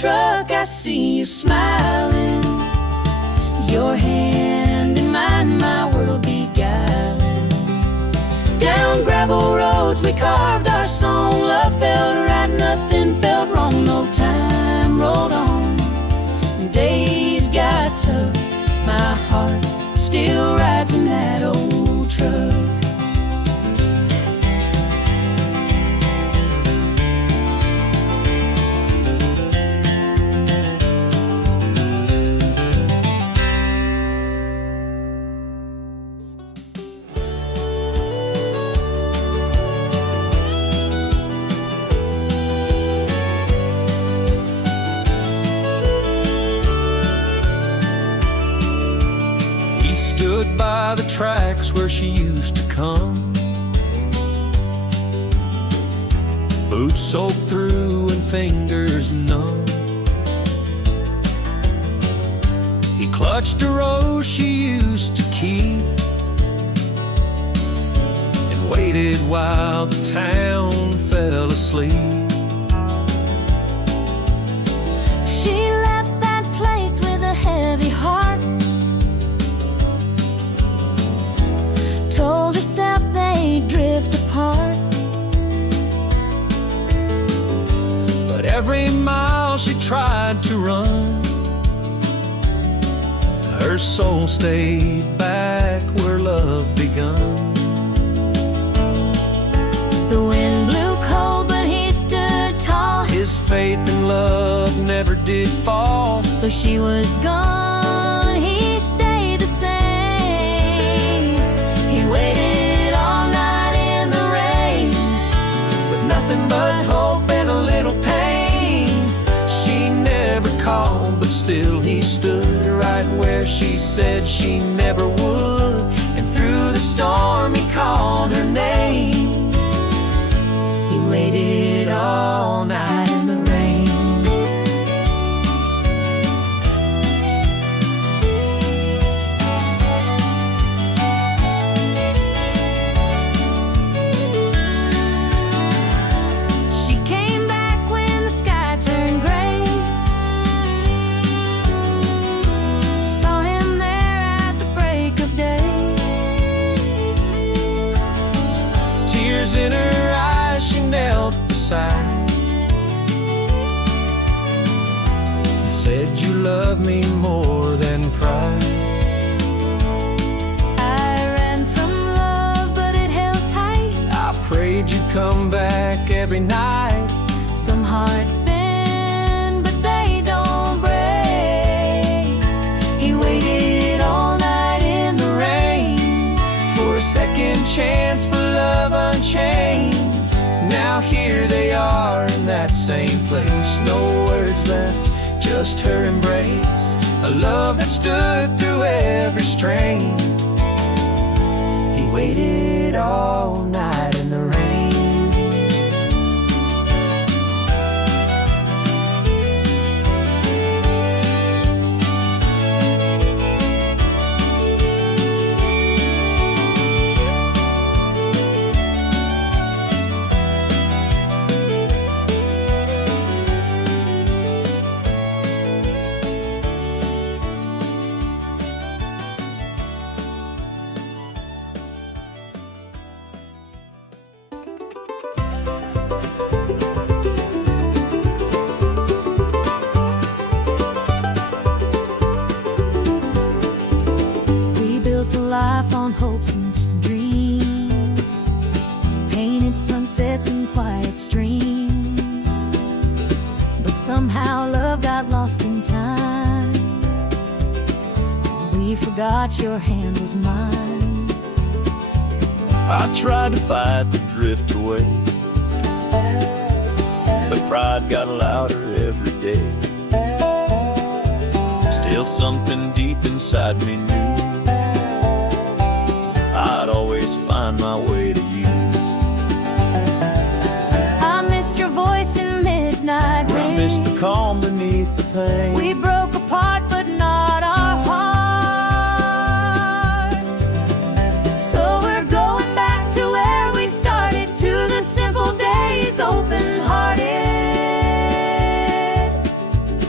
truck, I see you smiling, your hand in mine, my world beguiling. Down gravel roads we carved our song, love felt right, nothing felt wrong, no time rolled on. Days got tough, my heart still rides in that old truck. Stood by the tracks where she used to come, boots soaked through and fingers numb. He clutched a rose she used to keep and waited while the town fell asleep. She left that place with a heavy heart, told herself they'd drift apart. But every mile she tried to run, her soul stayed back where love begun. The wind blew cold, but he stood tall. His faith in love never did fall. Though she was gone, he stayed the same. He waited all night in the rain, With nothing but hope and a little pain. She never called, but still he stood right where she said she never would. And through the storm he called her name. He waited all night in the rain. she came back when the sky turned gray. Saw him there at the break of day. Tears in her eyes, she knelt beside and said, "You love me more than pride." I ran from love, but it held tight. I prayed you'd come back every night. Some hearts bend, but they don't break. He waited all night in the rain For a second chance, for love unchained. Now here they are in that same place. No words left, just her embrace. A love that stood through every strain. He waited all night in the rain. We built a life on hopes and dreams, painted sunsets and quiet streams. But somehow love got lost in time. We forgot your hand was mine. I tried to fight the drift away, but pride got louder every day. Still something deep inside me knew I'd always find my way to you. I missed your voice in midnight I rain. missed the calm beneath the pain. We broke apart, but not our heart. So we're going back to where we started, to the simple days, open-hearted.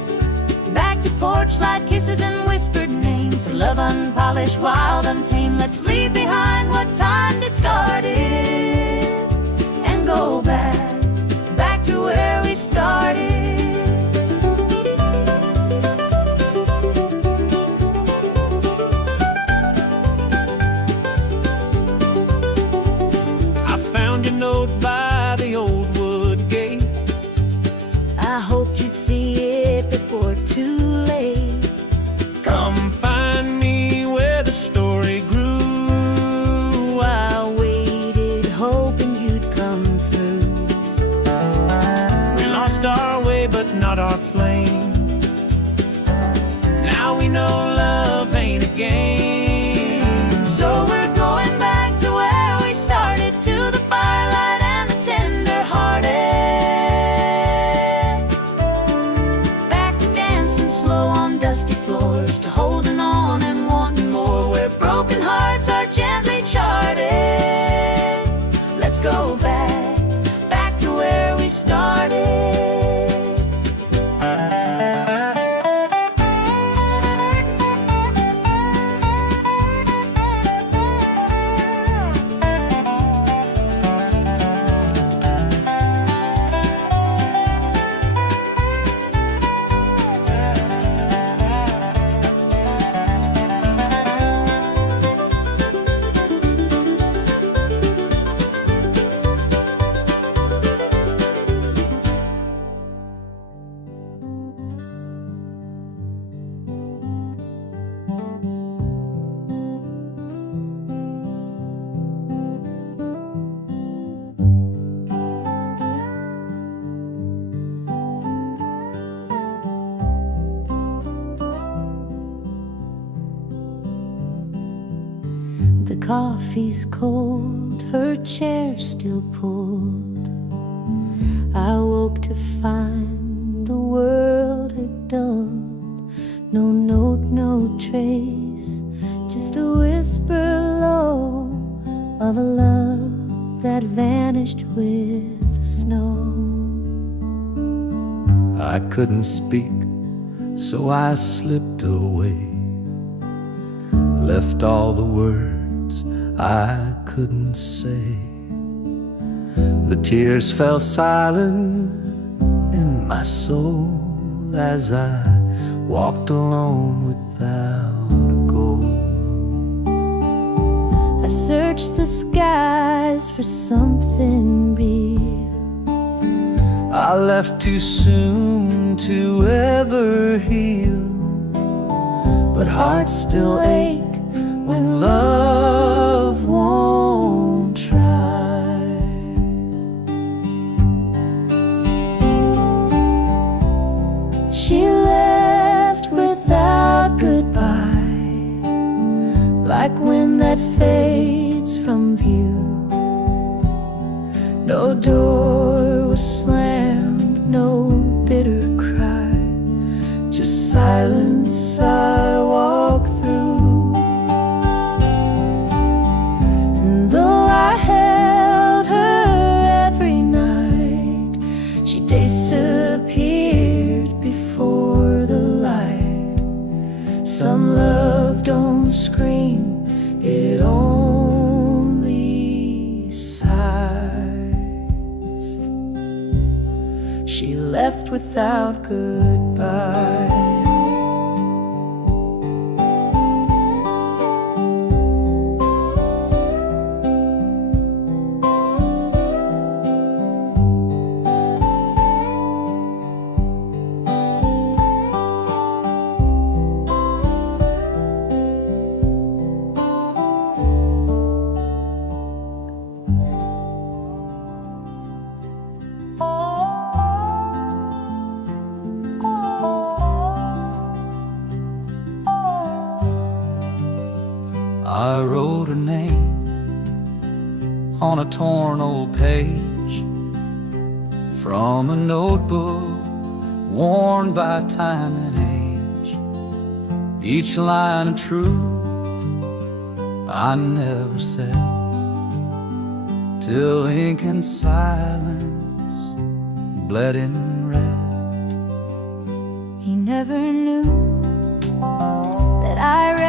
voices and whispered names. Love unpolished, wild, untamed. Let's leave behind what time discarded and go back to where we started. I found your note by the old wood gate. I hoped you'd see it before too late. Come find me where the story grew. I waited, hoping you'd come through. We lost our way, but not our flame. Now we know love ain't a game. So we're going back to where we started, to the firelight and the tender-hearted. Back to dancing slow on dusty floors, to holding on and wanting more, where broken hearts are gently charted. Let's go back to where we started. The coffee's cold, her chair still pulled. I woke to find the world had dulled. No note, no trace, just a whisper low of a love that vanished with the snow. I couldn't speak, so I slipped away. Left all the words I couldn't say. The tears fell silent in my soul as I walked alone without a goal. I searched the skies for something real. I left too soon to ever heal, but hearts still ache when love won't try. She left without goodbye, like wind that fades from view. No door was slammed, no bitter cry, just silence I walk through. And though I held her every night, she disappeared before the light. Some love don't scream, it only sighs. She left without goodbye. I wrote her name on a torn old page from a notebook worn by time and age. Each line of truth I never said, till ink and silence bled in red. He never knew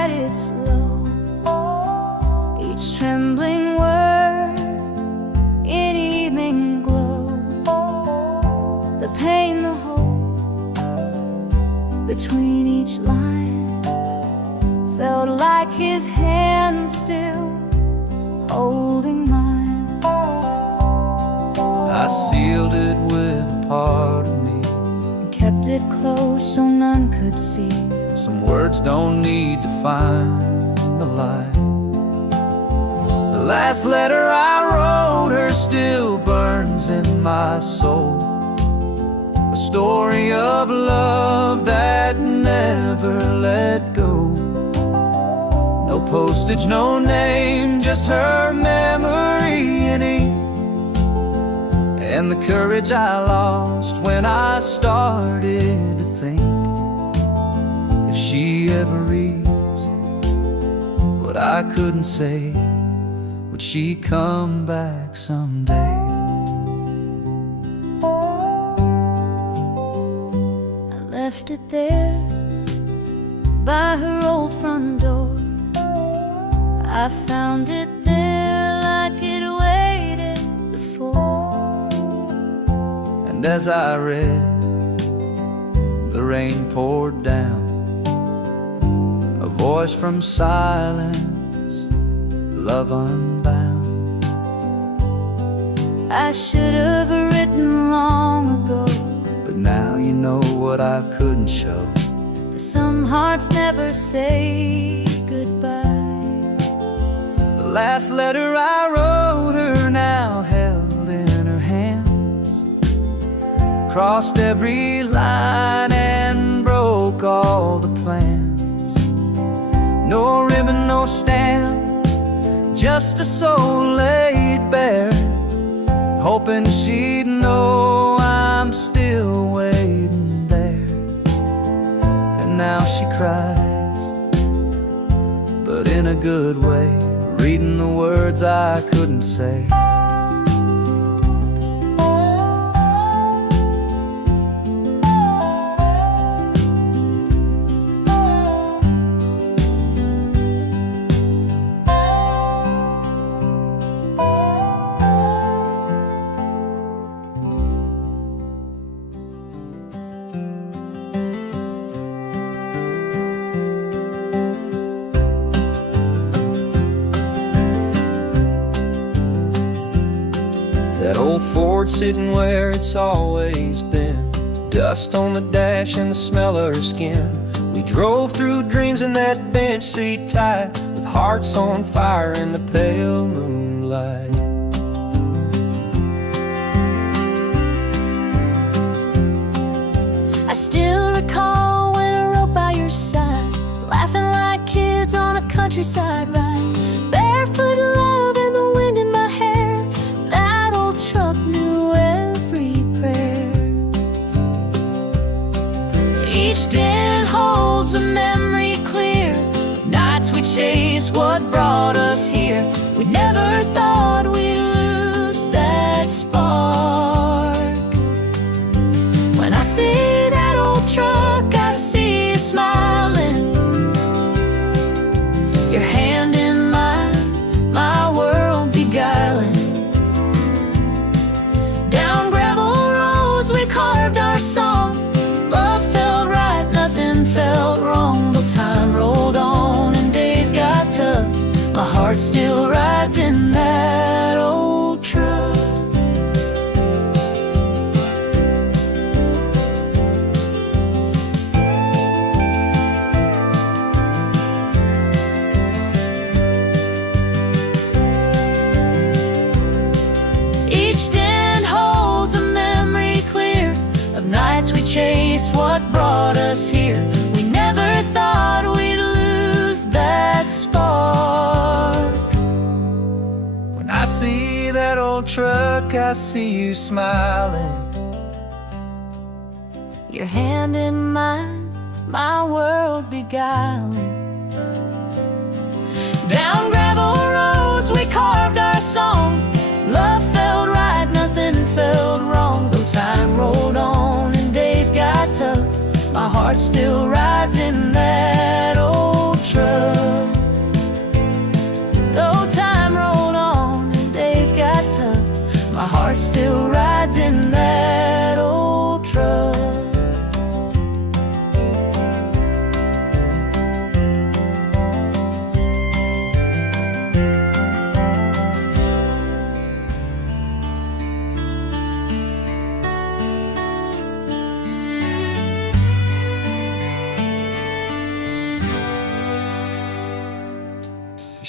write it slow, each trembling word in evening glow. The pain, the hope between each line felt like his hand still holding mine. I sealed it with a part of me, And kept it close so none could see. some words don't need to find the light. The last letter I wrote her still burns in my soul, a story of love that never let go. No postage, no name, just her memory in ink, and the courage I lost when I started to think, if she ever reads what I couldn't say, would she come back someday? I left it there by her old front door. I found it there like it waited before. And as I read, the rain poured down, a voice from silence, love unbound. I should have written long ago, But now you know what I couldn't show. that some hearts never say goodbye. The last letter I wrote her now held in her hands, crossed every line and broke all the plans. No ribbon, no stamp, just a soul laid bare, hoping she'd know I'm still waiting there. And now she cries, but in a good way, reading the words I couldn't say. That old Ford sitting where it's always been, dust on the dash and the smell of her skin. We drove through dreams in that bench seat tight, with hearts on fire in the pale moonlight. I still recall when I rode by your side, laughing like kids on a countryside ride, barefoot love and the wind in my hair. That old truck knew every prayer. Each dent holds a memory clear of nights we chased what brought us here. We never thought we'd lose that spark. When I see that old truck, I see you smiling, your hand in mine, my world beguiling. Down gravel roads we carved our song, love felt right, nothing felt wrong. Though time rolled on and days got tough, my heart still rides in that old truck. Each dent holds a memory clear of nights we chased what brought us here. We never thought we'd lose that spark. When I see that old truck, I see you smiling, Your hand in mine, my world beguiling. Down gravel roads we carved our song, love felt right, nothing felt wrong. Though time rolled on and days got tough, my heart still rides in that old truck.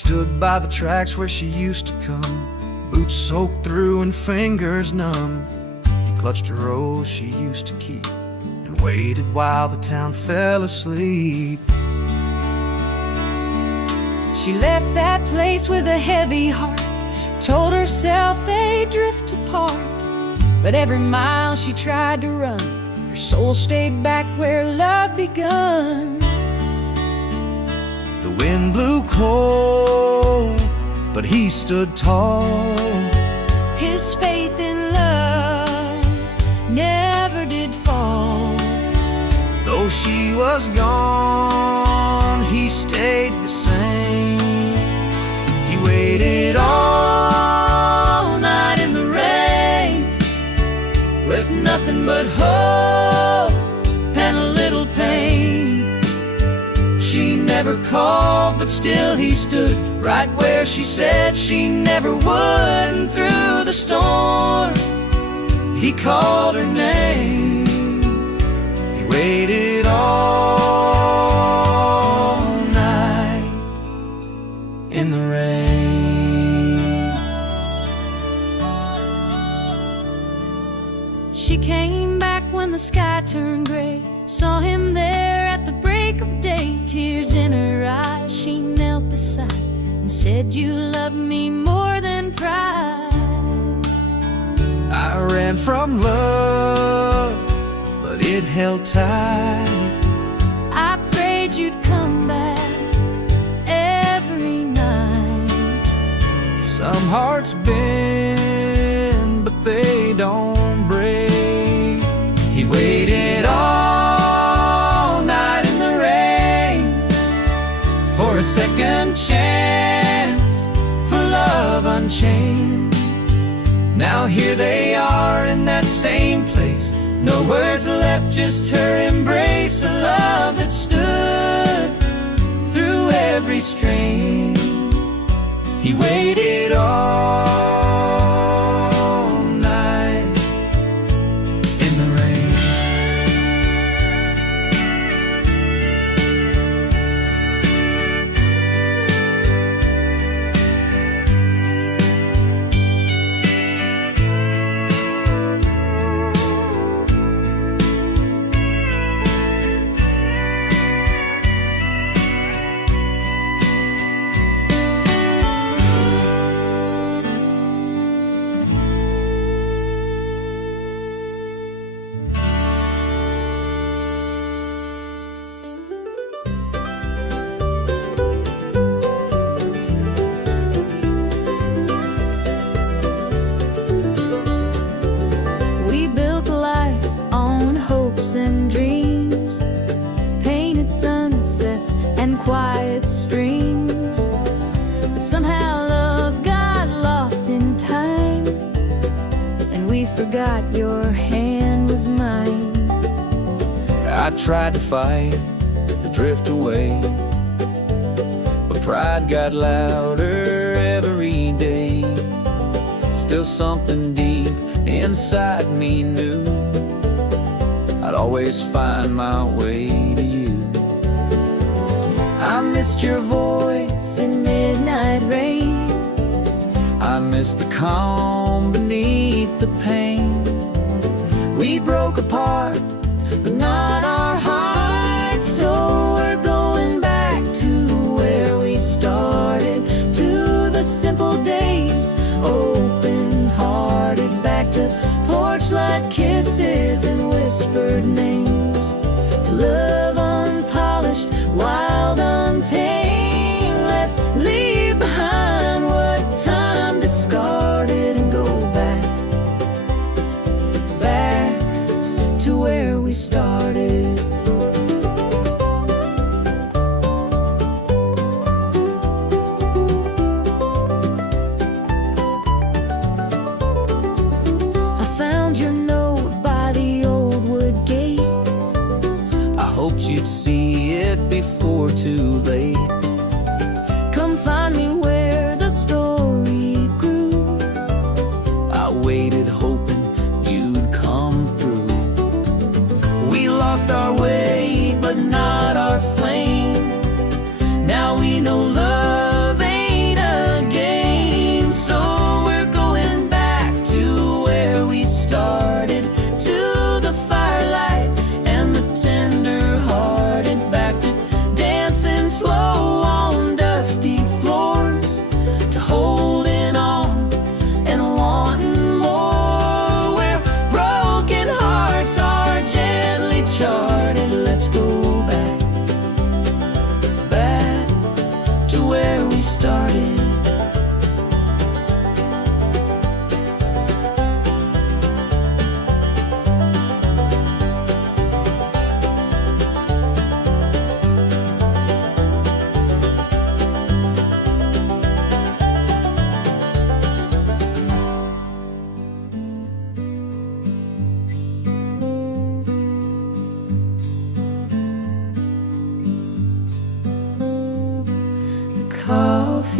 stood by the tracks where she used to come, boots soaked through and fingers numb. He clutched a rose she used to keep and waited while the town fell asleep. She left that place with a heavy heart, told herself they'd drift apart. But every mile she tried to run, her soul stayed back where love begun. The wind blew cold, but he stood tall. His faith in love never did fall. Though she was gone, he stayed the same. He waited all night in the rain, with nothing but hope and a little pain. She never called, but still he stood right where she said she never would. And through the storm, he called her name. He waited all night in the rain. She came back when the sky turned gray, saw him there at the break of day. Tears in her eyes, she knelt beside and said, "You love me more than pride." I ran from love, but it held tight. I prayed you'd come back every night. Some hearts bend, but they don't break. He waited all night in the rain for a second chance, for love unchained. Now here they are in that same place, no words left, just her embrace. A love that stood through every strain. He waited all night in the rain. We built a life on hopes and dreams, painted sunsets and quiet streams. But somehow love got lost in time, and we forgot your hand was mine. I tried to fight, to drift away, but pride got louder every day. Still something deep inside me knew I'd always find my way to you. I missed your voice in midnight rain. I missed the calm beneath the pain. We broke apart, but not our hearts. So we're going back to where we started, to the simple days, open-hearted, back to porch light kisses and whispered names, to love unpolished, wild, untamed. Let's leave behind what time discarded and go back, back to where we started. I found your note by the old wood gate. I hoped you'd see it before too late. Come find me where the story grew. I waited hoping you'd come through. We lost our way, but not our flame. Now we know love ain't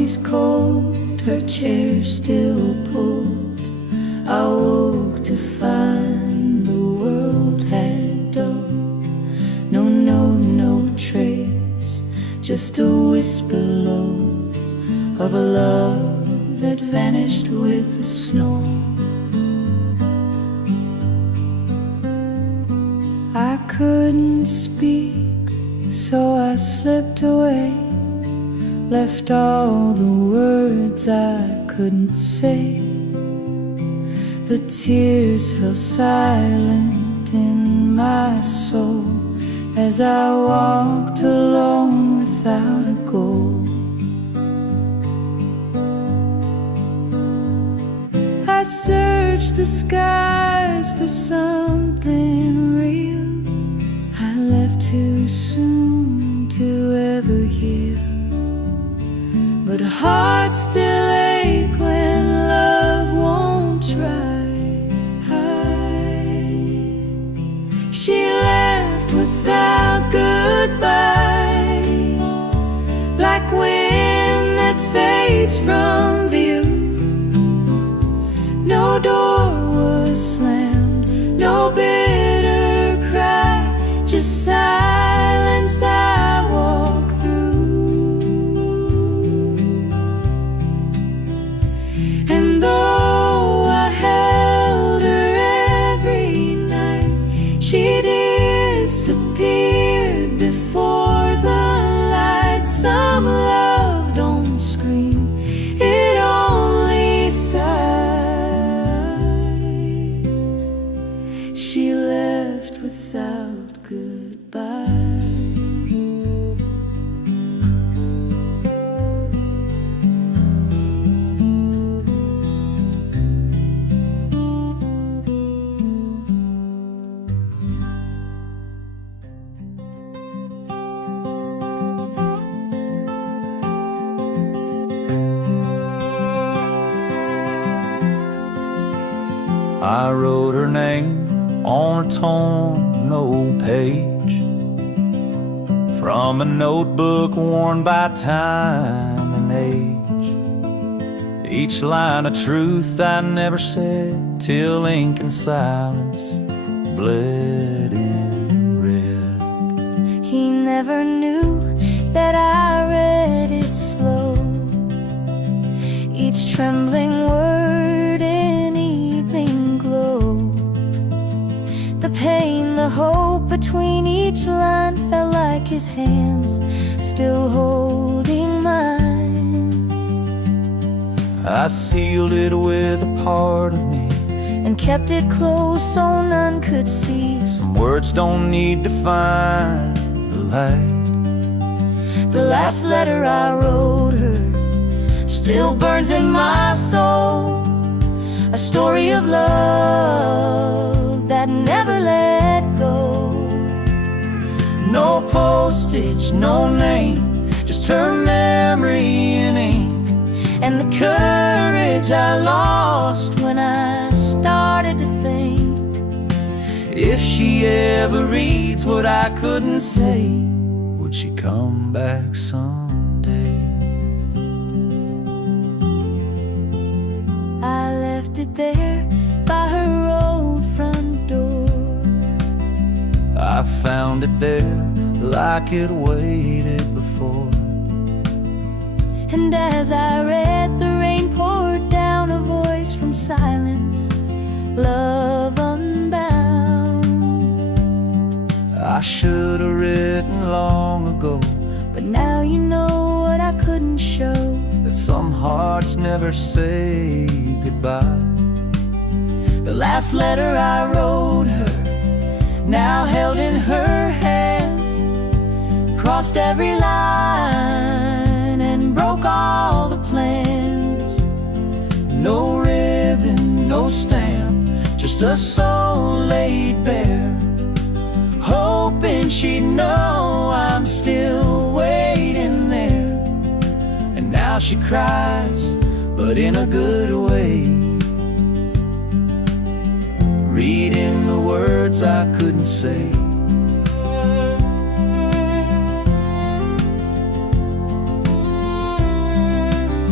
she's cold, her chair still pulled. I woke to find the world had dulled. No trace, just a whisper low of a love that vanished with the snow. I couldn't speak, so I slipped away, left all the words I couldn't say. The tears fell silent in my soul as I walked alone without a goal. I searched the skies for something real. I left too soon to ever heal, but hearts still ache when love won't try. She left without goodbye, like wind that fades from view. No door was slammed, no bitter cry, just silence I walk through. And though I held her every night, she disappeared before the light. Some love don't scream, it only sighs. She left without goodbye. I wrote her name on a torn old page from a notebook worn by time and age. Each line a truth I never said till ink and silence bled in red. He never knew that I read it slow, each trembling word in evening glow. The pain, the hope between each line felt like his hands still holding mine. I sealed it with a part of me and kept it close so none could see. Some words don't need to find the light. The last letter I wrote her still burns in my soul, a story of love that never let go. No postage, no name, just her memory in ink, and the courage I lost when I started to think. If she ever reads what I couldn't say, would she come back someday? I left it there by her old front door. I found it there like it waited before. And as I read, the rain poured down, a voice from silence, love unbound. I should have written long ago, but now you know what I couldn't show, that some hearts never say goodbye. The last letter I wrote her, now held in her hands, crossed every line and broke all the plans. No ribbon, no stamp, just a soul laid bare, hoping she'd know I'm still waiting there. And now she cries, but in a good way, reading the words I couldn't say.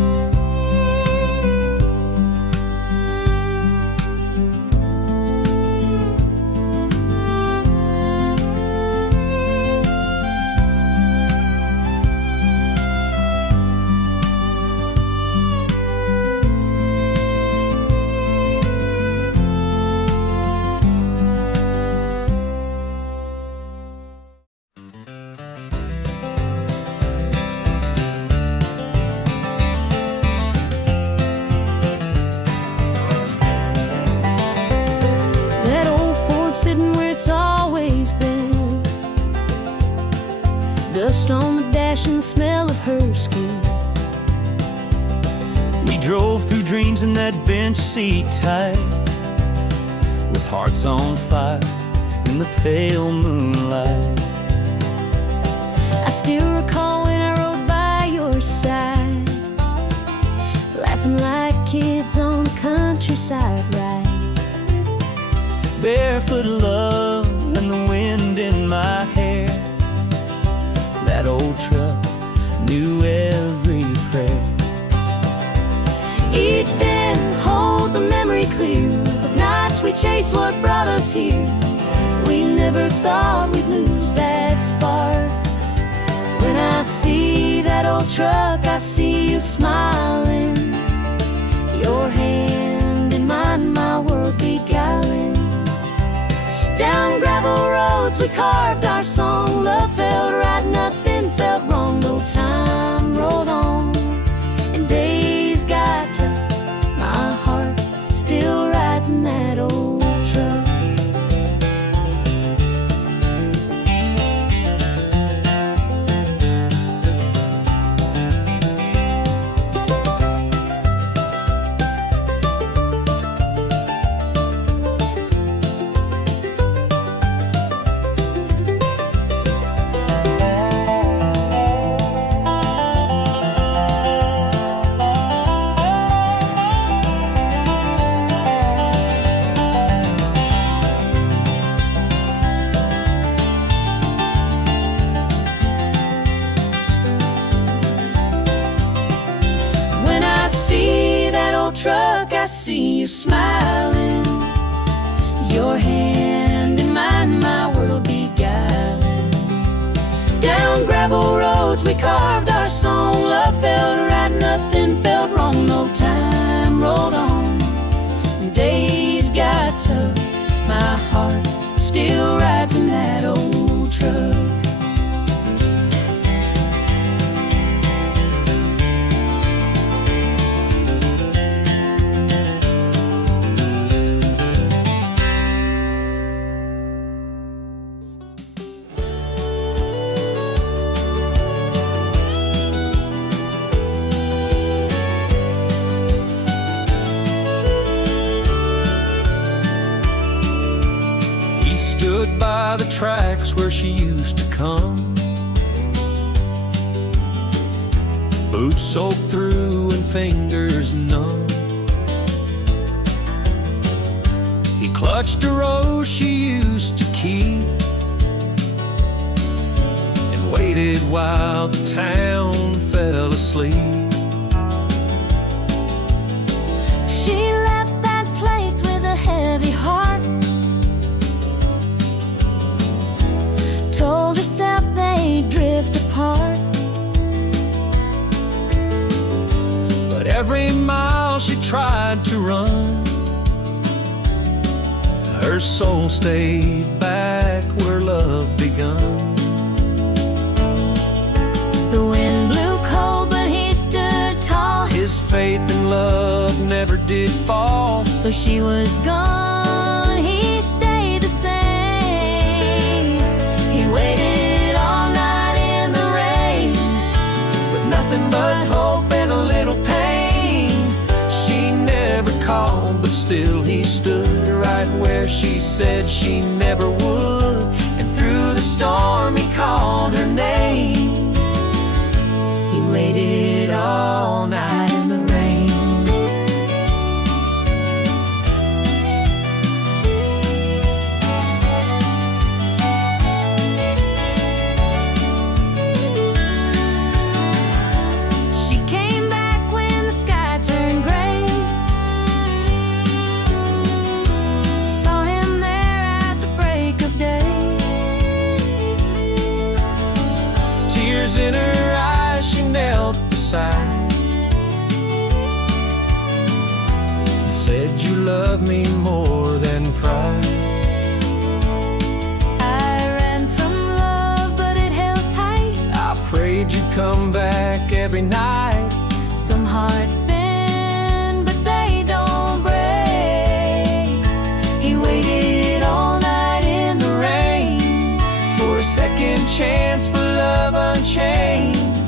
brush and the smell of her skin. We drove through dreams in that bench seat tight, with hearts on fire in the pale moonlight. I still recall when I rode by your side, laughing like kids on the countryside ride. Barefoot love and the wind in my hair. That old truck knew every prayer. Each day holds a memory clear of nights we chased what brought us here. We never thought we'd lose that spark. When I see that old truck, I see you smiling, your hand in mine, my world beguiling. Down gravel roads we carved our song. Love felt right, nothing felt wrong. No time rolled on and days got tough. My heart still rides in that old truck. Truck, I see you smiling, your hand in mine, my world beguiling. Down gravel roads we carved our song. Love felt right, nothing felt wrong. No time rolled on, days got tough. My heart still rides in that old truck. Stood by the tracks where she used to come, boots soaked through and fingers numb. He clutched a rose she used to keep and waited while the town fell asleep. She left that place with a heavy heart, told herself they'd drift apart. But every mile she tried to run, her soul stayed back where love begun. The wind blew cold, but he stood tall. His faith in love never did fall. Though she was gone, he stayed the same. He waited all night in the rain, With nothing but hope and a little pain. She never called, but still he stood right where she said she never would. And through the storm he called her name. he waited all night in the rain. She came back when the sky turned gray, saw him there at the break of day. Tears in her eyes, she knelt beside and said, "You love me more than pride." I ran from love, but it held tight. I prayed you'd come back every night. Some hearts bend, but they don't break. He waited all night in the rain For a second chance, for love unchained.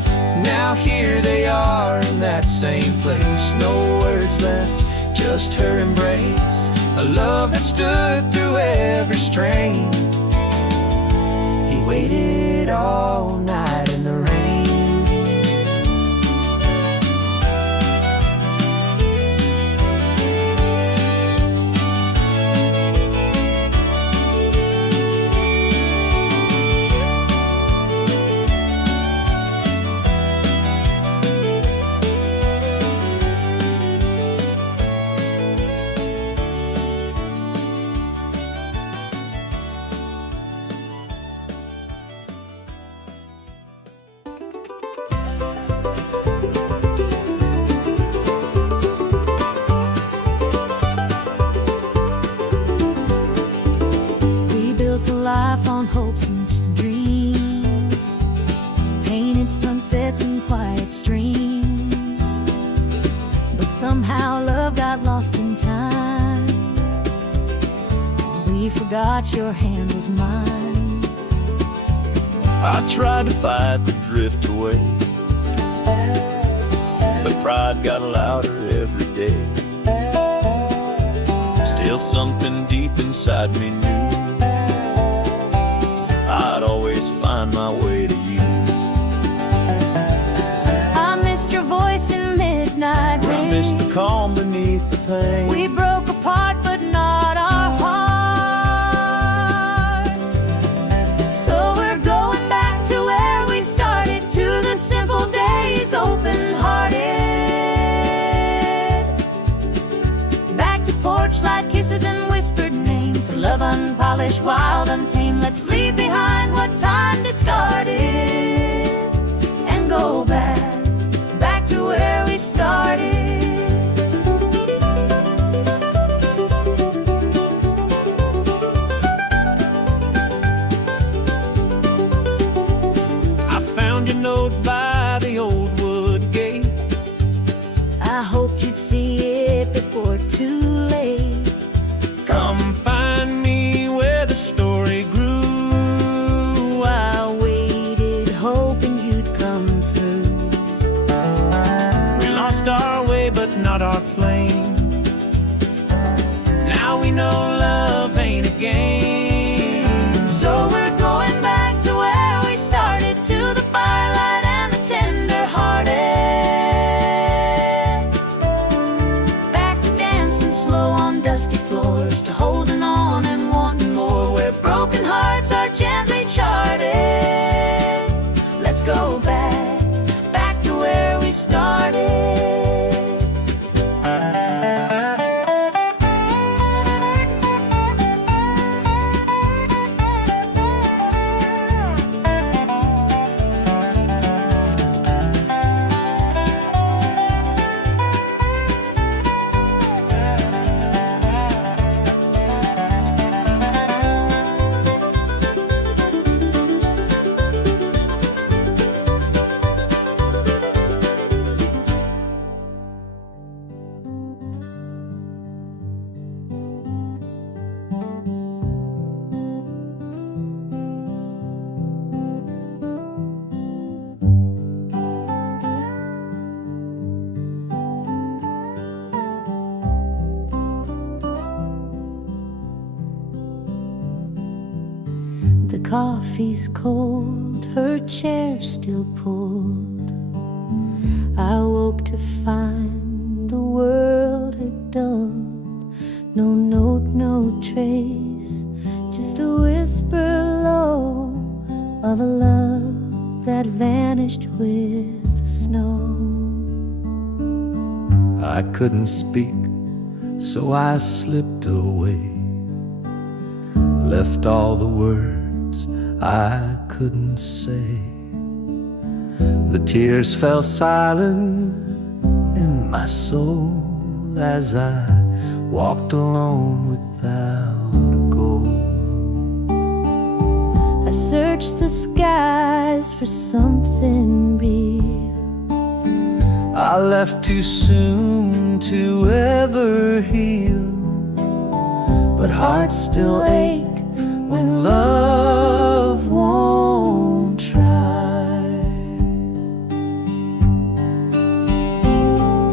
same place. No words left, just her embrace. A love that stood through every strain. He waited all night in the rain. Life on hopes and dreams, painted sunsets and quiet streams. But somehow love got lost in time. We forgot your hand was mine. I tried to fight the drift away, but pride got louder every day. Still something deep inside me knew I'd always find my way to you. I missed your voice in midnight rain. I missed the calm beneath the pain. We broke apart but not our heart. So we're going back to where we started, to the simple days, open-hearted. Back to porch light kisses and whispered names. Love unpolished, wild, untamed. Let's leave behind what time discarded and go back to where we started. I found your note by the old wood gate. I hoped you'd see it before too late. Come find me where the story grew. I waited, hoping you'd come through. We lost our way, but not our flame. Now we know love ain't a game. So we're going back to where we started, to the firelight and the tender-hearted. Back to dancing slow on dusty floors, to holding on and wanting more, where broken hearts are gently charted. Let's go back to where we started. The coffee's cold, her chair still pulled. I woke to find the world had dulled. No note, no trace, just a whisper low of a love that vanished with the snow. I couldn't speak, so I slipped away. Left all the words I couldn't say. The tears fell silent in my soul as I walked alone without a goal. I searched the skies for something real. I left too soon to ever heal, but hearts still ache when love won't try.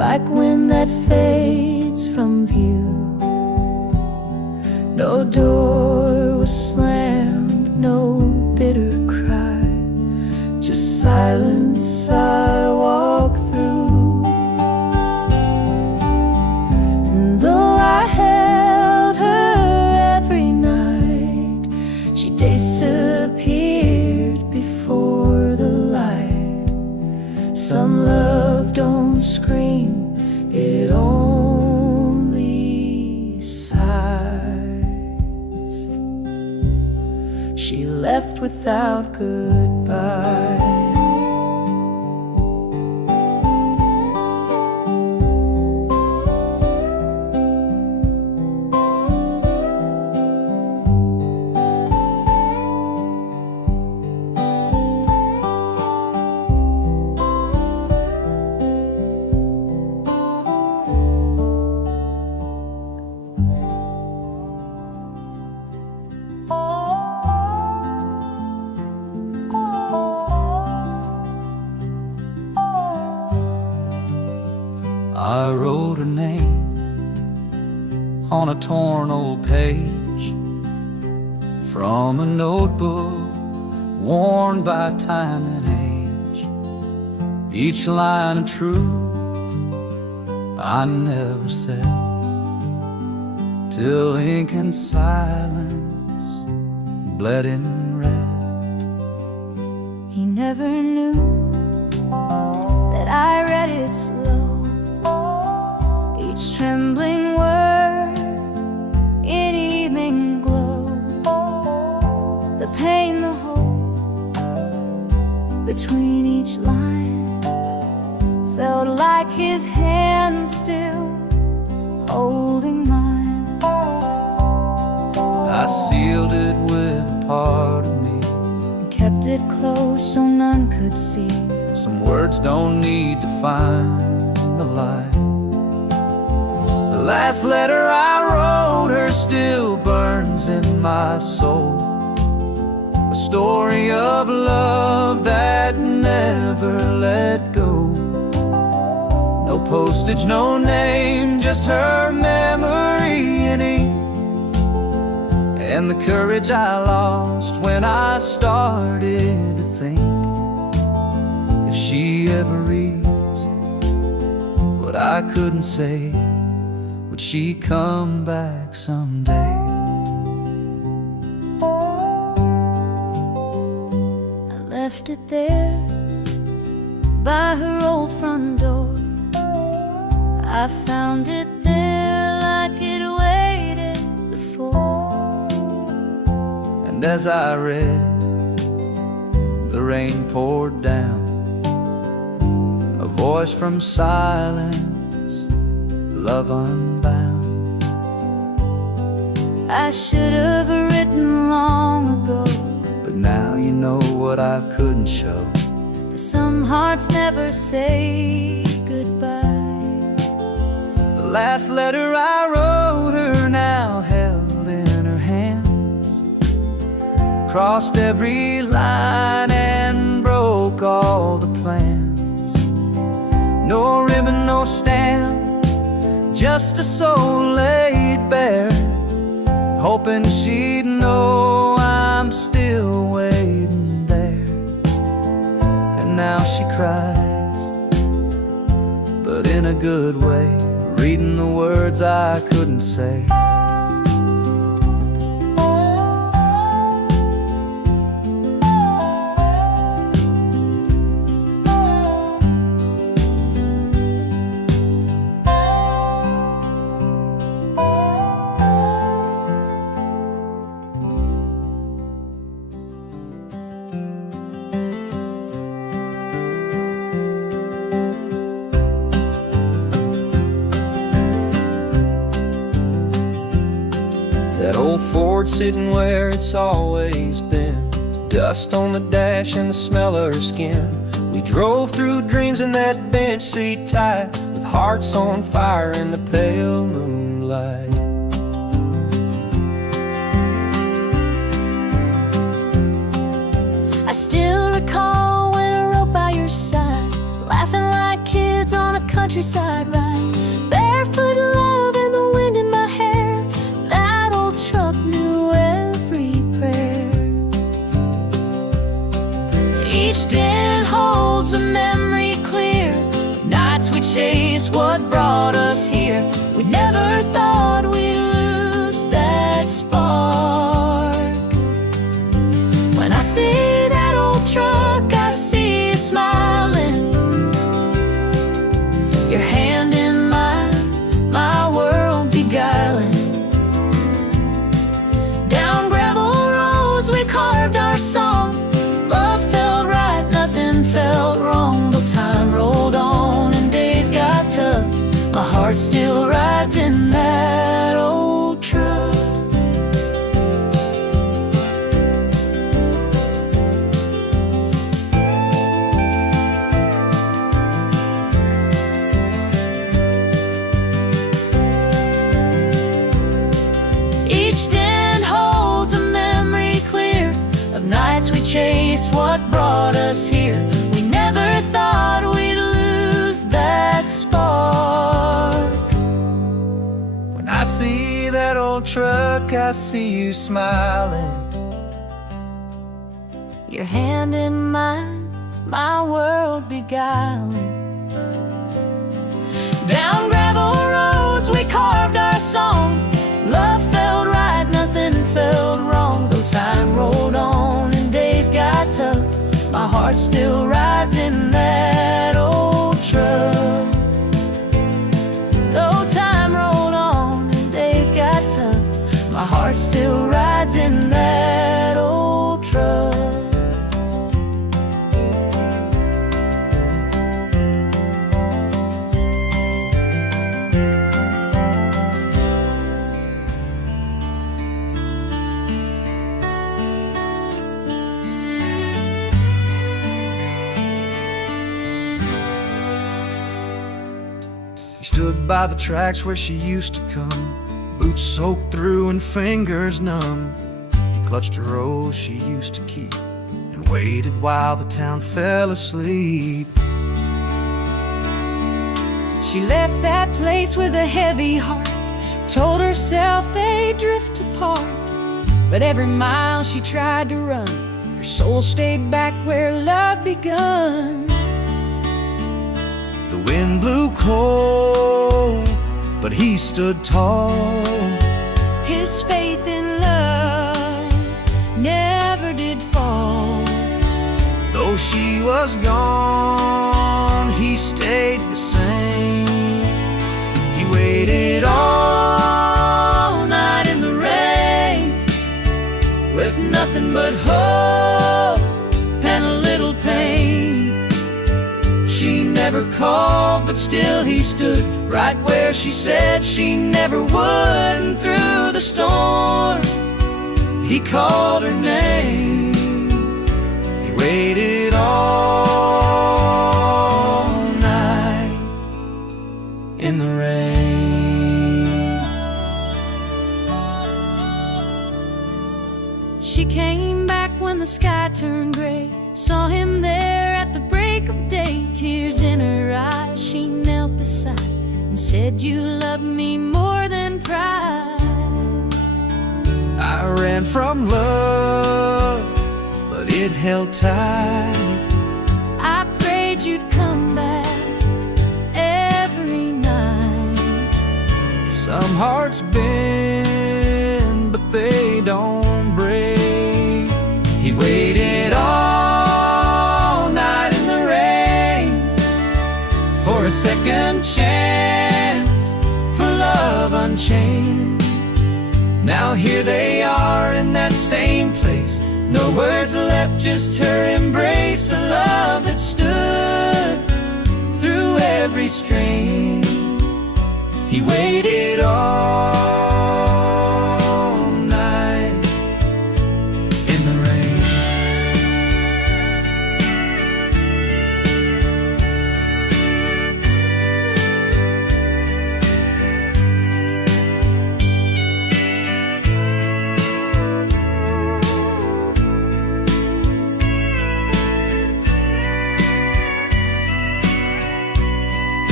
like wind that fades from view. No door was slammed, no bitter cry, just silence I walk through. And though I held her every night, she disappeared before the light. Some love don't scream, it only sighs. She left without goodbye. I wrote her name on a torn old page from a notebook worn by time and age. Each line of truth I never said, till ink and silence bled in red. He never knew that I read it slow, each trembling word in evening glow. The pain, the hope between each line felt like his hand still holding mine. I sealed it with a part of me, And kept it close so none could see. some words don't need to find the light. The last letter I wrote her still burns in my soul, a story of love that never let go. No postage, no name, just her memory in ink, and the courage I lost when I started to think, if she ever reads what I couldn't say, would she come back someday? I left it there by her old front door. I found it there like it waited before. And as I read, the rain poured down, a voice from silence, love unbound. I should have written long ago, But now you know what I couldn't show. that some hearts never say goodbye. The last letter I wrote her now held in her hands, crossed every line and broke all the plans. No ribbon, no stamp, just a soul laid bare, hoping she'd know I'm still waiting there. And now she cries, but in a good way, reading the words I couldn't say. That old Ford sitting where it's always been, dust on the dash and the smell of her skin. We drove through dreams in that bench seat tight, with hearts on fire in the pale moonlight. I still recall when I rode by your side, laughing like kids kids on a countryside ride, barefoot love and the wind in my hair. That old truck knew every prayer. Each den holds a memory clear, nights we chased what brought us here. We never thought we'd lose that spark. When I see that old truck, I see you smiling, your hand in mine, my world beguiling. Down gravel roads we carved our song. Love felt right, nothing felt wrong. Though time rolled on and days got tough, my heart still rides in that old truck. Each den holds a memory clear of nights we chased what brought us here. We never thought we'd lose that spark. When I see that old truck, I see you smiling, Your hand in mine, my world beguiling. Down gravel roads we carved our song. Love felt right, nothing felt wrong. Though time rolled on and days got tough, my heart still rides in that old truck. Though time rolled on and days got tough, my heart still rides in that old truck. He stood by the tracks where she used to come, boots soaked through and fingers numb. He clutched a rose she used to keep and waited while the town fell asleep. She left that place with a heavy heart, told herself they'd drift apart. But every mile she tried to run, her soul stayed back where love begun. The wind blew cold, but he stood tall. His faith in love never did fall. Though she was gone, he stayed the same. He waited all night in the rain, with nothing but hope and a little pain. She never called, but still he stood right where she said she never would. And through the storm, he called her name. He waited all night in the rain. She came back when the sky turned gray, saw him there at the break of day. Tears in her eyes, she knelt beside and said, "You love me more than pride." I ran from love, but it held tight. I prayed you'd come back every night. Some hearts bend, but they don't break. He waited all night in the rain for a second chance, for love unchained. Now here they are in that same place, no words left, just her embrace. A love that stood through every strain. He waited all night in the rain.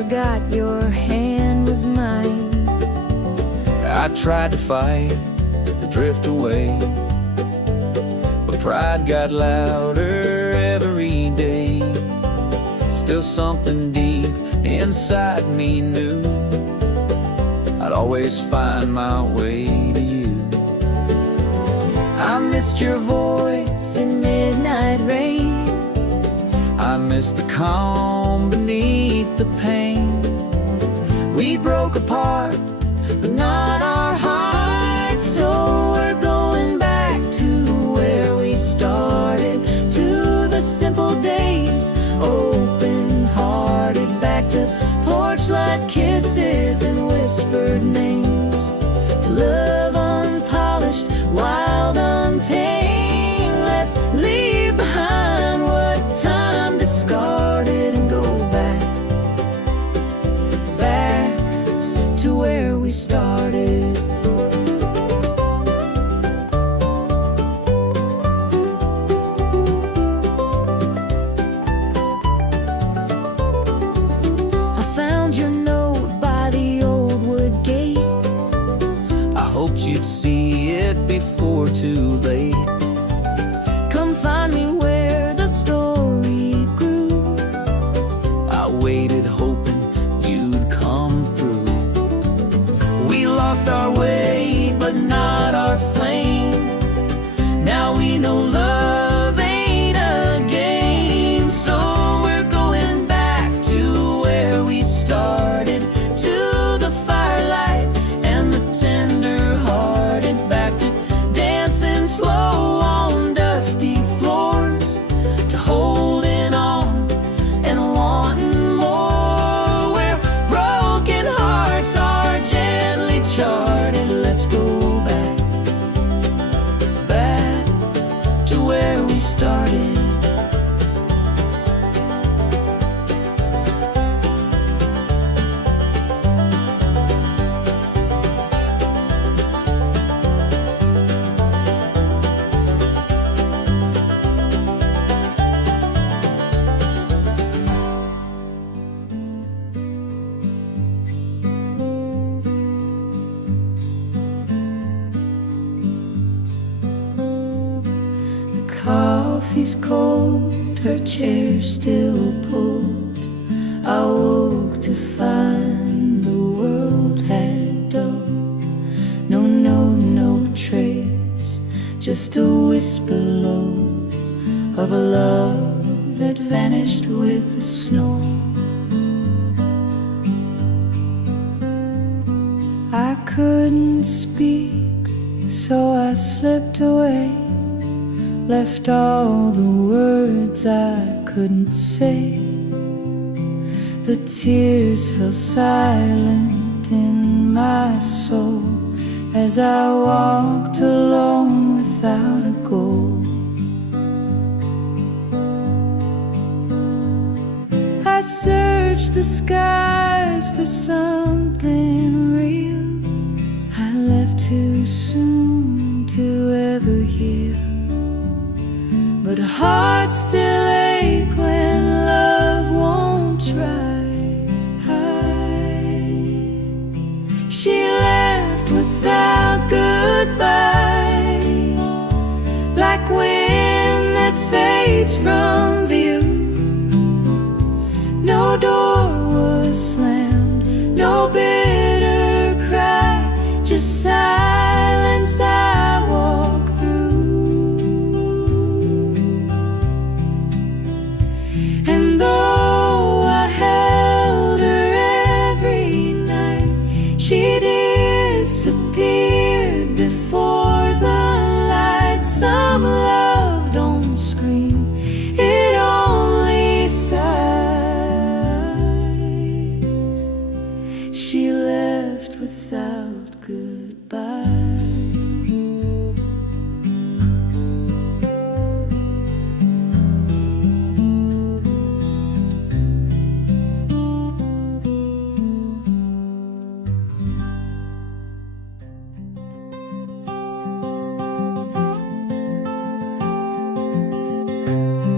forgot your hand was mine. I tried to fight the drift away, but pride got louder every day. Still something deep inside me knew I'd always find my way to you. I missed your voice in midnight rain. I missed the calm beneath the pain. We broke apart, but not our hearts. So we're going back to where we started, to the simple days, open-hearted. Back to porch light kisses and whispered names, to love unpolished, wild, untamed. Let's leave behind what time discarded and go back, back to where we started. I found your note by the old wood gate. I hoped you'd see it before too late. Come find me where the story grew. I waited hoping you'd come through. We lost our way, but not our flame. Now we know love ain't a game. So we're going back to where we started, to the firelight and the tender-hearted. Back to dancing slow on dusty floors, to holding on and wanting more, where broken hearts are gently charted. Let's go back, back to where we started. The coffee's cold, her chair still pulled. I woke to find the world had dulled. No trace, just a whisper low of a love that vanished with the snow. I couldn't speak, so I slipped away, left all the words I couldn't say. The tears fell silent in my soul as I walked alone without a goal. I searched the skies for something real. I left too soon to ever heal, but hearts still ache when love won't try. She left without goodbye, like wind that fades from view. No door was slammed, no bitter cry, just silence I walk through. And though I held her every night, she disappeared before the light. Some love don't scream, it only sighs. She left without goodbye.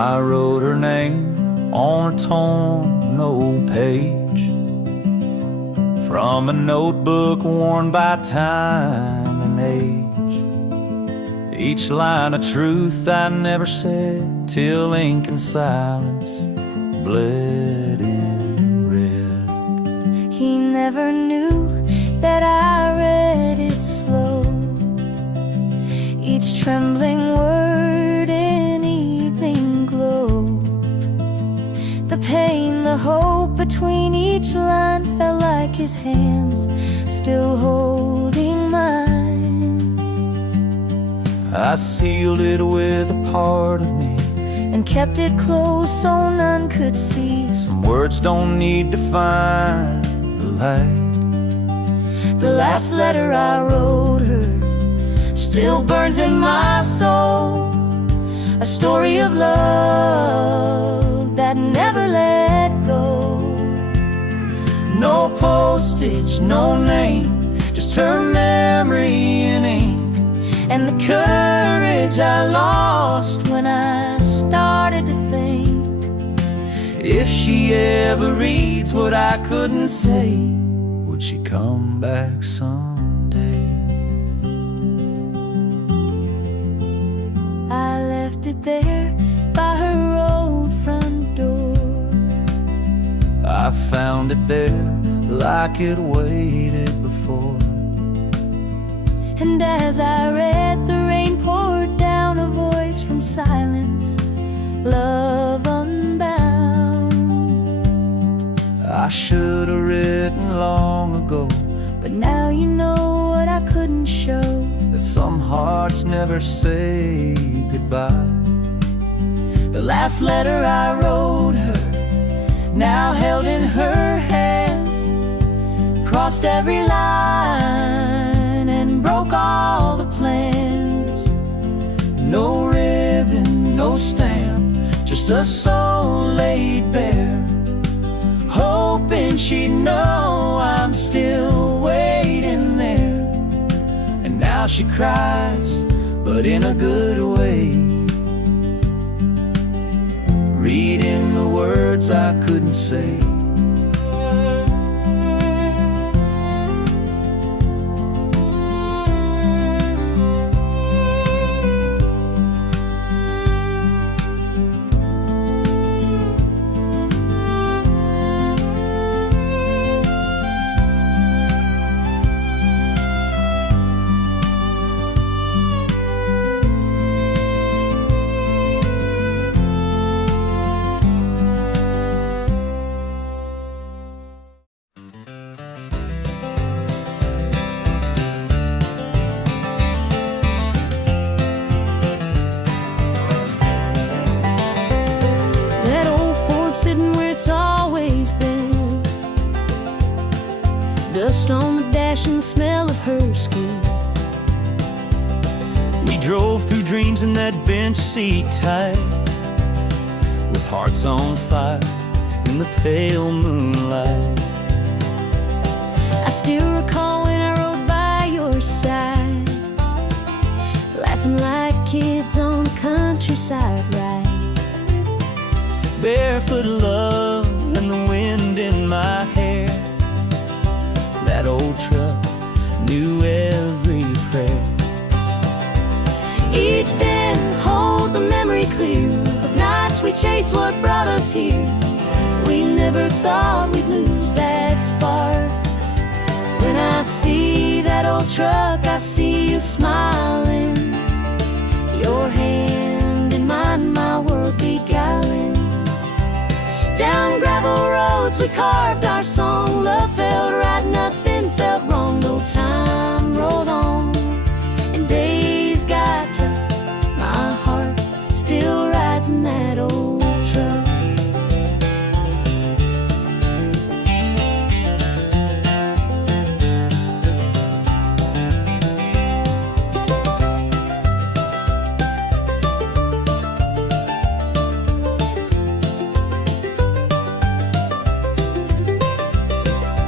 I wrote her name on a torn old page from a notebook worn by time and age. Each line of truth I never said till ink and silence bled in red. He never knew that I read it slow, each trembling word in evening glow. The pain, the hope between each line felt like his hands still holding mine. I sealed it with a part of me and kept it close so none could see. Some words don't need to find the light. The last letter I wrote her still burns in my soul, a story of love that never let go. No postage, no name, just her memory in ink, and the courage I lost when I started to think, if she ever reads what I couldn't say, would she come back someday? I left it there by her old front door. I found it there like it waited before. And as I read, the rain poured down, a voice from silence, love unbound. I should have written long ago, but now you know what I couldn't show, that some hearts never say goodbye. The last letter I wrote her, now held in her hands, crossed every line and broke all the plans. No ribbon, no stamp, just a soul laid bare, hoping she'd know I'm still waiting there. And now she cries, but in a good way, reading the words I couldn't say. Dust on the dash and the smell of her skin. We drove through dreams in that bench seat tight, with hearts on fire in the pale moonlight. I still recall when I rode by your side, laughing like kids on the countryside ride. Barefoot love and the wind in my hair. That old truck knew every prayer. Each den holds a memory clear of nights we chased what brought us here. We never thought we'd lose that spark. When I see that old truck, I see you smiling, your hand in mine, my world beguiling. Down gravel roads we carved our song. Love felt right, nothing felt wrong. No time rolled on and days got tough. My heart still rides in that old truck.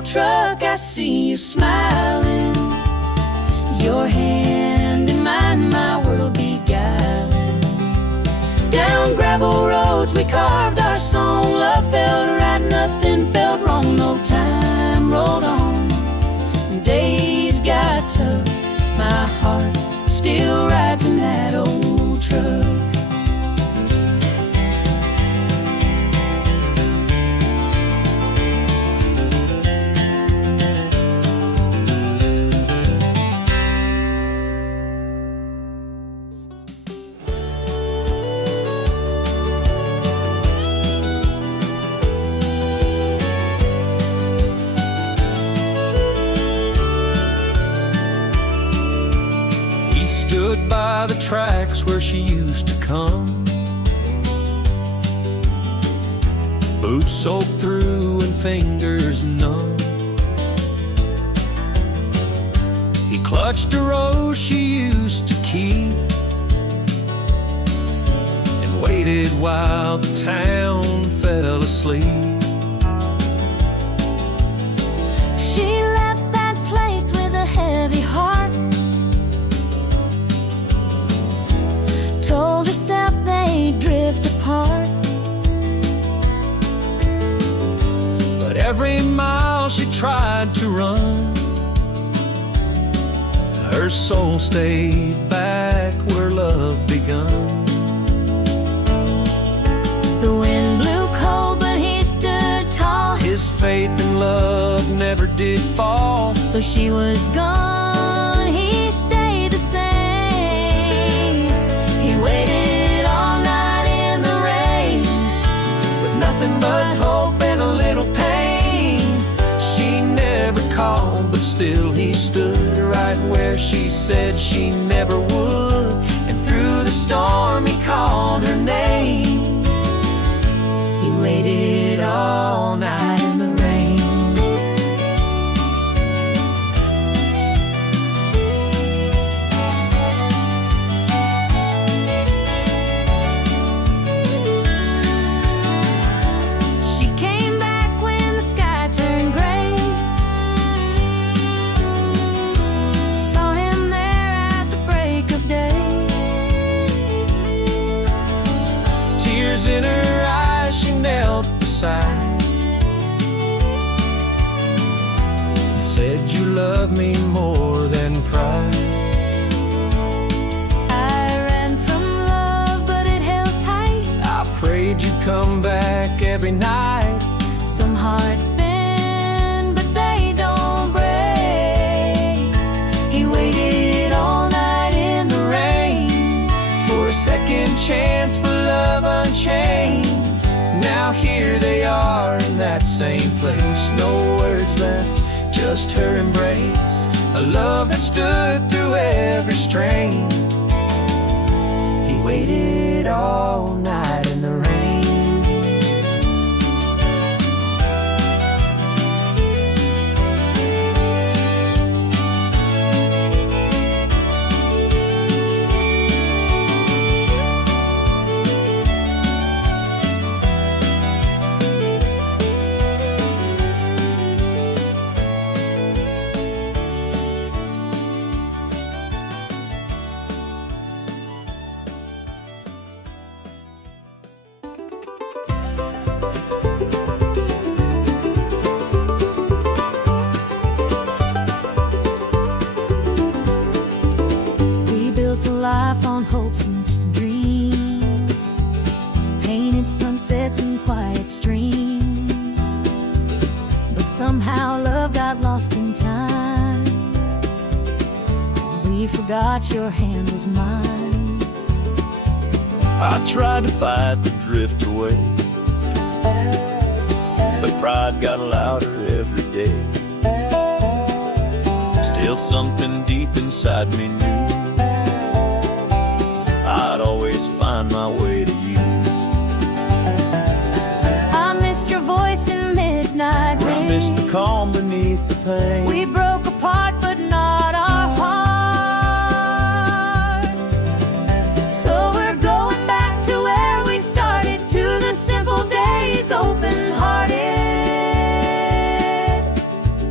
old truck, I see you smiling. Your hand in mine, my world beguiling. Down gravel roads we carved our song. Love felt right, nothing felt wrong. No time rolled on, days got tough. My heart still rides in that old truck. Stood by the tracks where she used to come, boots soaked through and fingers numb. He clutched a rose she used to keep and waited while the town fell asleep. She left that place with a heavy heart, told herself they'd drift apart. But every mile she tried to run, her soul stayed back where love begun. The wind blew cold, but he stood tall. His faith in love never did fall. Though she was gone, he stayed the same. He waited all night in the rain, With nothing but hope and a little pain. She never called, but still he stood right where she said she never would. And through the storm he called her name. He waited all night in the rain. she came back when the sky turned gray. Saw him there at the break of day. Tears in her eyes, she knelt beside and said, "You love me more than pride." I ran from love, but it held tight. I prayed you'd come back every night. Some hearts bend, but they don't break. He waited all night in the rain For a second chance for love unchained. Now here they are in that same place. No words left, just her embrace. A love that stood through every strain. He waited all night in the rain. We built a life on hopes and dreams, painted sunsets and quiet streams. But somehow love got lost in time. We forgot your hand was mine. I tried to fight the drift away, but pride got louder every day. Still something deep inside me knew I'd always find my way to you. I missed your voice in midnight I rain. missed the calm beneath the pain. We broke apart, but not our heart. So we're going back to where we started, to the simple days, open-hearted.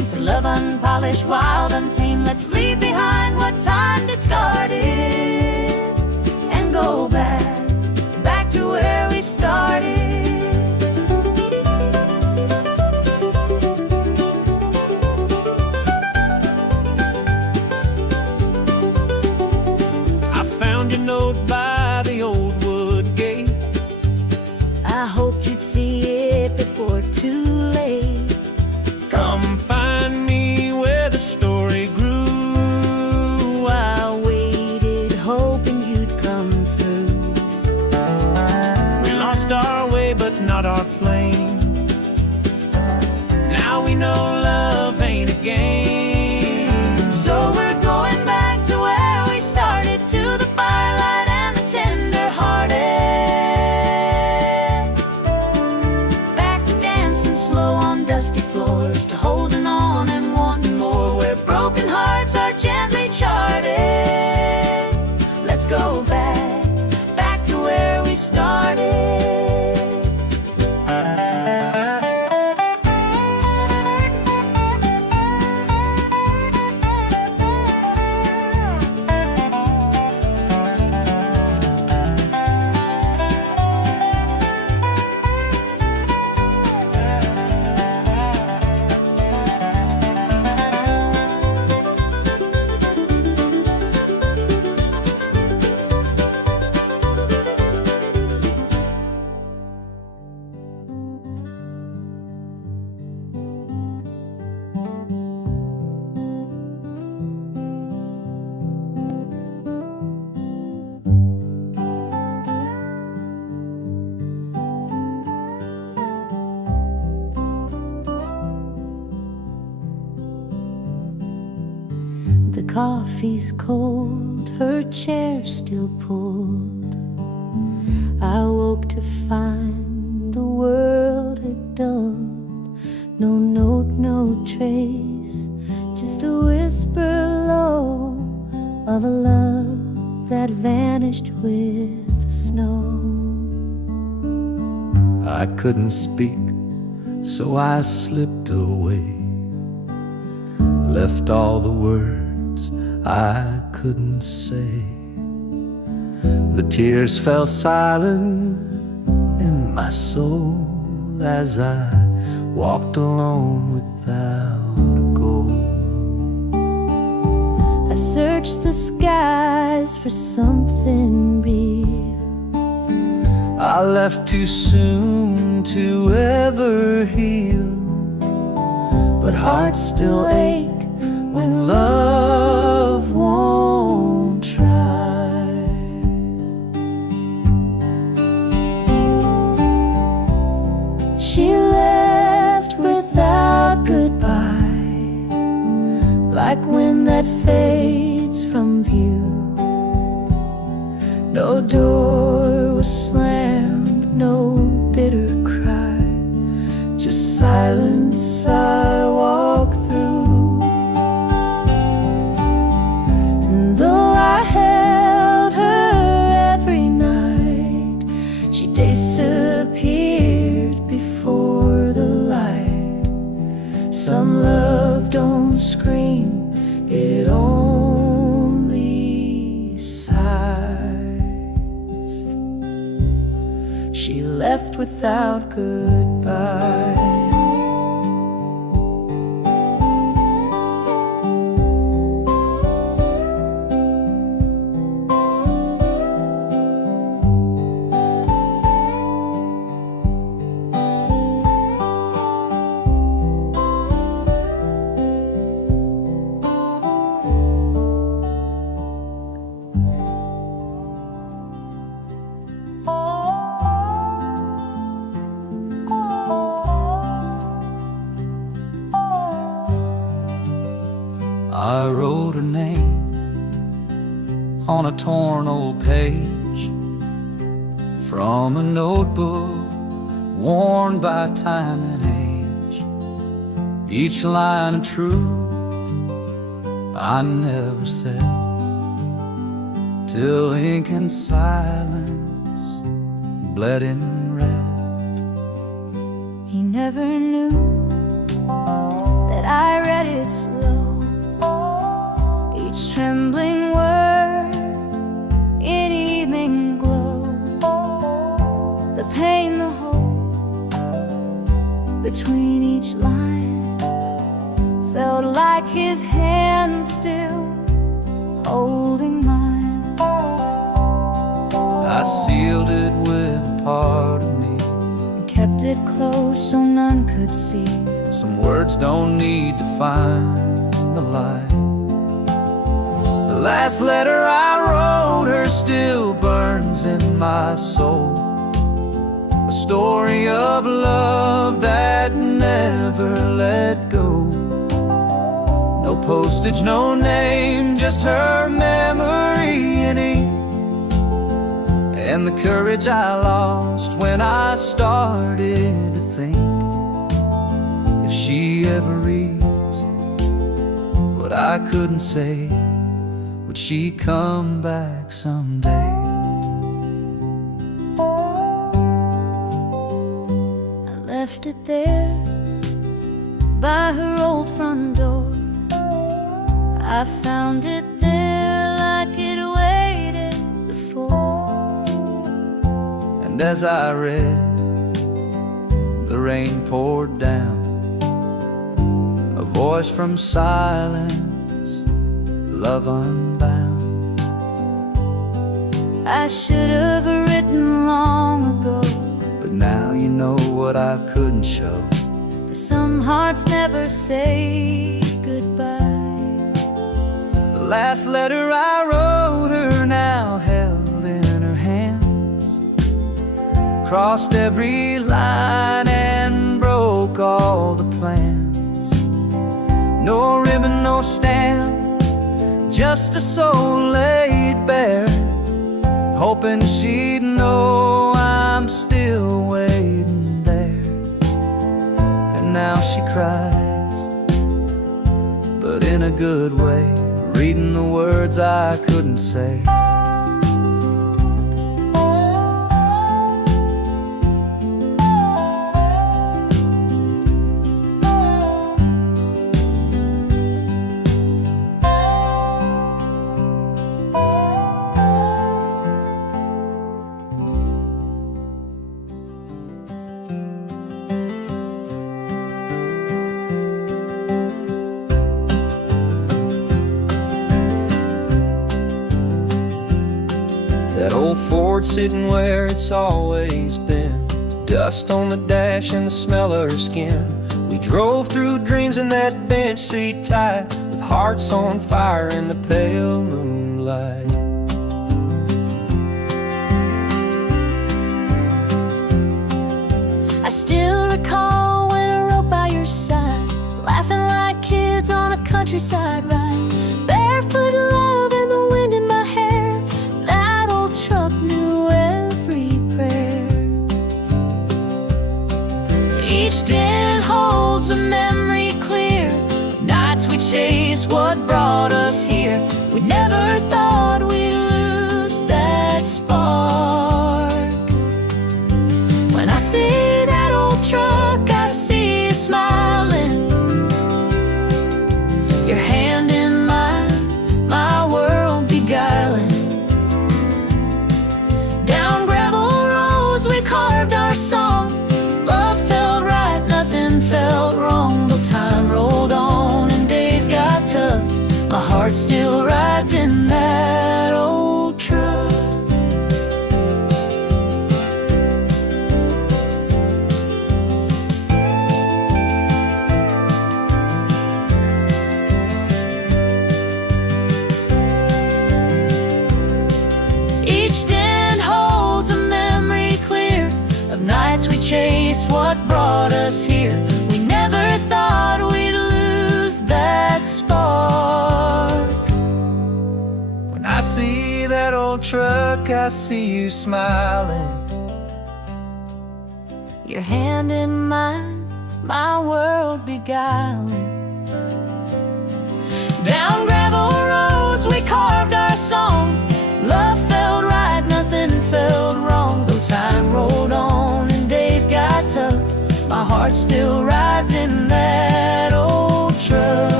unpolished, wild, untamed. Let's leave behind what time discarded and go back to where we started. I found your note by the old wood gate. I hoped you'd see it before too late. Come find me where the story grew. I waited, hoping you'd come through. We lost our way, but not our flame. Now we know love ain't a game. So we're going back to where we started, to the firelight and the tender-hearted. Back to dancing slow on dusty floors, to holding on and wanting more, where broken hearts are gently charted. Let's go back to where we started. The coffee's cold, her chair still pulled. I woke to find the world had dulled. No note, no trace, just a whisper low of a love that vanished with the snow. I couldn't speak, so I slipped away, left all the words I couldn't say. The tears fell silent in my soul as I walked alone without a goal. I searched the skies for something real. I left too soon to ever heal, but hearts still ache when love won't try. She left without goodbye, like wind that fades from view. No door was slammed, no bitter cry, just silence I walk through. And though I held her every night, she disappeared before the light. Some love don't scream, it only sighs. She left without goodbye. I wrote her name on a torn old page from a notebook worn by time and age. Each line of truth I never said, till ink and silence bled in red. He never knew that I read read it slow, each trembling word in evening glow. The pain, the hope between each line felt like his hand still holding mine. I sealed it with a part of me And kept it close so none could see. Some words don't need to find the light. The last letter I wrote her still burns in my soul. A story of love that never let go. No postage, no name, just her memory in ink. And the courage I lost when I started to think, if she ever reads what I couldn't say, would she come back someday? I left it there by her old front door. I found it there like it waited before. And as I read, the rain poured down, a voice from silence, love unbound. I should have written long ago, But now you know what I couldn't show. that some hearts never say goodbye. The last letter I wrote her now held in her hands, crossed every line and broke all the plans. No ribbon, no stamp, just a soul laid bare, hoping she'd know I'm still waiting there. And now she cries, but in a good way, reading the words I couldn't say. That old Ford sitting where it's always been, dust on the dash and the smell of her skin. We drove through dreams in that bench seat tight, with hearts on fire in the pale moonlight. I still recall when I rode by your side, laughing like kids on a countryside ride. Barefoot love and the wind in my hair, that old truck knew every prayer. Each dent holds a memory clear of nights we chased what brought us here. We never thought we'd lose that spark. When I see that old truck, I see you smiling, your hand in mine, my world beguiling. Down gravel roads we carved our song. Love felt right, nothing felt wrong. Though time rolled on and days got tough, my heart still rides in that old truck. Each dent holds a memory clear of nights we chased what brought us here. We never thought we'd lose that spark. When I see that old truck, I see you smiling, Your hand in mine, my world beguiling. Down gravel roads we carved our song. Love felt right, nothing felt wrong. Though time rolled on and days got tough, my heart still rides in that old truck.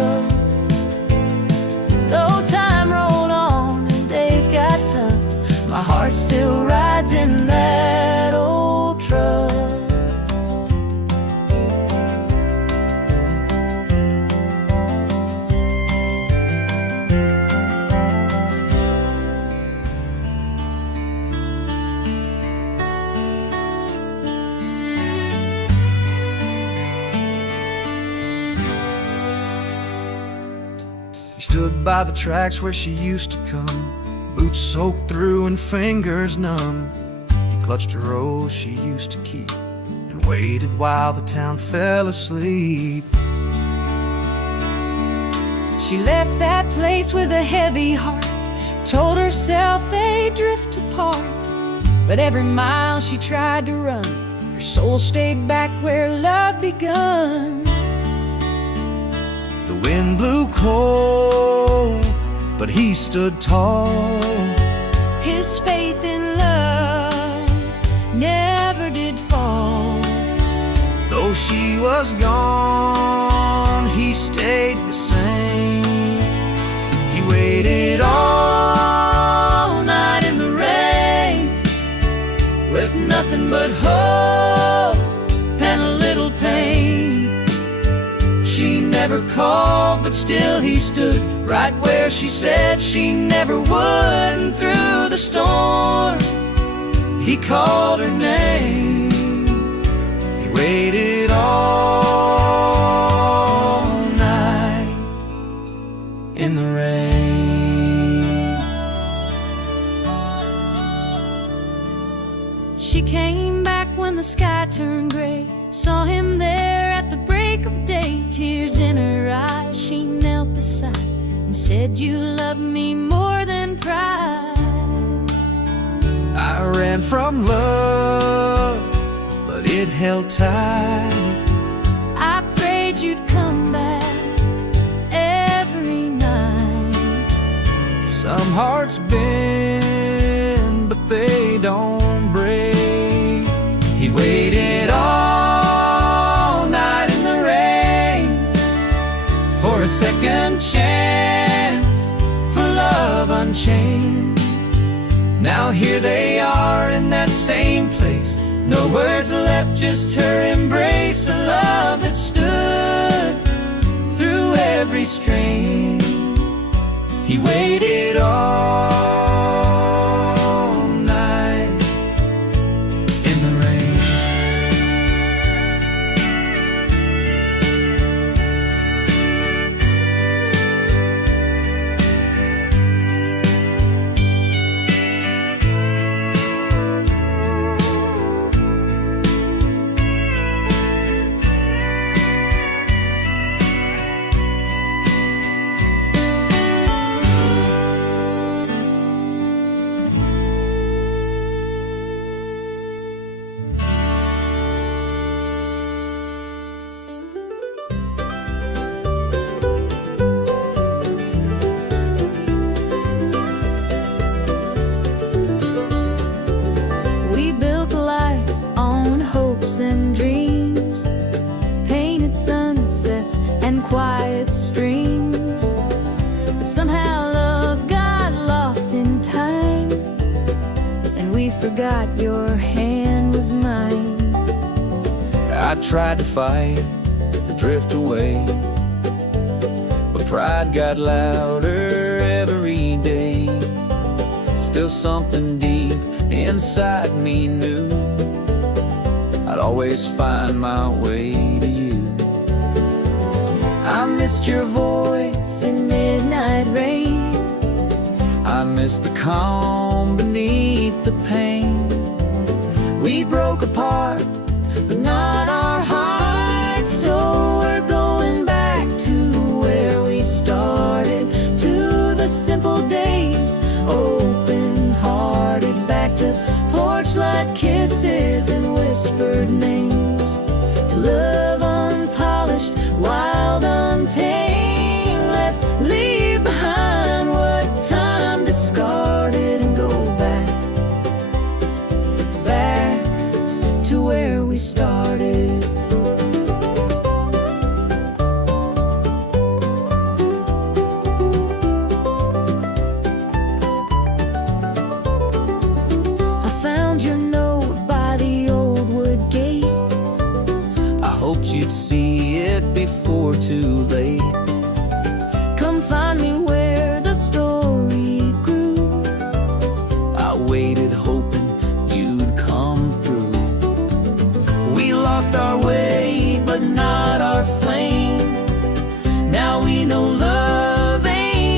stood by the tracks where she used to come, boots soaked through and fingers numb. He clutched a rose she used to keep and waited while the town fell asleep. She left that place with a heavy heart, told herself they'd drift apart. But every mile she tried to run, her soul stayed back where love begun. The wind blew cold, but he stood tall. His faith in love never did fall. Though she was gone, he stayed the same. He waited all night in the rain, with nothing but hope and a little pain. She never called, but still he stood right where she said she never would. And through the storm, he called her name. He waited all night in the rain. She came back when the sky turned gray, saw him there at the break of day. Tears in her eyes, she knelt beside and said, "You love me more than pride." I ran from love, but it held tight. I prayed you'd come back every night. Some hearts bend, but they don't break. He waited all night in the rain for a second chance, for love unchained. Now here they are in that same place, no words left, just her embrace. A love that stood through every strain. He waited all night in the rain. We built a life on hopes and dreams, painted sunsets and quiet streams. But somehow love got lost in time, and we forgot your hand was mine. I tried to fight, to drift away, but pride got louder every day. Still something deep inside me knew I'd always find my way to you. I missed your voice in midnight rain. I miss the calm beneath the pain. We broke apart, but not our hearts. So we're going back to where we started, to the simple days, open-hearted, back to porch-light kisses and whispered names, to love unpolished, wild, untamed. Let's leave behind what time discarded and go back to where we started. I found your note by the old wood gate. I hoped you'd see it before too late. Come find me where the story grew. I waited hoping you'd come through. We lost our way, but not our flame. Now we know love ain't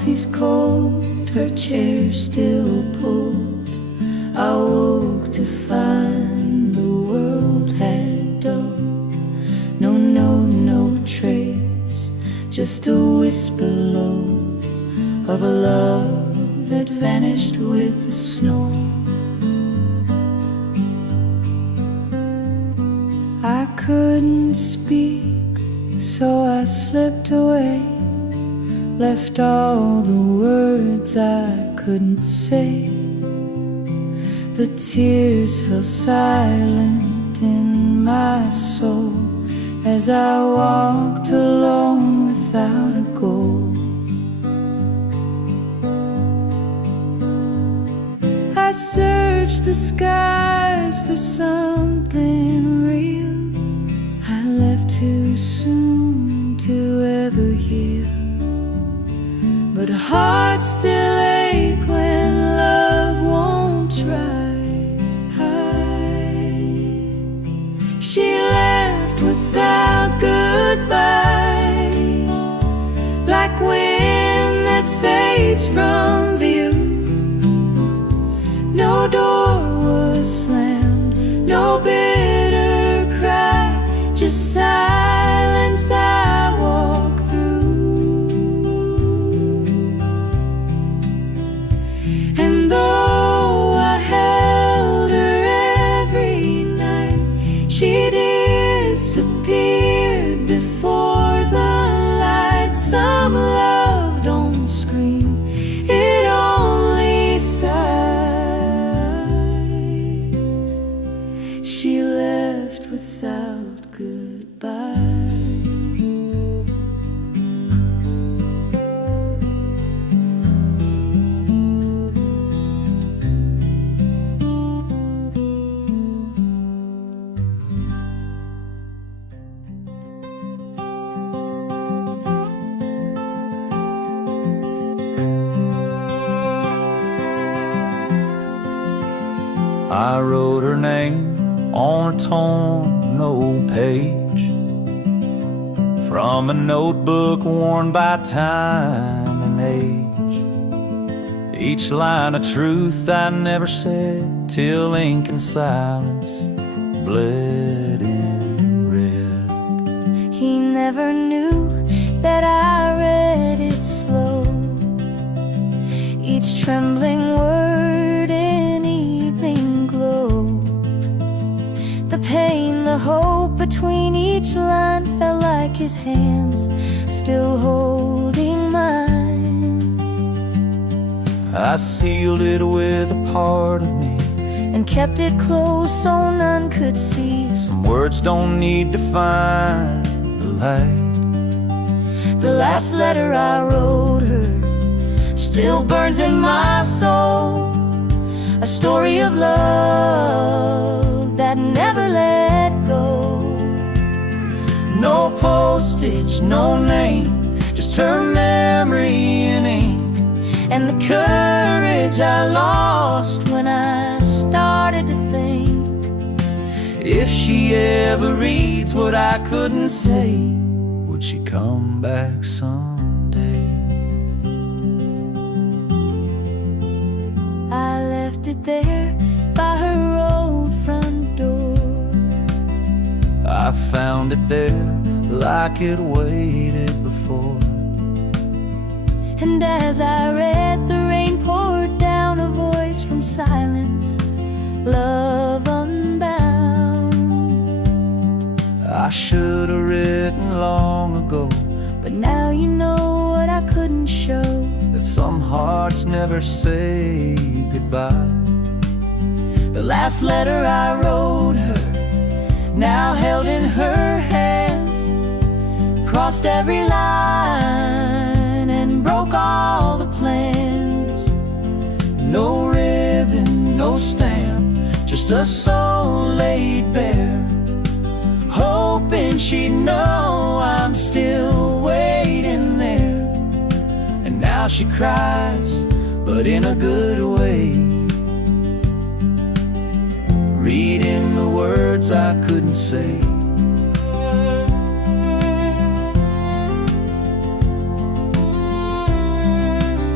coffee's cold, her chair still pulled. I woke to find the world had dulled. No trace, just a whisper low of a love that vanished with the snow. I couldn't speak, so I slipped away, left all the words I couldn't say. The tears fell silent in my soul as I walked alone without a goal. I searched the skies for something real. I left too soon to ever heal, but hearts still ache when love won't try. She left without goodbye, like wind that fades from view. No door was slammed, no bitter cry, just silence I walk through. And though I held her every night, she disappeared before the light. Some love don't scream, it only sighs. She left without goodbye. I wrote her name on a torn old page from a notebook worn by time and age. Each line of truth I never said till ink and silence bled in red. He never knew that I read it slow, each trembling word in evening glow. The pain, the hope between each line felt like his hands still holding mine. I sealed it with a part of me and kept it close so none could see. Some words don't need to find the light. The last letter I wrote her still burns in my soul, a story of love that never let go. No postage, no name, just her memory in ink, and the courage I lost when I started to think. If she ever reads what I couldn't say, would she come back someday? I left it there by her old front door. I found it there like it waited before. And as I read, the rain poured down, a voice from silence, love unbound. I should have written long ago, but now you know what I couldn't show, that some hearts never say goodbye. The last letter I wrote her, now held in her hands, crossed every line and broke all the plans. No ribbon, no stamp, just a soul laid bare, hoping she'd know I'm still waiting there. And now she cries, but in a good way, reading the words I couldn't say.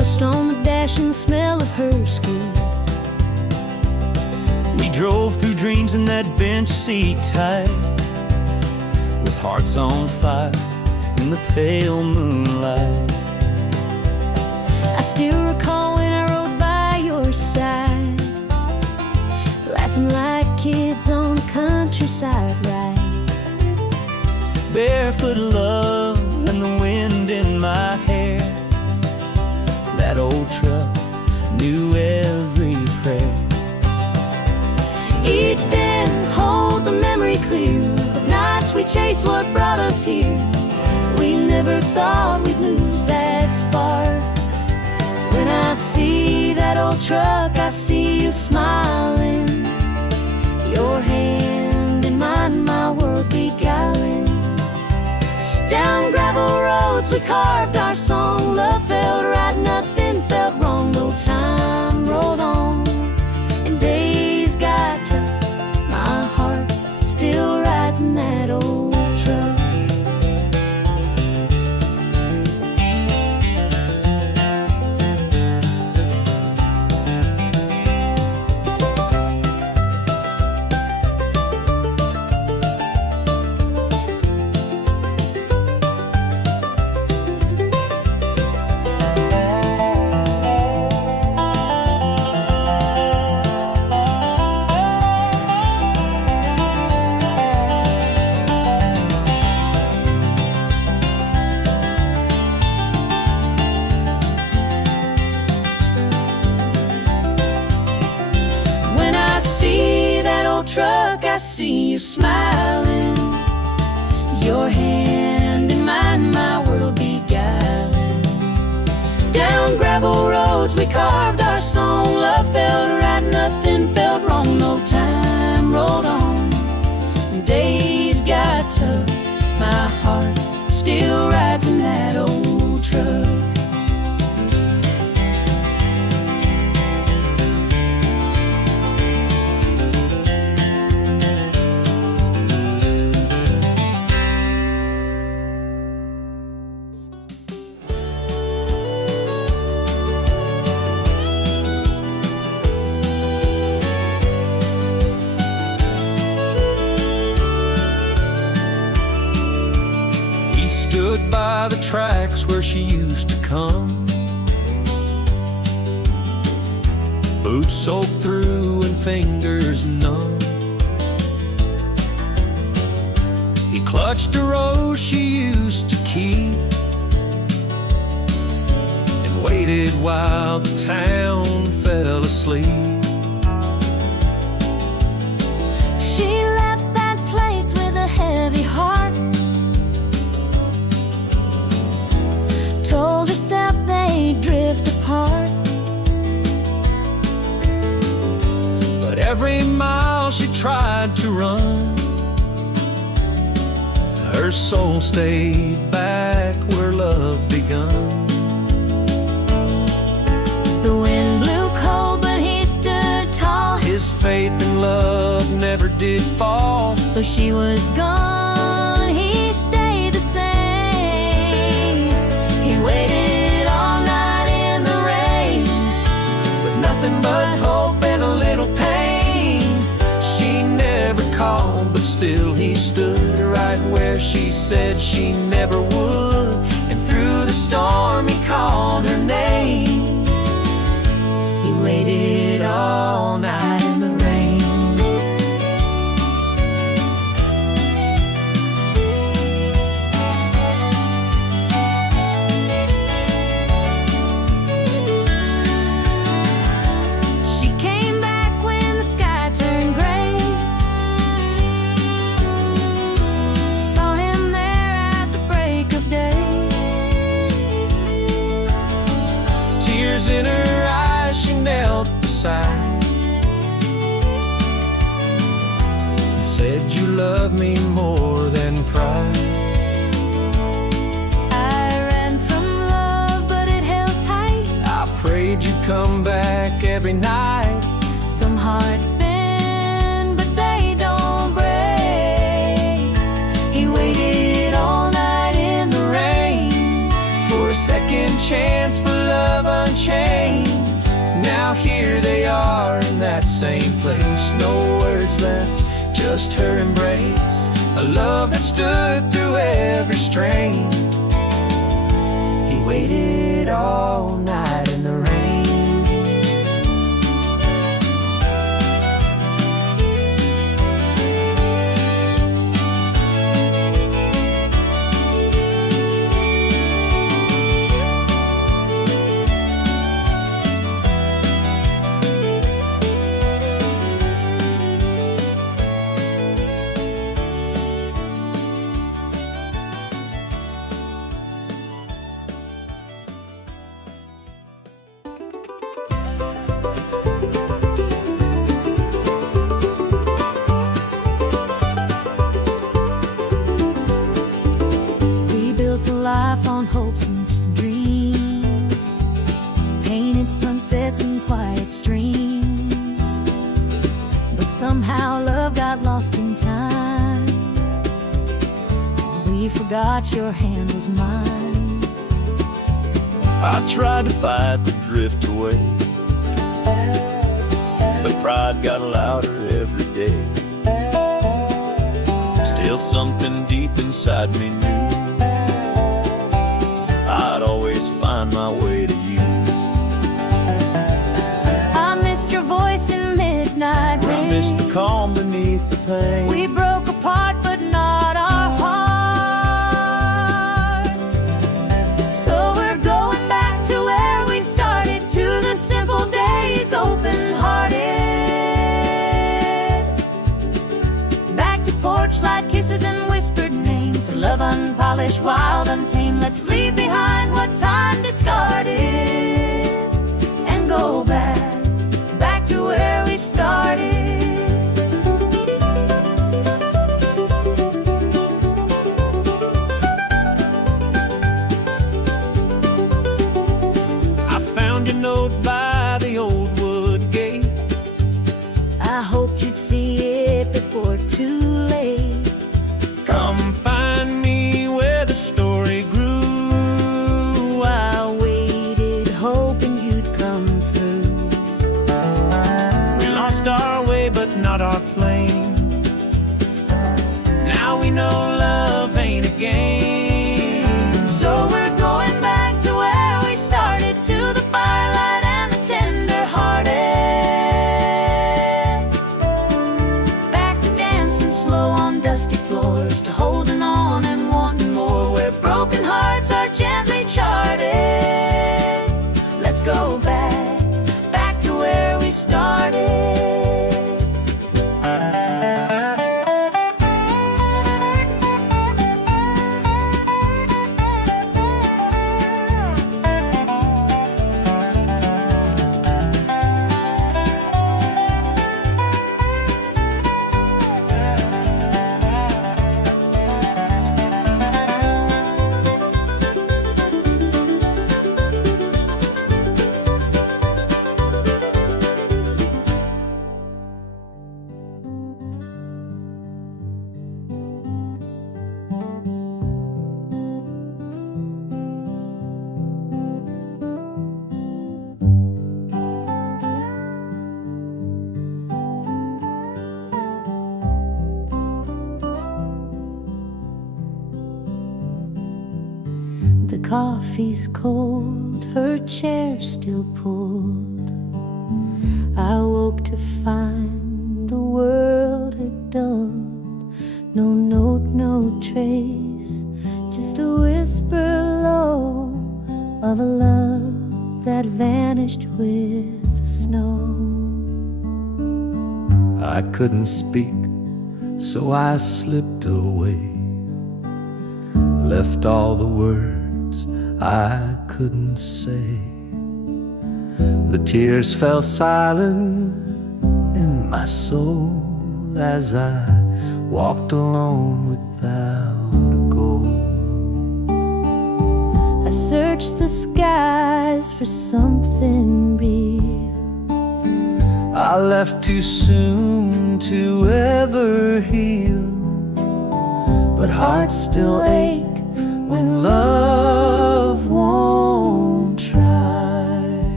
Dust on the dash and the smell of her skin. We drove through dreams in that bench seat tight, with hearts on fire in the pale moonlight. I still recall when I rode by your side, laughing like kids on the countryside ride. Barefoot love and the wind in my hair. That old truck knew every prayer. Each day holds a memory clear of nights we chased what brought us here. We never thought we'd lose that spark. When I see that old truck, I see you smiling, your hand in mine, my world beguiling. Down gravel roads we carved our song. Love felt right, nothing felt wrong. No time rolled on and days got tough. My heart still rides in that old truck. Truck, I see you smiling, your hand in mine, my world beguiling. Down gravel roads we carved our song. Love felt right, nothing felt wrong. No time rolled on, days got tough. My heart still rides in that old truck. Stood by the tracks where she used to come, boots soaked through and fingers numb. He clutched a rose she used to keep and waited while the town fell asleep. She left that place with a heavy heart, told herself they'd drift apart. But every mile she tried to run, her soul stayed back where love begun. The wind blew cold, but he stood tall. His faith in love never did fall. Though she was gone, he stayed the same. He waited all night in the rain, With nothing but hope and a little pain. She never called, but still he stood right where she said she never would. And through the storm he called her name. he waited all night in the rain. She came back when the sky turned gray, saw him there at the break of day. Tears in her eyes, she knelt beside and said, "You love me more than pride." I ran from love, but it held tight. I prayed you'd come back every night. Some hearts bend, but they don't break. He waited all night in the rain For a second chance for love unchained. Now here they are in that same place. No words left, just her embrace. A love that stood through every strain. He waited all night in the rain. Life on hopes and dreams, painted sunsets and quiet streams. But somehow love got lost in time. We forgot your hand was mine. I tried to fight the drift away, but pride got louder every day. Still something deep inside me knew I'd always find my way to you. I missed your voice in midnight rain. I missed the calm beneath the pain. We broke apart but not our heart. So we're going back to where we started, to the simple days, open-hearted. Back to porch light kisses and whispered names. Love unpolished, wild, untamed. Let's leave behind what time discarded and go back to where we started. I found your note by the old wood gate. I hoped you'd see it before too late. Come find me where the story grew. I waited, hoping you'd come through. We lost our way, but not our flame. Now we know love ain't a game. So we're going back to where we started, to the firelight and the tender-hearted. Back to dancing slow on dusty floors, to holding on and wanting more, where broken hearts are gently charted. Let's go back to where we started. The coffee's cold, her chair still pulled. I woke to find the world had dulled. No note, no trace, just a whisper low of a love that vanished with the snow. I couldn't speak, so I slipped away, left all the words I couldn't say. The tears fell silent in my soul as I walked alone without a goal. I searched the skies for something real. I left too soon to ever heal, but hearts still ache when love won't try.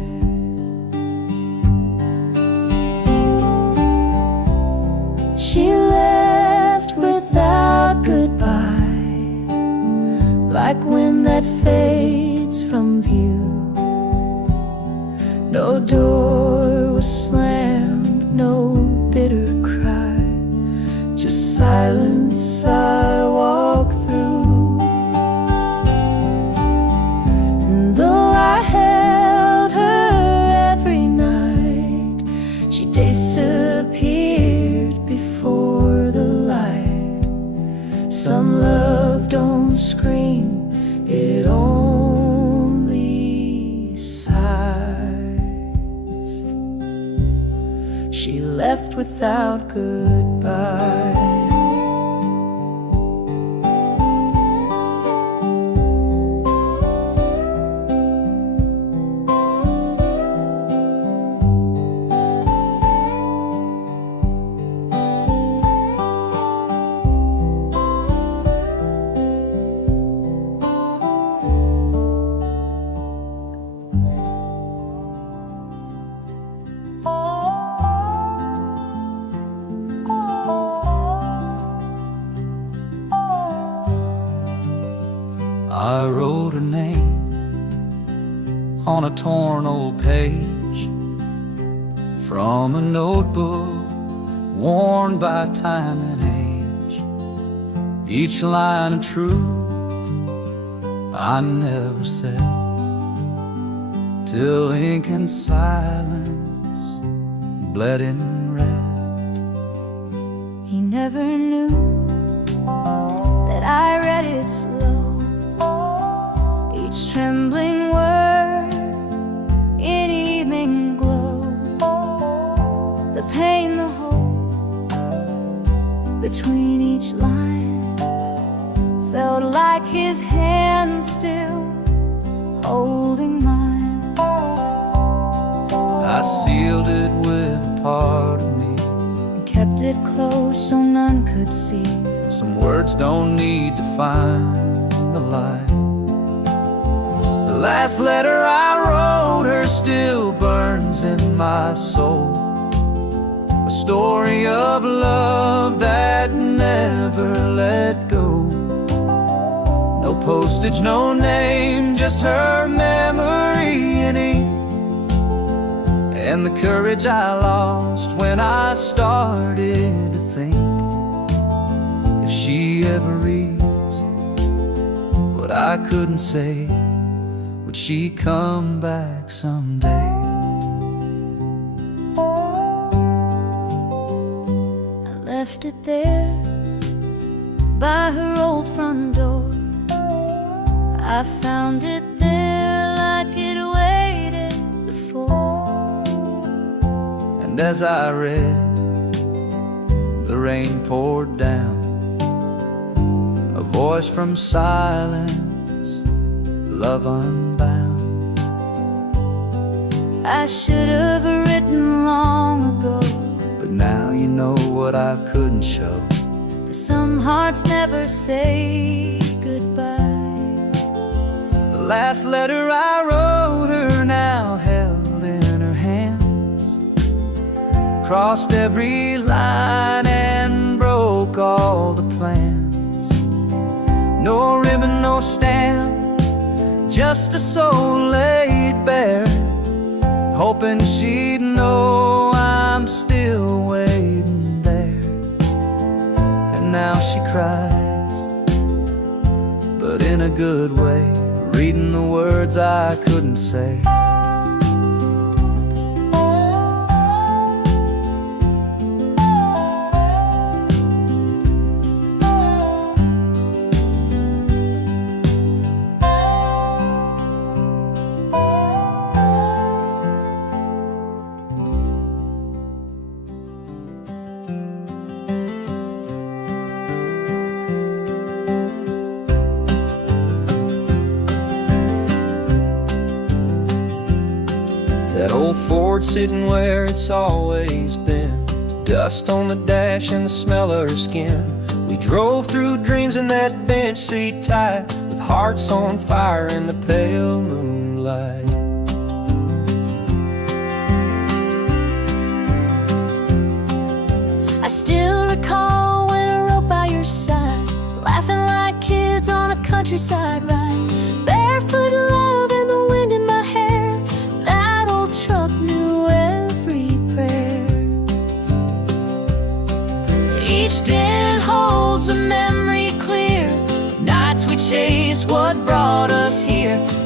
streets from view. No door was slammed, no bitter cry, just silence I walk through. And though I held her every night, she disappeared before the light. Some love don't scream, it only sighs. She left without goodbye. I wrote her name on a torn old page from a notebook worn by time and age. Each line of truth I never said, till ink and silence bled in red. He never knew that I read it slow, each trembling word in evening glow. The pain, the hope between each line felt like his hand still holding mine. I sealed it with a part of me, And kept it close so none could see. some words don't need to find the light. The last letter I wrote her still burns in my soul, a story of love that never let go. No postage, no name, just her memory in ink, and the courage I lost when I started to think, if she ever reads what I couldn't say, would she come back someday? I left it there by her old front door. I found it there like it waited before. And as I read, the rain poured down, a voice from silence, love unbound. I should have written long ago, But now you know what I couldn't show. that some hearts never say goodbye. The last letter I wrote her now held in her hands, crossed every line and broke all the plans. No ribbon, no stamp, just a soul laid bare, hoping she'd know I'm still waiting there. And now she cries, but in a good way, reading the words I couldn't say. That old Ford sitting where it's always been, dust on the dash and the smell of her skin. We drove through dreams in that bench seat tight, with hearts on fire in the pale moonlight. I still recall when I rode by your side, laughing like kids on a countryside ride, barefoot love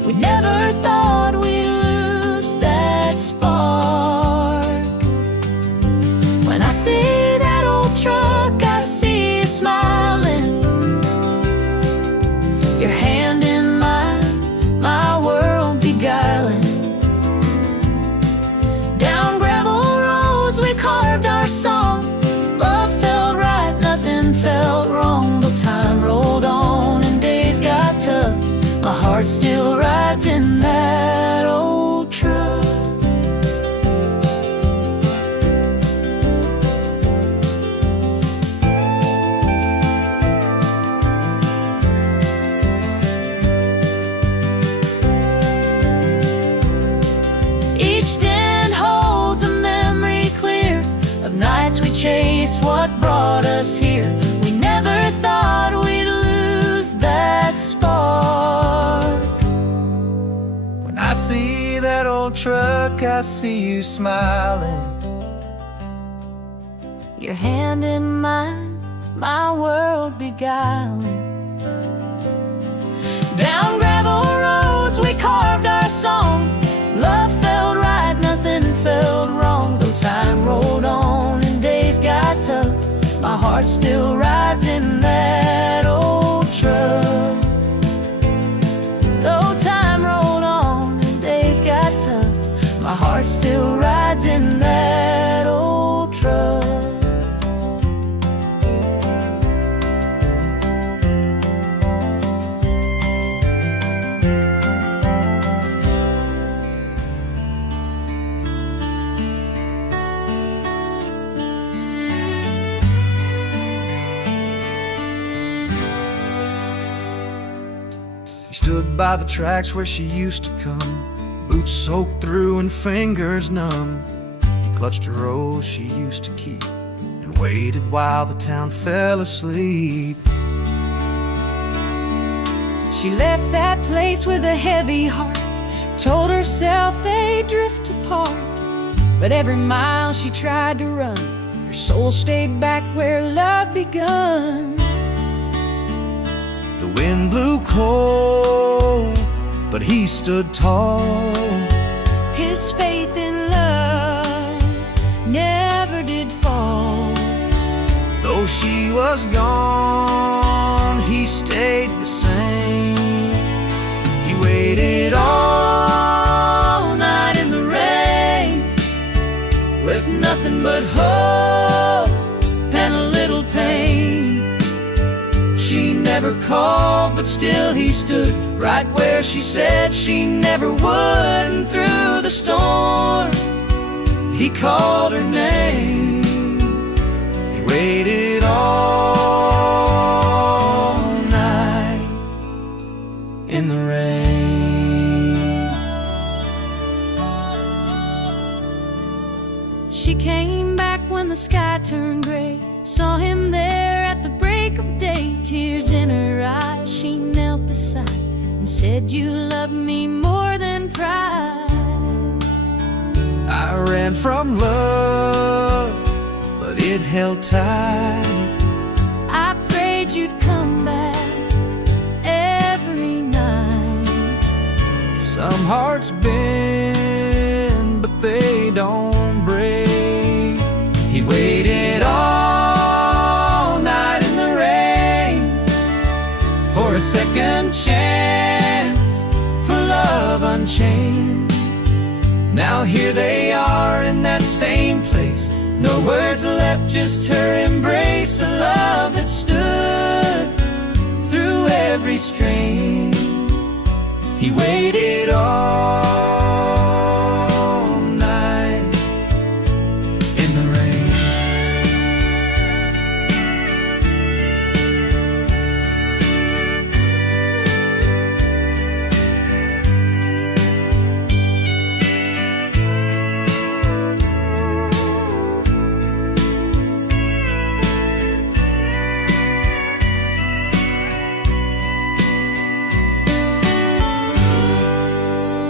We never thought we'd lose that spark. When I see that old truck, I see you smiling, your hand in mine, my world beguiling. Down gravel roads we carved our song. Love felt right, nothing felt wrong. Though time rolled on and days got tough, my heart still rides in that old truck. Each den holds a memory clear of nights we chased what brought us here. We never thought we'd lose that spark. When I see that old truck, I see you smiling, Your hand in mine, my world beguiling. Down gravel roads we carved our song. Love felt right, nothing felt wrong. Though time rolled on and days got tough, my heart still rides in that old truck. Though time rolled on and days got tough, my heart still rides in that old truck. He stood by the tracks where she used to come, boots soaked through and fingers numb. He clutched a rose she used to keep and waited while the town fell asleep. She left that place with a heavy heart, told herself they'd drift apart. But every mile she tried to run, her soul stayed back where love begun. The wind blew cold, but he stood tall. His faith in love never did fall. Though she was gone, he stayed the same. He waited all night in the rain, With nothing but hope and a little pain. She never called, but still he stood right where she said she never would. And through the storm, he called her name. he waited all night In the rain, She came back when the sky turned gray, saw him there at the break of day. Tears in her eyes, she knelt beside and said, "You love me more than pride." I ran from love, but it held tight. I prayed you'd come back every night. Some hearts bend, but they don't break. He waited all night in the rain for a second chance, for love unchained. Now here they are in that same place, no words left, just her embrace. A love that stood through every strain. He waited all night in the rain.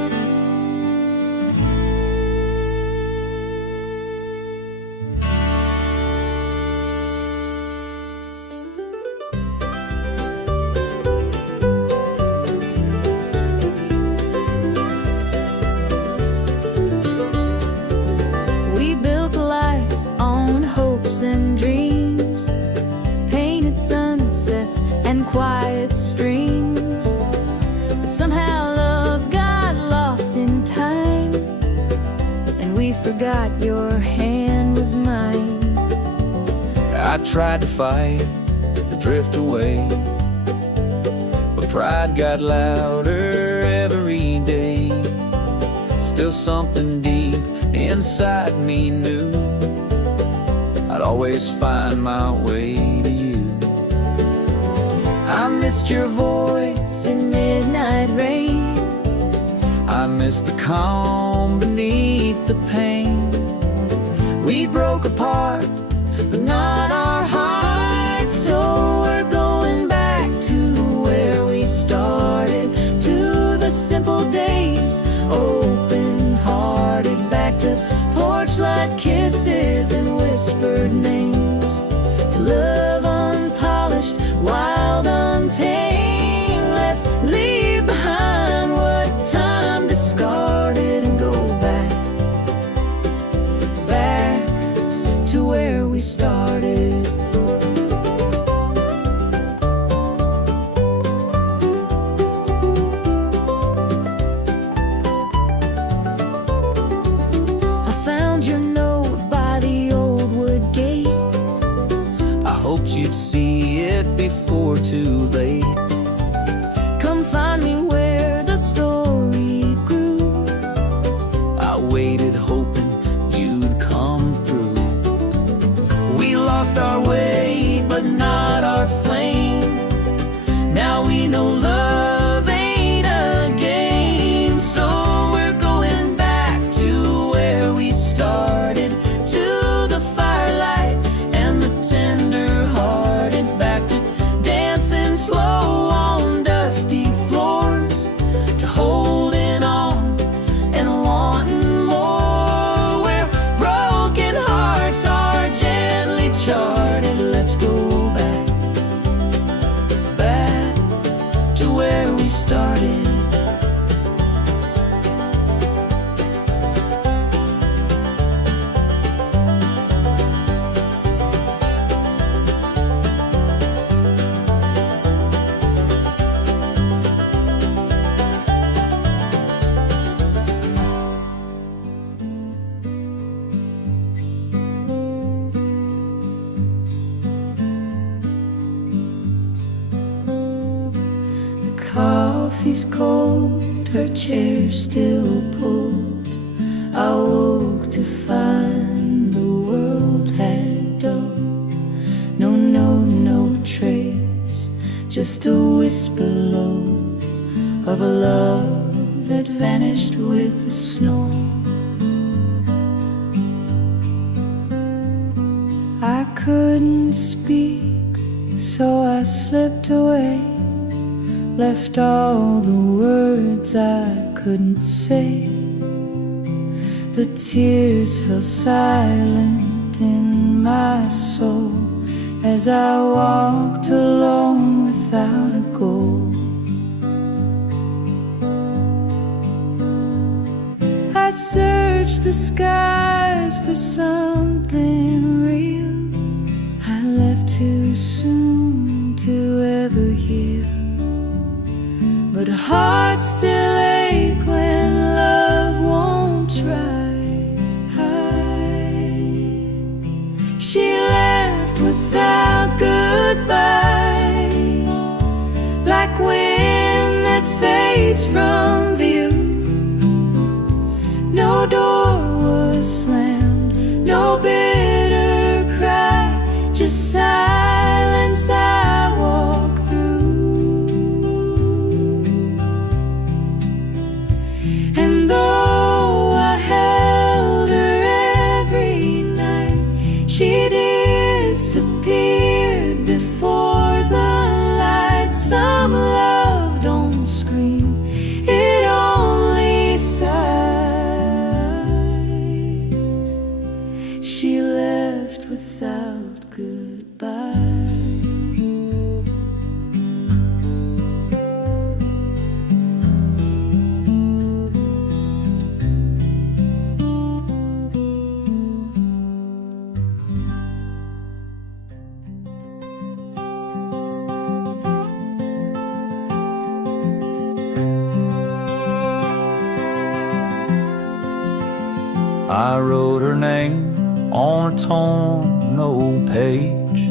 I tried to fight the drift away, but pride got louder every day. Still something deep inside me knew I'd always find my way to you. I missed your voice in midnight rain. I miss the calm beneath the pain. We broke apart, but not our hearts. So we're going back to where we started, to the simple days, open-hearted. Back to porch light kisses and whispered names, to love unpolished, wild, untamed. Let's leave behind what time discarded and go back to where we started. I found your note by the old wood gate. I hoped you'd see it before too late. Come find me where the story grew. I waited hoping you'd come through. We lost our way, but not our flame. Now we know love ain't a game. So we're going back to where we started, to the firelight and the tender-hearted. Back to dancing slow on dusty floors, to holding on and wanting more. Where broken hearts are gently charted. Let's go back to where we started. Coffee's cold, her chair still pulled. I woke to find the world had dulled. No note, no trace, just a whisper low of a love that vanished with the snow. I couldn't speak, so I slipped away, left all the words I couldn't say. The tears fell silent in my soul as I walked alone without a goal. I searched the skies for something real. I left too soon to ever heal, but hearts still ache when love won't try. She left without goodbye, like wind that fades from view. No door was slammed, no bitter cry, just silence I walk through. And though I held her every night, she disappeared before the light. Some love don't scream, it only sighs. She left without goodbye. I wrote her name on a torn old page.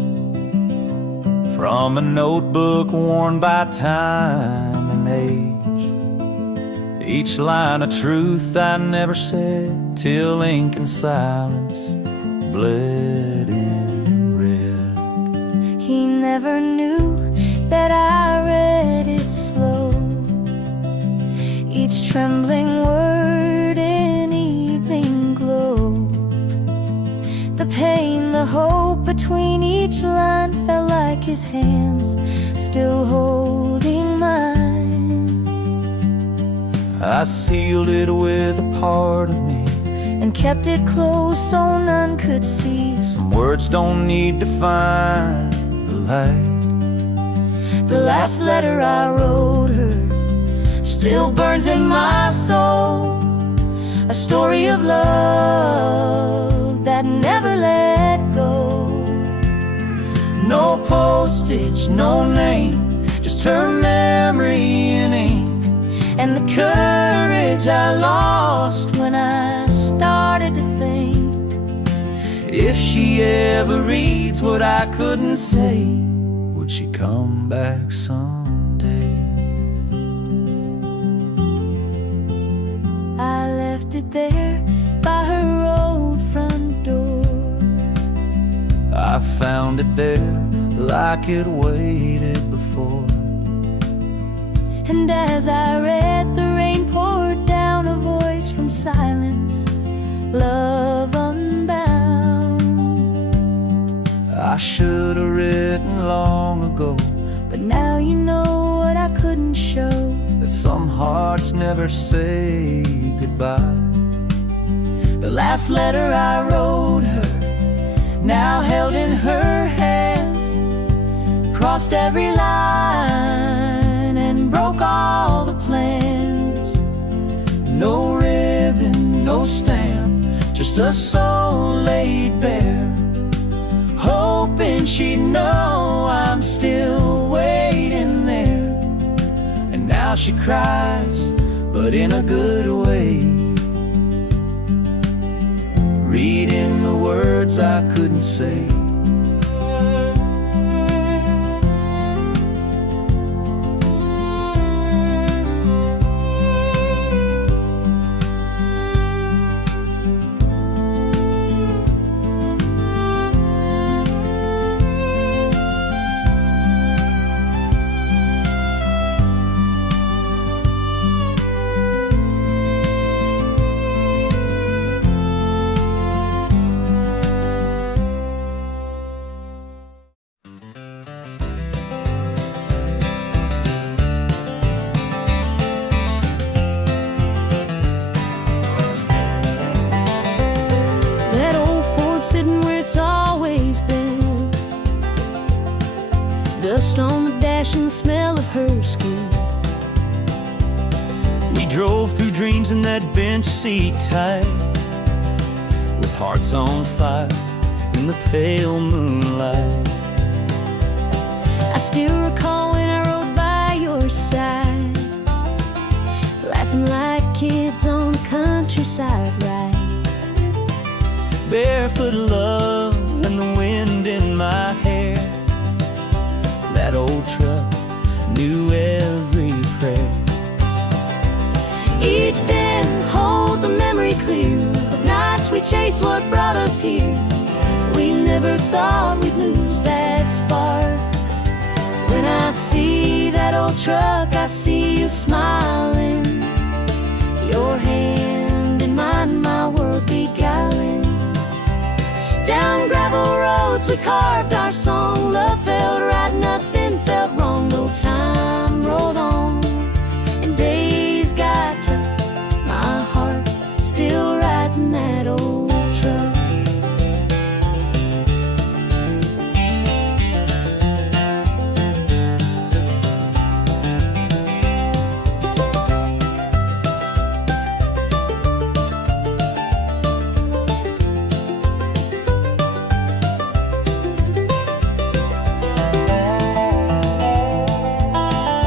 from a notebook worn by time and age. Each line a truth I never said, till ink and silence bled in red. He never knew that I read it slow, each trembling word in evening glow. The pain, the hope between each line felt like his hands still holding mine. I sealed it with a part of me and kept it close so none could see. Some words don't need to find the light. The last letter I wrote her still burns in my soul, a story of love that never let go. No postage, no name, just her memory in ink, and the courage I lost when I started to think. If she ever reads what I couldn't say, would she come back someday? I left it there by her old front door. I found it there like it waited before. And as I read, the rain poured down, a voice from silence, love unbound. I should have written long ago, but now you know what I couldn't show, that some hearts never say goodbye. the last letter I wrote her, now held in her hands, crossed every line and broke all the plans. No ribbon, no stamp, just a soul laid bare, hoping she'd know I'm still waiting there. And now she cries, but in a good way, reading the words I couldn't say. Dust on the dash and the smell of her skin. We drove through dreams in that bench seat tight, with hearts on fire in the pale moonlight. I still recall when I rode by your side, laughing like kids on the countryside ride. Barefoot love and the wind in my hair. That old truck knew every prayer. Each den holds a memory clear of nights we chased what brought us here. We never thought we'd lose that spark. When I see that old truck, I see you smiling, your hand in mine, my world beguiling. Down gravel roads we carved our song. Love felt right, nothing felt wrong. No time rolled on and days got tough. My heart still rides in that old truck.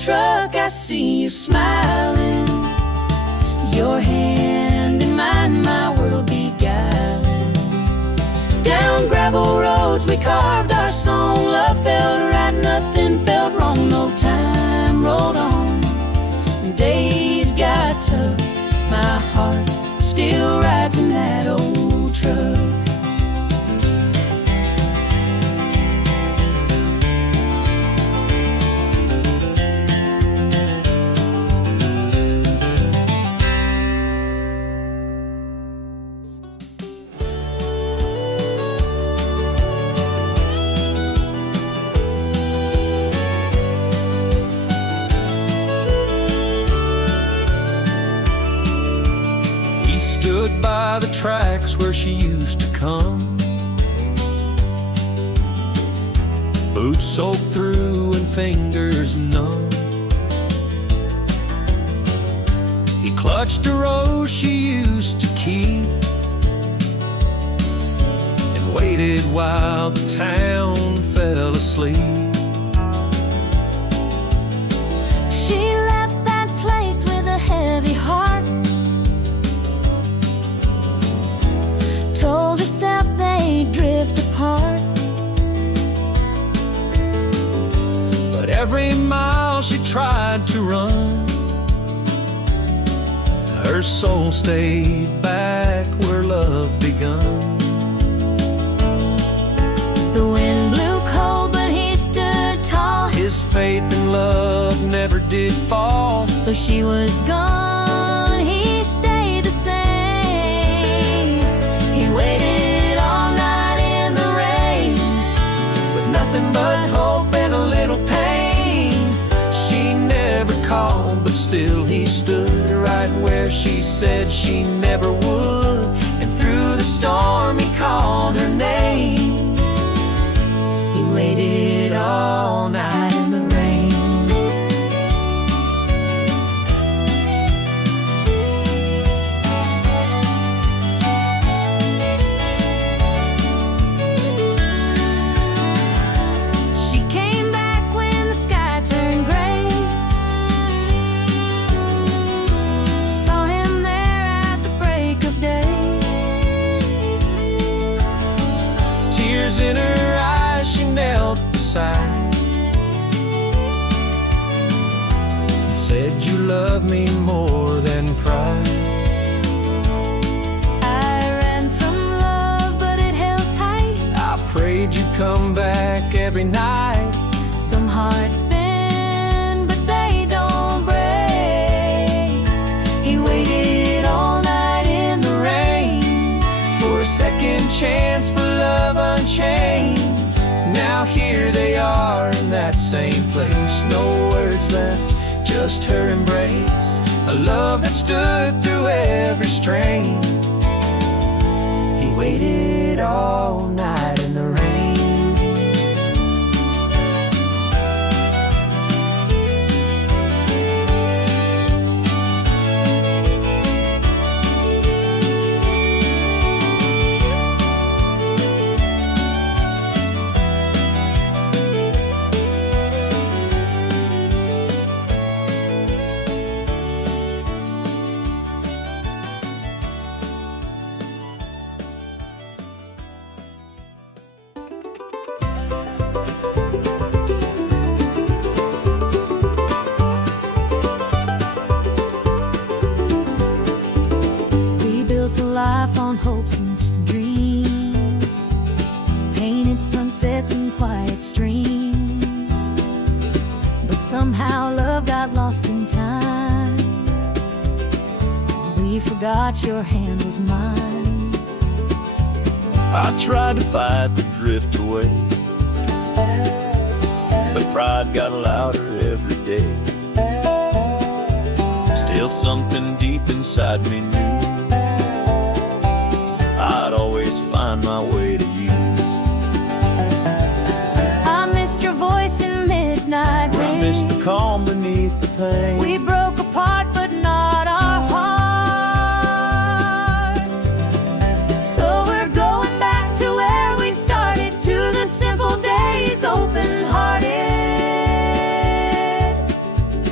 truck, I see you smiling, your hand in mine, my world beguiling. Down gravel roads we carved our song, love felt right, nothing felt wrong, no time rolled on. Days got tough, my heart still rides in that old truck. Stood by the tracks where she used to come, boots soaked through and fingers numb. He clutched a rose she used to keep and waited while the town fell asleep. She left that place with a heavy heart, told herself they'd drift apart. But every mile she tried to run, her soul stayed back where love begun. The wind blew cold, but he stood tall. His faith in love never did fall. Though she was gone, he stayed the same. He waited all night in the rain, With nothing but hope and a little pain. She never called, but still he stood right where she said she never would. And through the storm he called her name. He waited all night in the rain. she came back when the sky turned gray. Saw him there at the break of day. Tears in her eyes, she knelt beside and said, "You love me more than pride." I ran from love, but it held tight. I prayed you'd come back every night. Some hearts bend, but they don't break. He waited all night in the rain For a second chance for love unchained. Now here they are in that same place. No words left, just her embrace. A love that stood through every strain. He waited all night in the rain. We built a life on hopes and dreams, painted sunsets and quiet streams. But somehow love got lost in time. We forgot your hand was mine. I tried to fight the drift away, but pride got louder every day. Still something deep inside me knew I'd always find my way to you. I missed your voice in midnight rain. I missed the calm beneath the pain. We broke apart, but not our heart. So we're going back to where we started, to the simple days, open-hearted.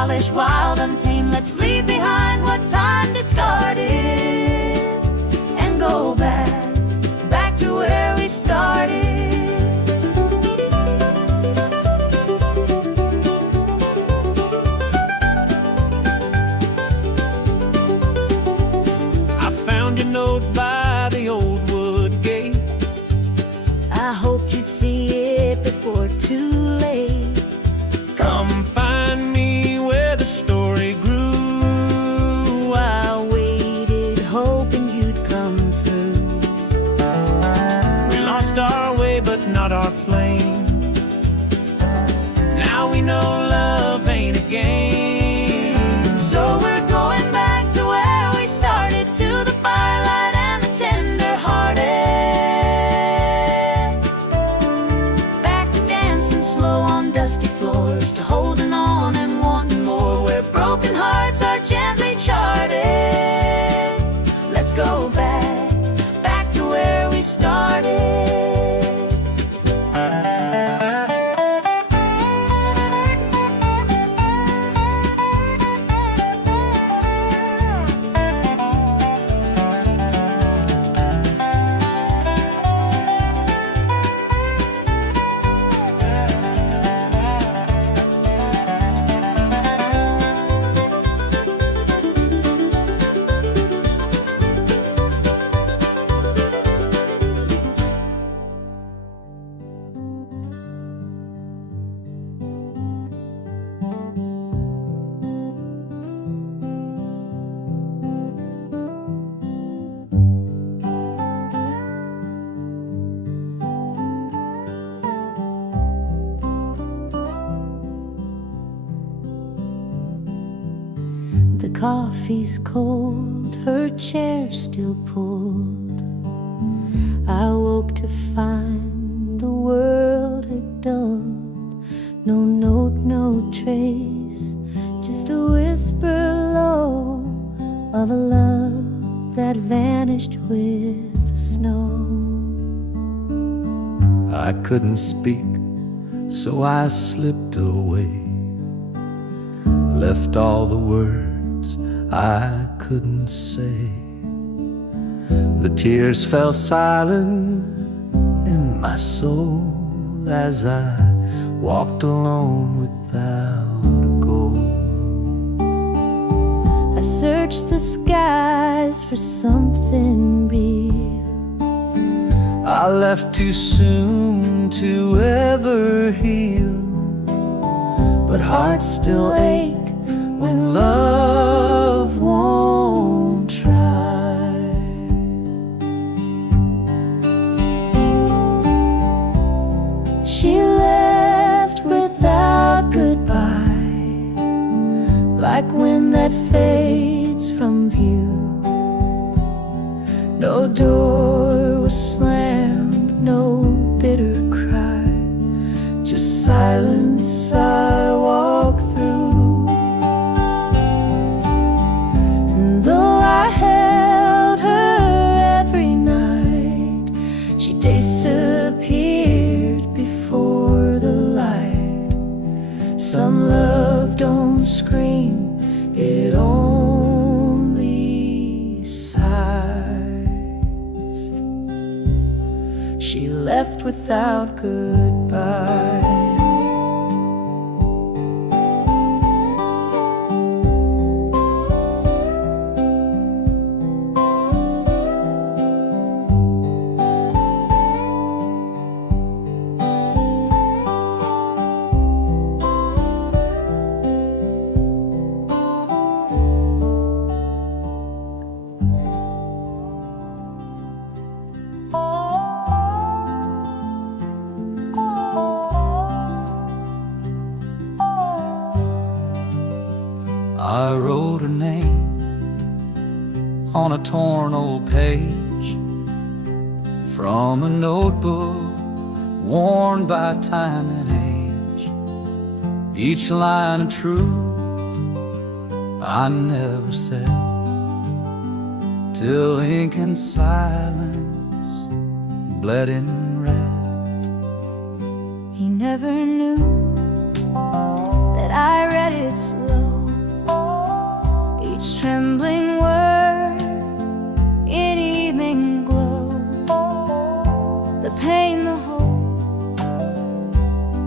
childish, wild, untamed. Let's leave behind what time discarded and go back to where we started. I found your note by the old wood gate. I hoped you'd see it before too late. Come find me where the story grew. I waited, hoping you'd come through. We lost our way, but not our flame. Now we know love ain't a game. So we're going back to where we started, to the firelight and the tender-hearted. Back to dancing slow on dusty floors, to holding on and wanting more, where broken hearts are gently charted. Let's go back to where we started. The coffee's cold, her chair still pulled. I woke to find the world had dulled. No note, no trace, just a whisper low of a love that vanished with the snow. I couldn't speak, so I slipped away, left all the words I couldn't say. The tears fell silent in my soul as I walked alone without a goal. I searched the skies for something real. I left too soon to ever heal, but hearts still ache when love won't try. She left without goodbye, like wind that fades from view. No door was slammed, no bitter cry, just silence I walk through. And though I held her every night, she disappeared before the light. Some love don't scream, it only sighs. She left without goodbye. I wrote her name on a torn old page from a notebook worn by time and age. Each line a truth I never said, till ink and silence bled in red. He never knew that I read it slow,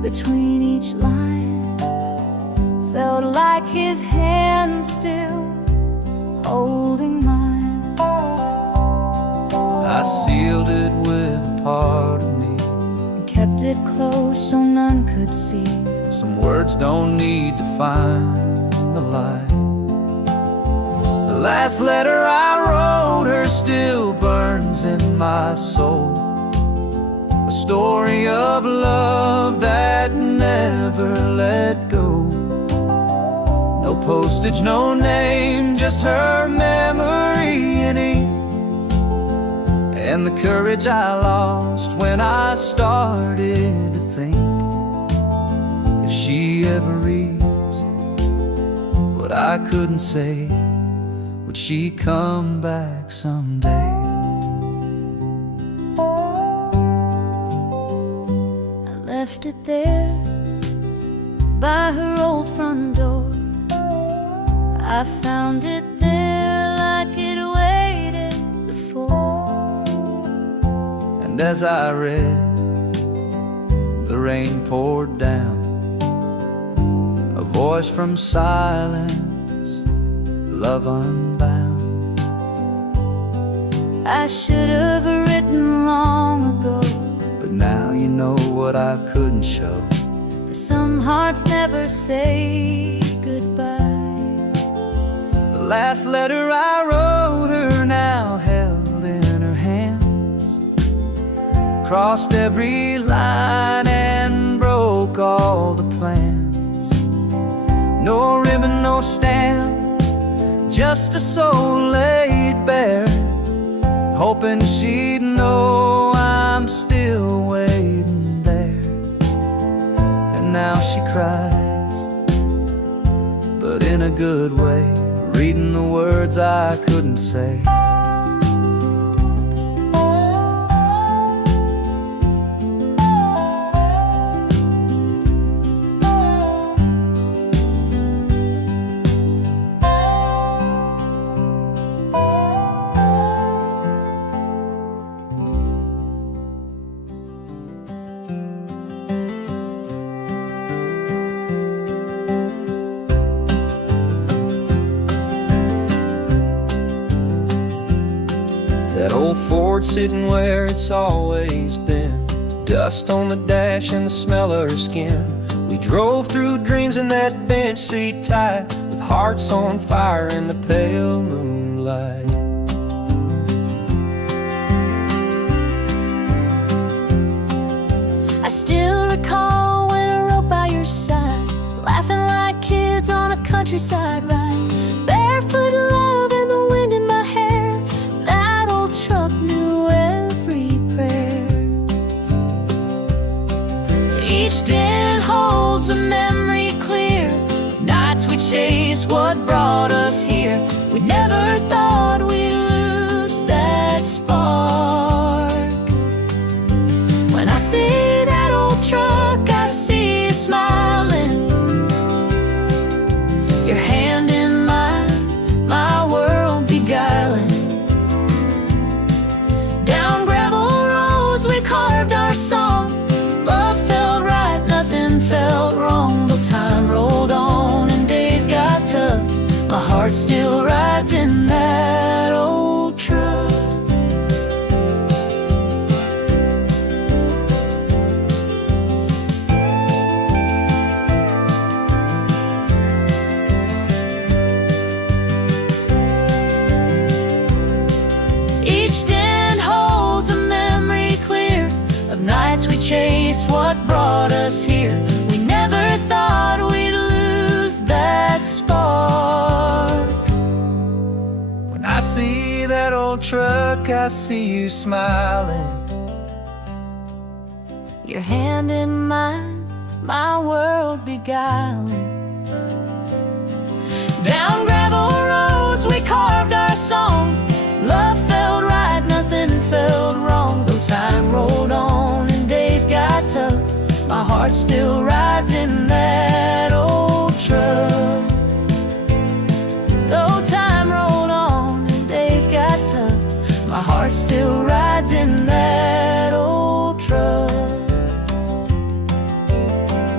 between each line. Felt like his hand still holding mine. I sealed it with a part of me, And kept it close so none could see. some words don't need to find the light. The last letter I wrote her still burns in my soul, a story of love that never let go. No postage, no name, just her memory in ink, and the courage I lost when I started to think, if she ever reads what I couldn't say, would she come back someday? I left it there by her old front door. I found it there like it waited before. And as I read, the rain poured down, a voice from silence, love unbound. I should have written long ago, But now you know what I couldn't show. that some hearts never say goodbye. The last letter I wrote her now held in her hands, crossed every line and broke all the plans. No ribbon, no stamp, just a soul laid bare, hoping she'd know I'm still waiting there. And now she cries, but in a good way, reading the words I couldn't say. That old Ford sitting where it's always been, dust on the dash and the smell of her skin. We drove through dreams in that bench seat tight, with hearts on fire in the pale moonlight. I still recall when I rode by your side, laughing like kids on a countryside ride. Barefoot love and the wind in my hair, that old truck knew every prayer. Each dent holds a memory clear, nights we chased what brought us here. We never thought we'd lose that spark. When I see that old truck, I see you smiling, your hand in mine, my world beguiling. Down gravel roads we carved our song, love felt right, nothing felt wrong. Though time rolled on and days got tough, my heart still rides in that old truck. Nights we chased what brought us here. We never thought we'd lose that spark. When I see that old truck, I see you smiling, your hand in mine, my world beguiling. Down gravel roads we carved our song, love felt right, nothing felt wrong. Though time rolled on and days got tough, my heart still rides in that old truck. Though time rolled on and days got tough, my heart still rides in that old truck.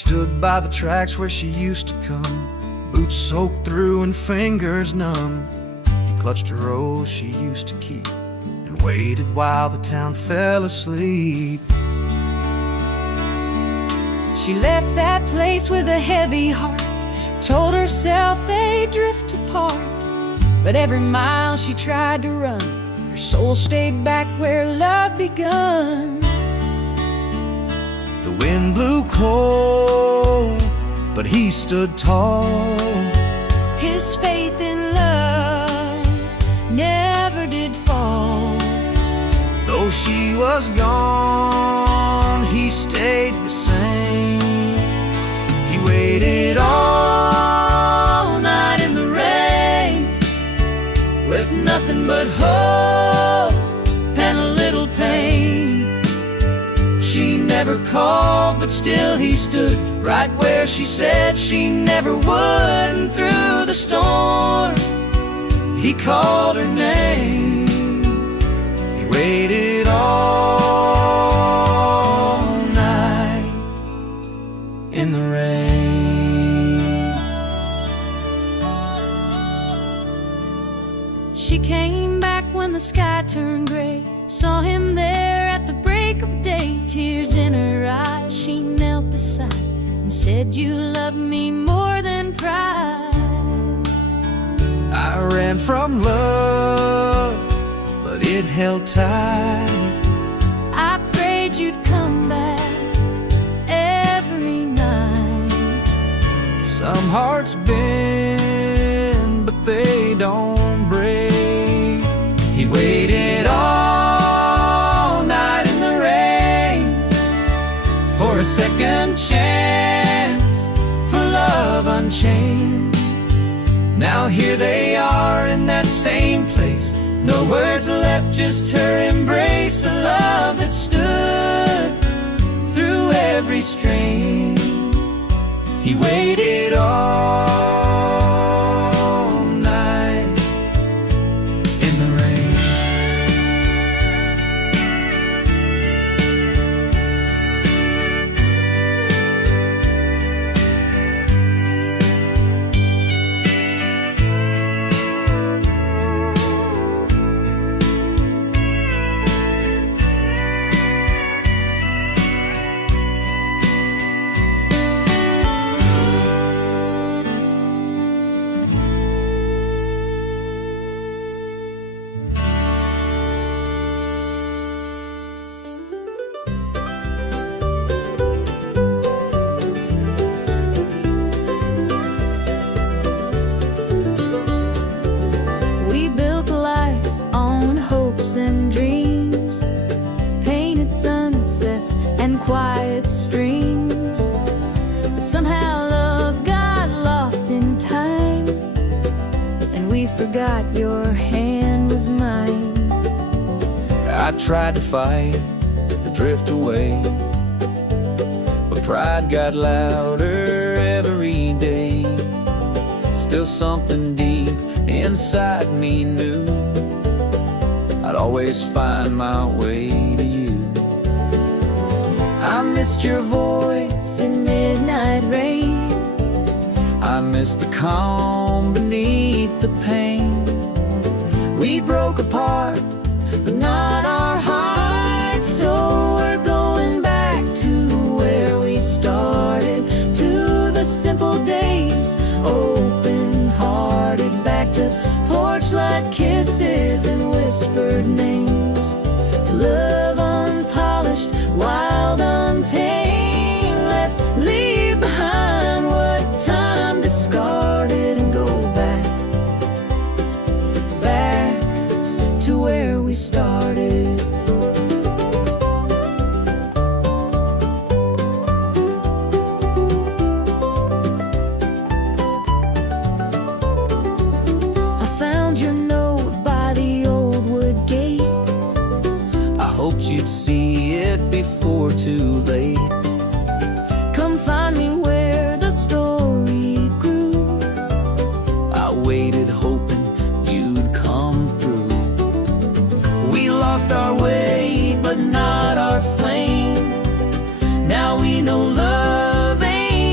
stood by the tracks where she used to come, boots soaked through and fingers numb. He clutched a rose she used to keep and waited while the town fell asleep. She left that place with a heavy heart, told herself they'd drift apart. But every mile she tried to run, her soul stayed back where love begun. The wind blew cold, but he stood tall. His faith in love never did fall. Though she was gone, he stayed the same. He waited all night in the rain, with nothing but hope and a little pain. She never called, but still he stood right where she said she never would. And through the storm, he called her name. he waited all night In the rain. She came back when the sky turned gray, saw him there at the break of day. Tears in her eyes, she knelt beside and said, "You love me more than pride." I ran from love, but it held tight. I prayed you'd come back every night. Some hearts bend, but they don't break. He waited all night in the rain for a second chance, for love unchained. Now here they are in that same place, no words left, just her embrace. A love that stood through every strain. He waited all night in the rain. We built a life on hopes and dreams, painted sunsets and quiet streams. But somehow love got lost in time, and we forgot your hand was mine. I tried to fight the drift away, but pride got louder every day. Still something deep inside me knew I'd always find my way to you. I missed your voice in midnight rain. I miss the calm beneath the pain. We broke apart, but not our hearts. So we're going back to where we started, to the simple days, open-hearted, back to porch light kisses and whispered names, to love unpolished, wild, untamed. Let's leave behind what time discarded and go back to where we started. I found your note by the old wood gate. I hoped you'd see it before too late. Come find me where the story grew. I waited hoping you'd come through. We lost our way, but not our flame. Now we know love ain't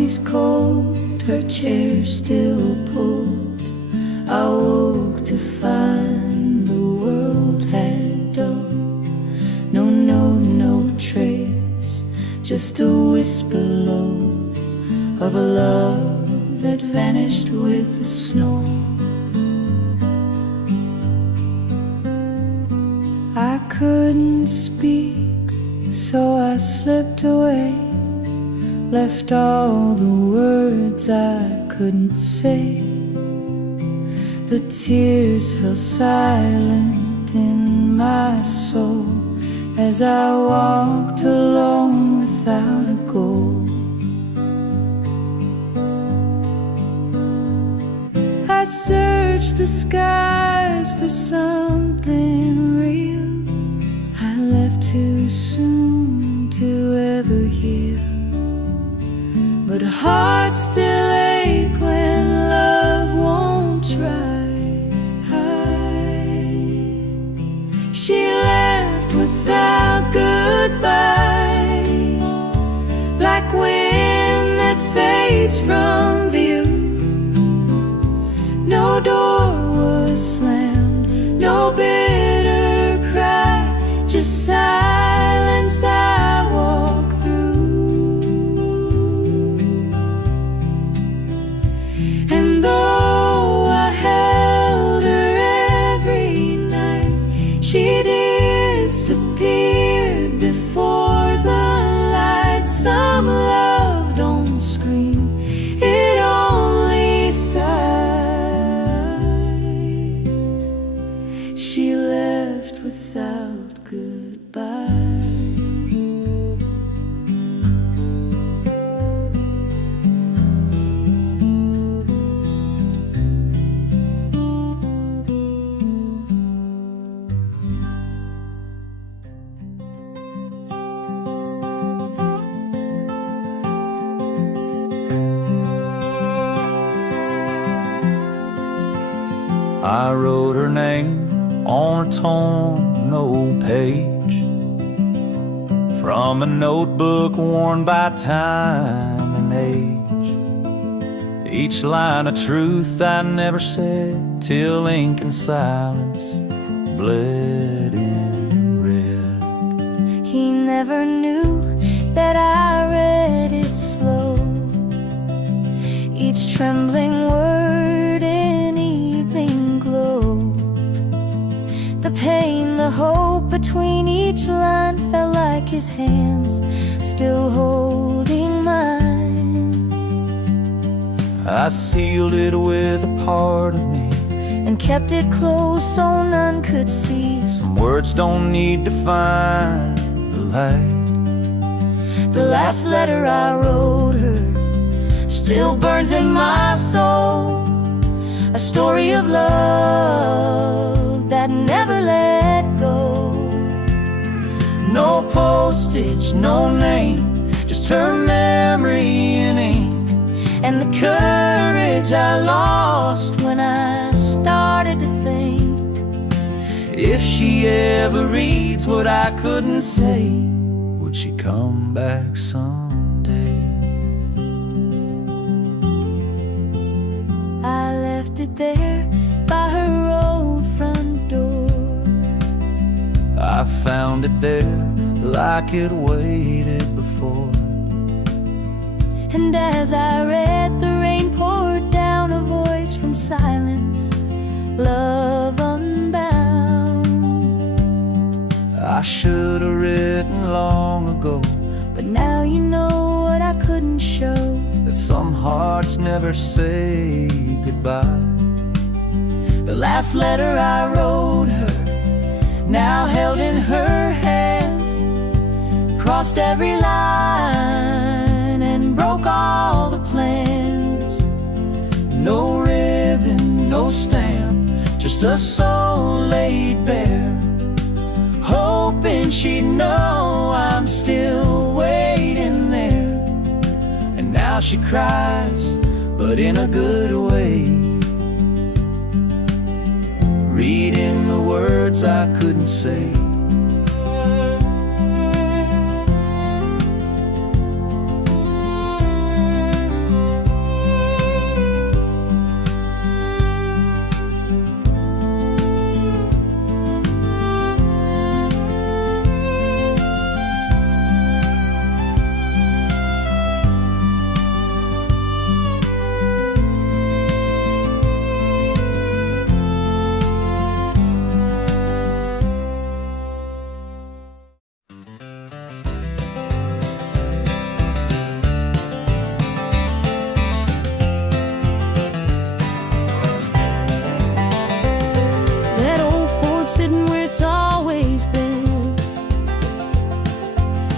coffee's cold, her chair still pulled. I woke to find the world had dulled. No trace, just a whisper low of a love that vanished with the snow. I couldn't speak, so I slipped away, left all the words I couldn't say. The tears fell silent in my soul as I walked alone without a goal. I searched the skies for something real. I left too soon to ever heal, but hearts still ache when love won't try. She left without goodbye, like wind that fades from view. No door was slammed, no bitter cry, just silence I walk through. And though I held her every night, she disappeared before the light. Some love don't scream, it only sighs. She left without goodbye. I wrote her name on a torn old page from a notebook worn by time and age. Each line of truth I never said till ink and silence bled in red. He never knew that I read it slow, each trembling word in evening glow. The pain, the hope between each line felt like his hands still holding mine. I sealed it with a part of me and kept it close so none could see. Some words don't need to find the light. The last letter I wrote her still burns in my soul, a story of love that never let go. No postage, no name, just her memory in ink, and the courage I lost when I started to think. If she ever reads what I couldn't say, would she come back someday? I left it there by her old front door. I found it there like it waited before. And as I read, the rain poured down, a voice from silence, love unbound. I should have written long ago, but now you know what I couldn't show, that some hearts never say goodbye. The last letter I wrote her, now held in her hands, crossed every line and broke all the plans. No ribbon, no stamp, just a soul laid bare, hoping she'd know I'm still waiting there. And now she cries, but in a good way, reading the words I couldn't say.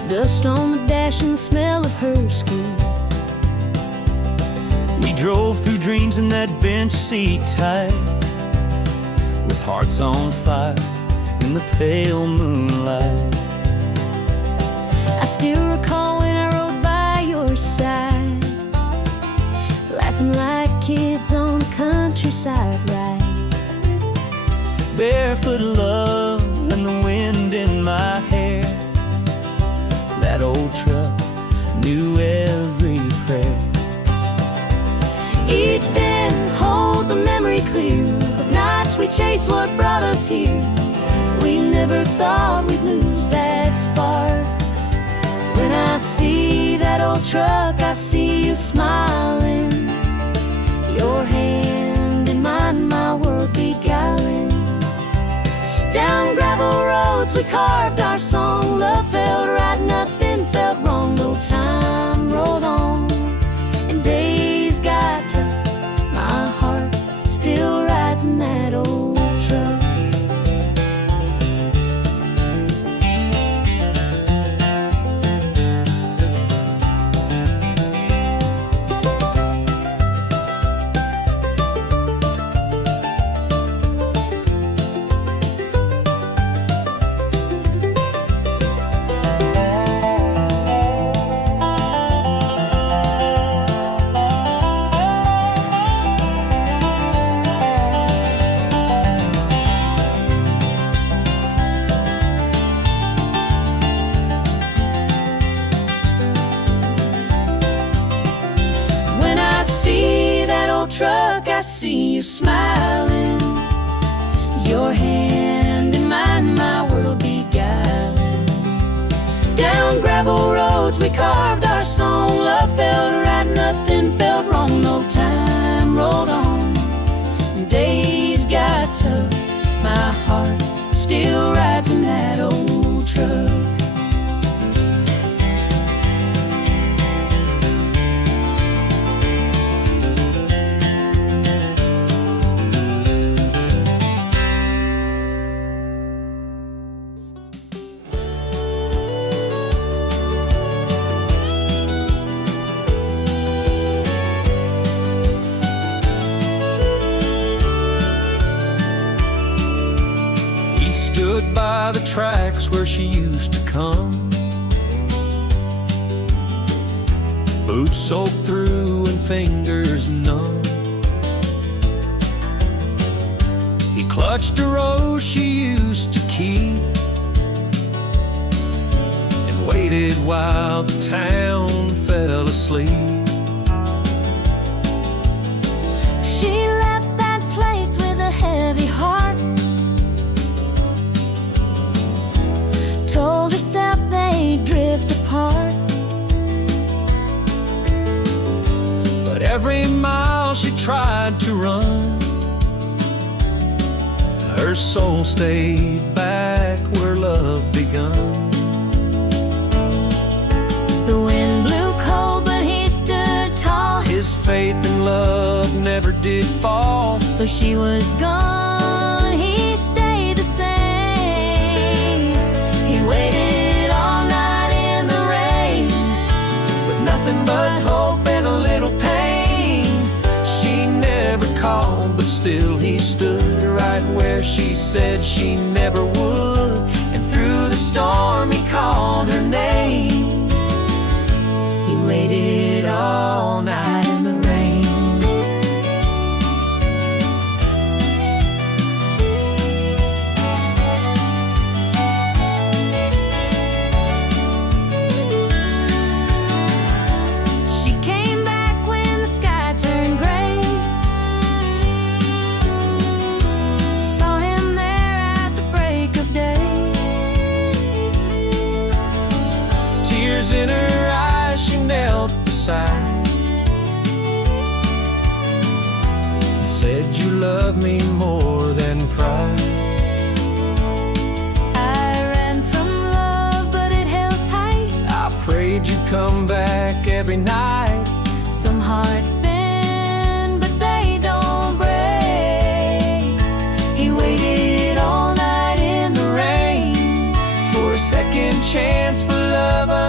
dust on the dash and the smell of her skin. We drove through dreams in that bench seat tight, with hearts on fire in the pale moonlight. I still recall when I rode by your side, laughing like kids on the countryside ride. Barefoot love and the wind in my hair. That old truck knew every prayer. Each den holds a memory clear of nights we chased what brought us here. We never thought we'd lose that spark. When I see that old truck, I see you smiling, your hand in mine, my world beguiling. Down gravel roads we carved our song. Love felt right, nothing felt wrong. No time rolled on and days got tough. My heart still rides in that old truck. Truck, I see you smiling, your hand in mine, my world beguiling. Down gravel roads we carved our song. Love felt right, nothing felt wrong. No time rolled on, days got tough. My heart still rides in that old truck. Stood by the tracks where she used to come, boots soaked through and fingers numb. He clutched a rose she used to keep and waited while the town fell asleep. She left that place with a heavy heart, told herself they'd drift apart. But every mile she tried to run, her soul stayed back where love begun. The wind blew cold, but he stood tall. His faith in love never did fall. Though she was gone, he stayed the same. He waited all night in the rain, With nothing but hope and a little pain. She never called, but still he stood right where she said she never would. And through the storm he called her name. he waited all night in the rain. She came back when the sky turned gray, saw him there at the break of day. Tears in her eyes, she knelt beside and said, "You love me more than pride." I ran from love, but it held tight. I prayed you'd come back every night. Some hearts bend, but they don't break. He waited all night in the rain For a second chance, for love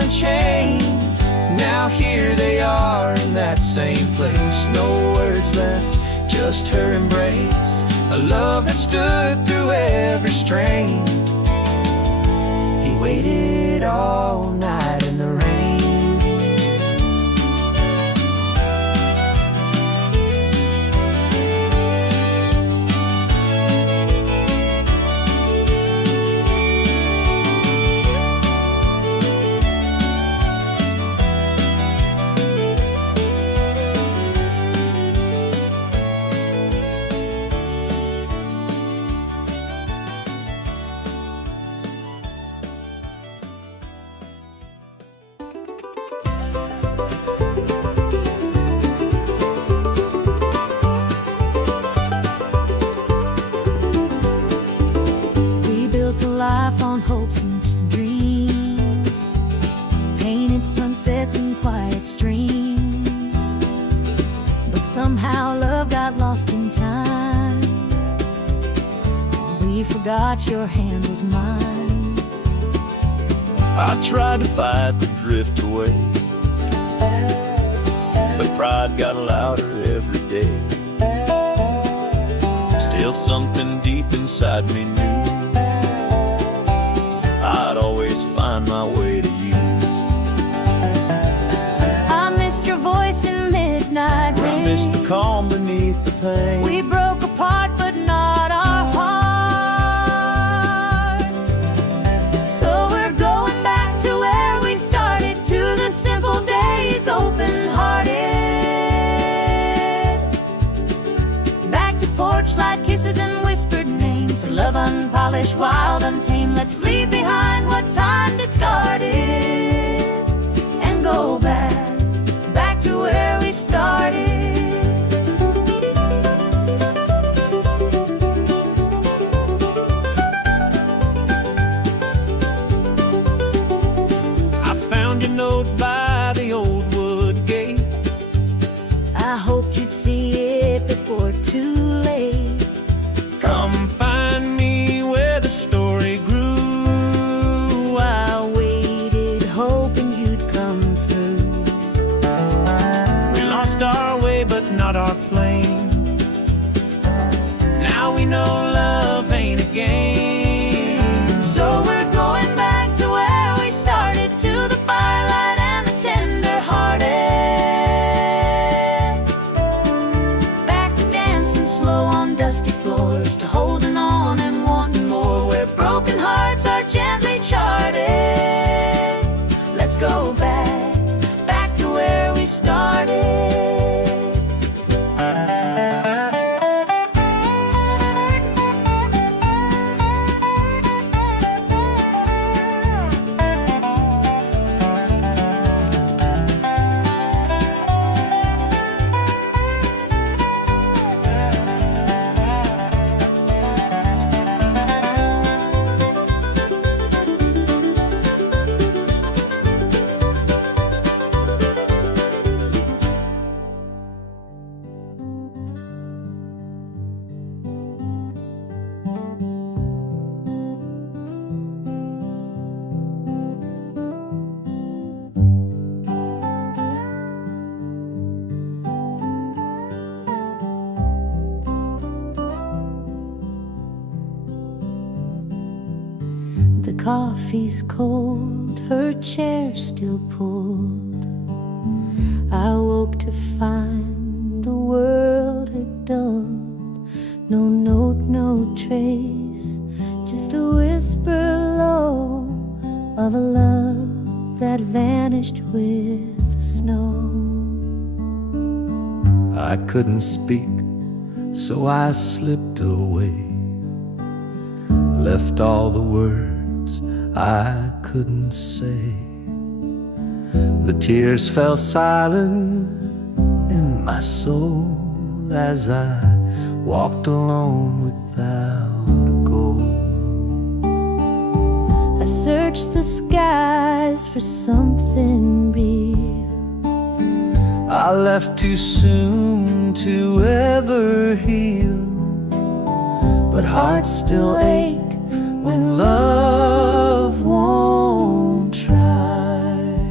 unchained. Now here they are in that same place. No words left, just her embrace. A love that stood through every strain. He waited all night in the rain. We built a life on hopes and dreams, painted sunsets and quiet streams. But somehow love got lost in time. We forgot your hand was mine. I tried to fight the drift away, but pride got louder every day. Still something deep inside me knew I'd always find my way to you. I missed your voice in midnight rain. I missed the calm beneath the pain. We broke apart, but not our heart. So we're going back to where we started, to the simple days, open-hearted. Back to porch light kisses and whispered names. Love unpolished, wild, untamed. Let's leave behind what time discarded and go back to where we started. I found your note by the old wood gate. I hoped you'd see it before too late. Come find me where the story grew. I waited, hoping you'd come through. We lost our way, but not our flame. Now we know love ain't a game. So we're going back to where we started, to the firelight and the tender-hearted. Back to dancing slow on dusty floors, to holding on and wanting more, where broken hearts are gently charted. Let's go back to where we started. The coffee's cold, her chair still pulled. I woke to find the world had dulled. No note, no trace, just a whisper low of a love that vanished with the snow. I couldn't speak, so I slipped away, left all the words I couldn't say. The tears fell silent in my soul as I walked alone without a goal. I searched the skies for something real. I left too soon to ever heal, but hearts still ache when love won't try.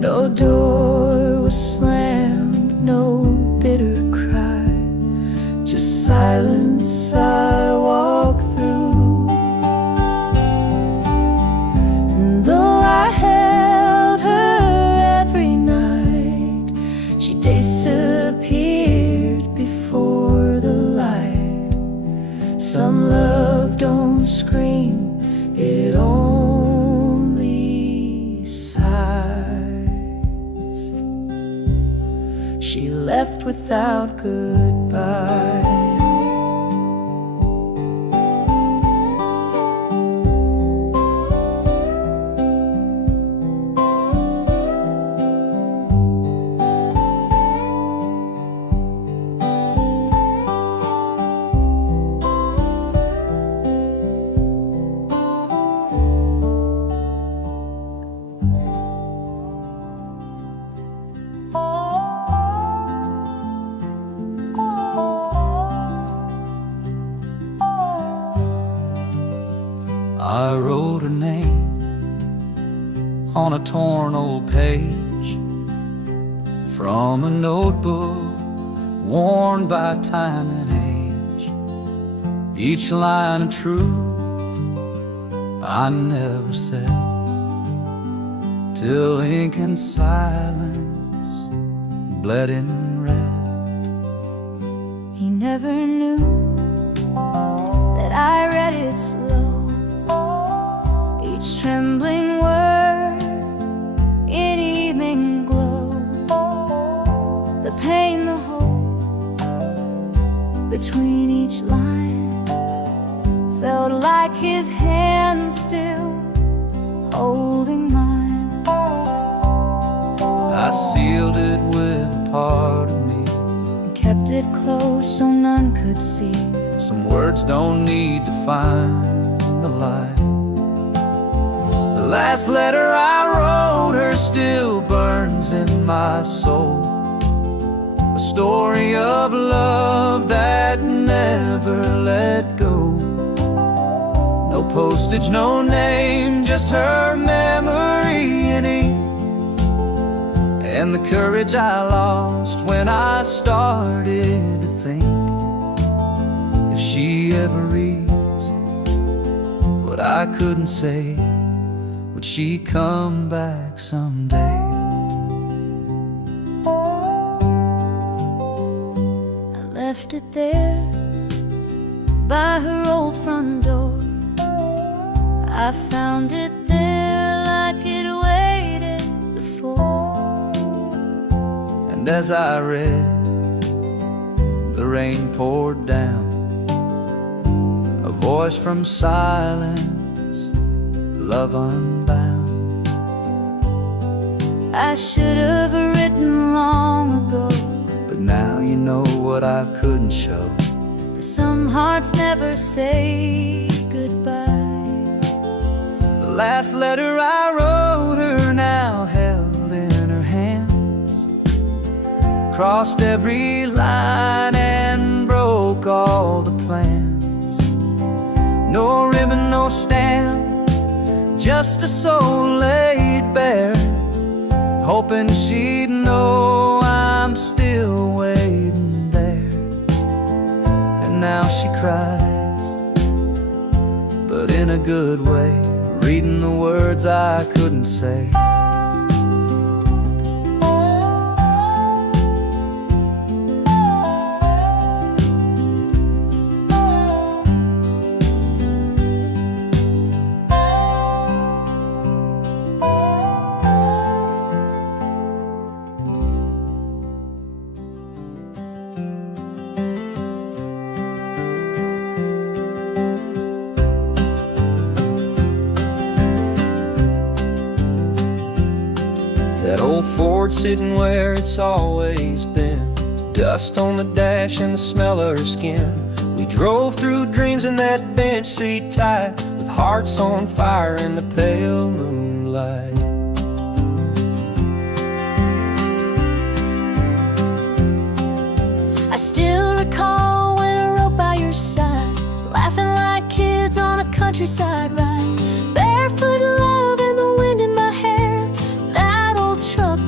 No door was slammed, no bitter cry, just silence I walk through. And though I held her every night, she disappeared before the light. Some love don't scream, it only sighs. She left without goodbye. I wrote her name on a torn old page from a notebook worn by time and age. Each line of truth I never said, till ink and silence bled in red. He never knew that I read it slow, each trembling word in evening glow. The pain, the hope between each line felt like his hand still holding mine. I sealed it with a part of me, And kept it close so none could see. some words don't need to find the light. The last letter I wrote her still burns in my soul, a story of love that never let go. No postage, no name, just her memory in ink, and the courage I lost when I started to think, if she ever reads what I couldn't say, would she come back someday? I left it there by her old front door. I found it there like it waited before. And as I read, the rain poured down, a voice from silence, love unbound. I should have written long ago, But now you know what I couldn't show. that some hearts never say goodbye. The last letter I wrote her now held in her hands, crossed every line and broke all the plans. No ribbon, no stamp, just a soul laid bare, hoping she'd know I'm still waiting there. And now she cries, but in a good way, reading the words I couldn't say. That old Ford sitting where it's always been, dust on the dash and the smell of her skin. We drove through dreams in that bench seat tight, with hearts on fire in the pale moonlight. I still recall when I rode by your side, laughing like kids on a countryside ride. Barefoot love and the wind in my hair, that old truck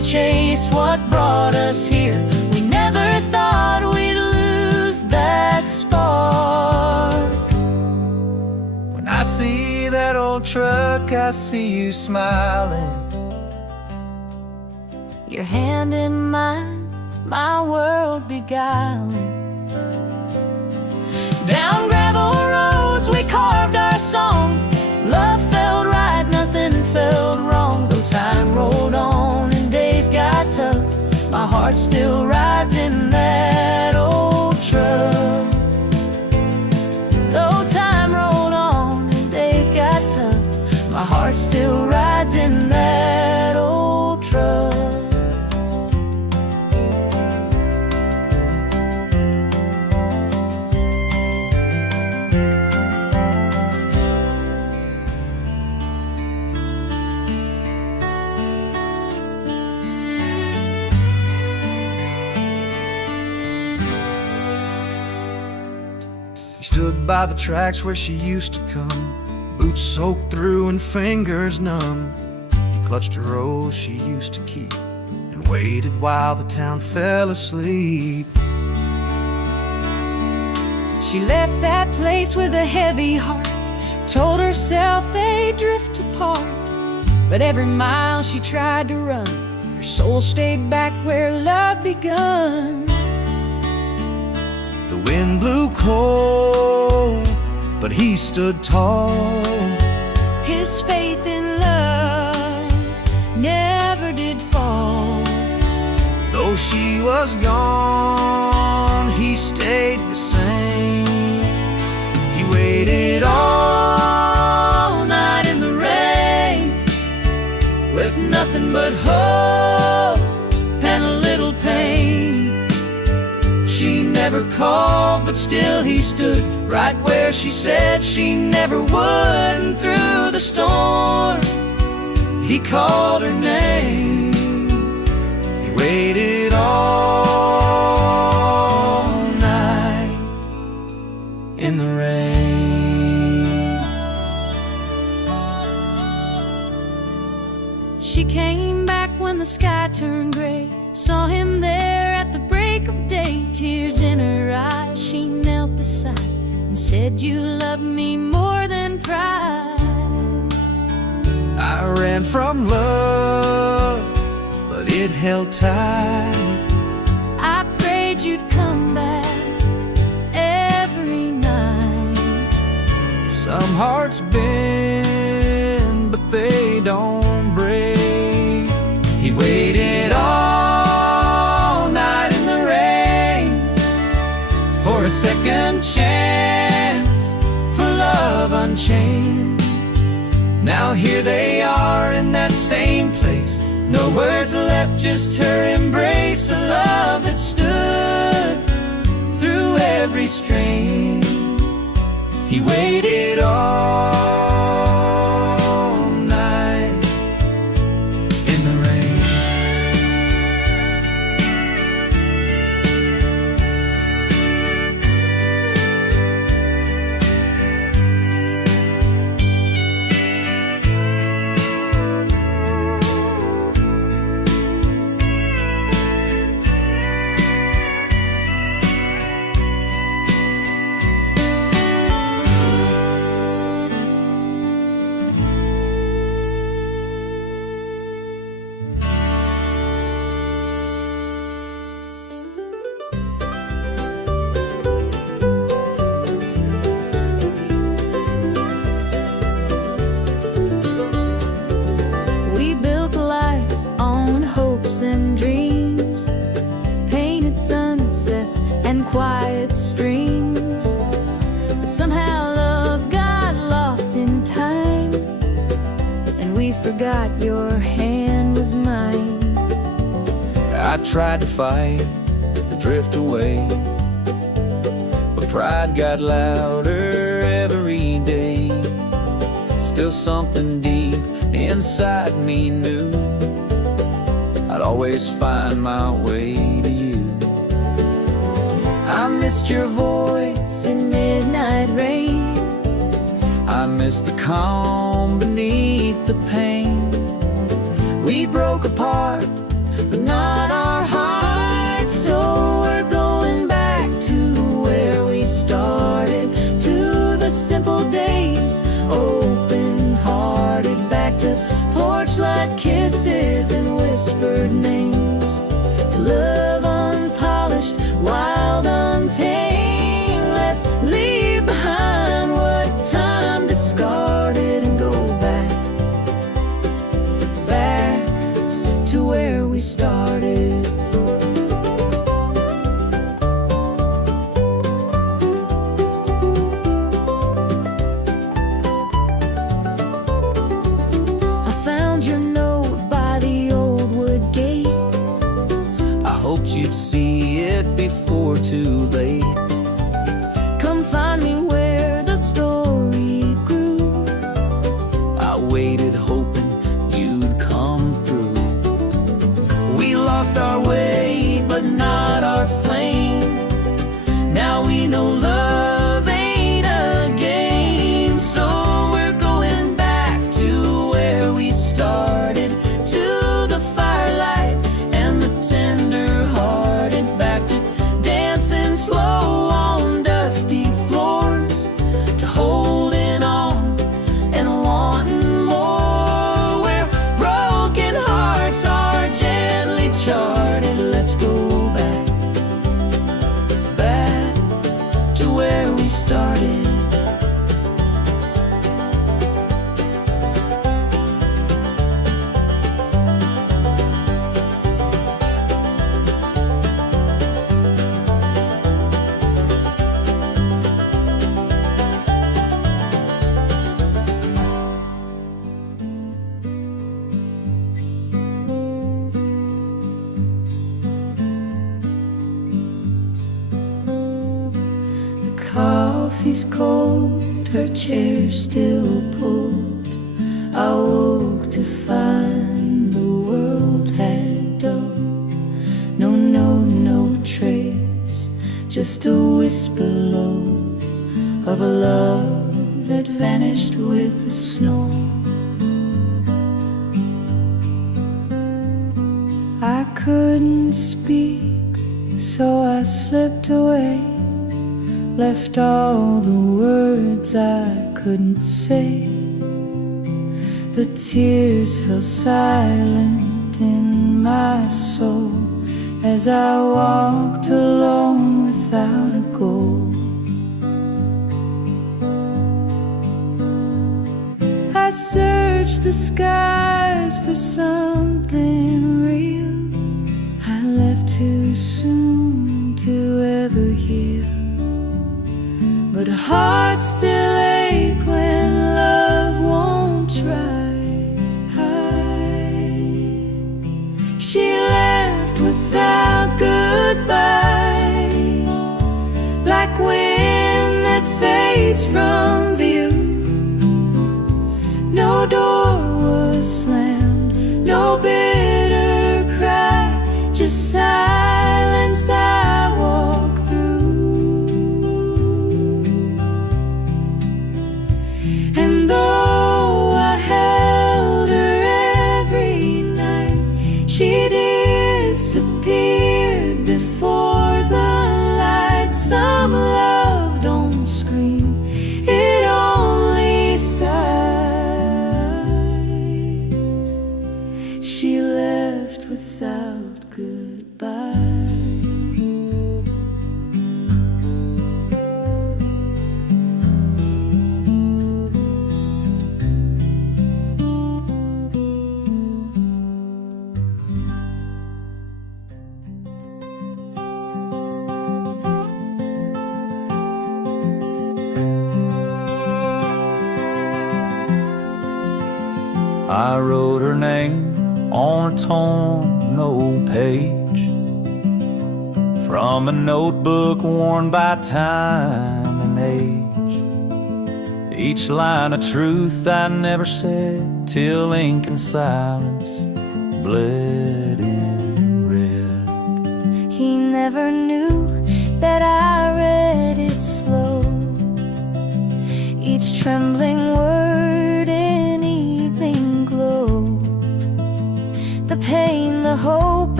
chase what brought us here. We never thought we'd lose that spark. When I see that old truck, I see you smiling. Your hand in mine, my world beguiling. Down gravel roads we carved our song. Love felt right, nothing felt wrong. Though time rolled on and days got tough, my heart still rides in that old truck. Though time rolled on and days got tough, my heart still rides in that old truck. He stood by the tracks where she used to come, boots soaked through and fingers numb. He clutched a rose she used to keep and waited while the town fell asleep. She left that place with a heavy heart, told herself they'd drift apart. But every mile she tried to run, her soul stayed back where love begun. The wind blew cold, but he stood tall. His faith in love never did fall. Though she was gone, he stayed the same. He waited all night in the rain, With nothing but hope and a little pain. She never called, but still he stood right where she said she never would. And through the storm, he called her name. he waited all night In the rain. She came back when the sky turned gray, saw him there at the break of day. Tears in her eyes, she knelt beside and said, "You love me more than pride." I ran from love, but it held tight. I prayed you'd come back every night. Some hearts bend, but they don't break. He waited all night in the rain for a second chance, for love unchained. Now here they are in that same place, no words left, just her embrace. A love that stood through every strain. He waited all night in the rain. We built a life on hopes and dreams, painted sunsets and quiet streams. But somehow love got lost in time, and we forgot your hand was mine. I tried to fight the drift away, but pride got louder every day. Still something deep inside me knew I'd always find my way to you. I missed your voice in midnight rain. I miss the calm beneath the pain. We broke apart but not our hearts. So we're going back to where we started, to the simple days, open-hearted, back to porch light kisses and whispered names, to love unpolished, wild, untamed. Let's leave behind what time discarded and go back, back to where we started. I found your note by the old wood gate. I hoped you'd see it before too late. Come find me where the story grew. I waited hoping you'd come through. We lost our way, but not our flame. Now we know love ain't a game. So we're going back to where we started, to the firelight and the tender-hearted, back to dancing slow on dusty floors, to holding on and wanting more, where broken hearts are gently charted. Let's go back, back to where we started. Coffee's cold, her chair still pulled. I woke to find the world had dulled. No note, no trace, just a whisper low of a love that vanished with the snow. I couldn't speak, so I slipped away, left all the words I couldn't say. The tears fell silent in my soul as I walked alone without a goal. I searched the skies for something real. I left too soon to ever heal, but hearts still ache when love won't try. She left without goodbye, like wind that fades from view. No door was slammed, no bitter cry, just silence I walk through. And though I held her every night, she disappeared before the light. Some love don't scream, it only sighs. She left without goodbye. I wrote her name on a torn old page from a notebook worn by time and age. Each line a truth I never said, till ink and silence bled in red. He never knew that I read it slow, each trembling word in evening glow. The pain, the hope,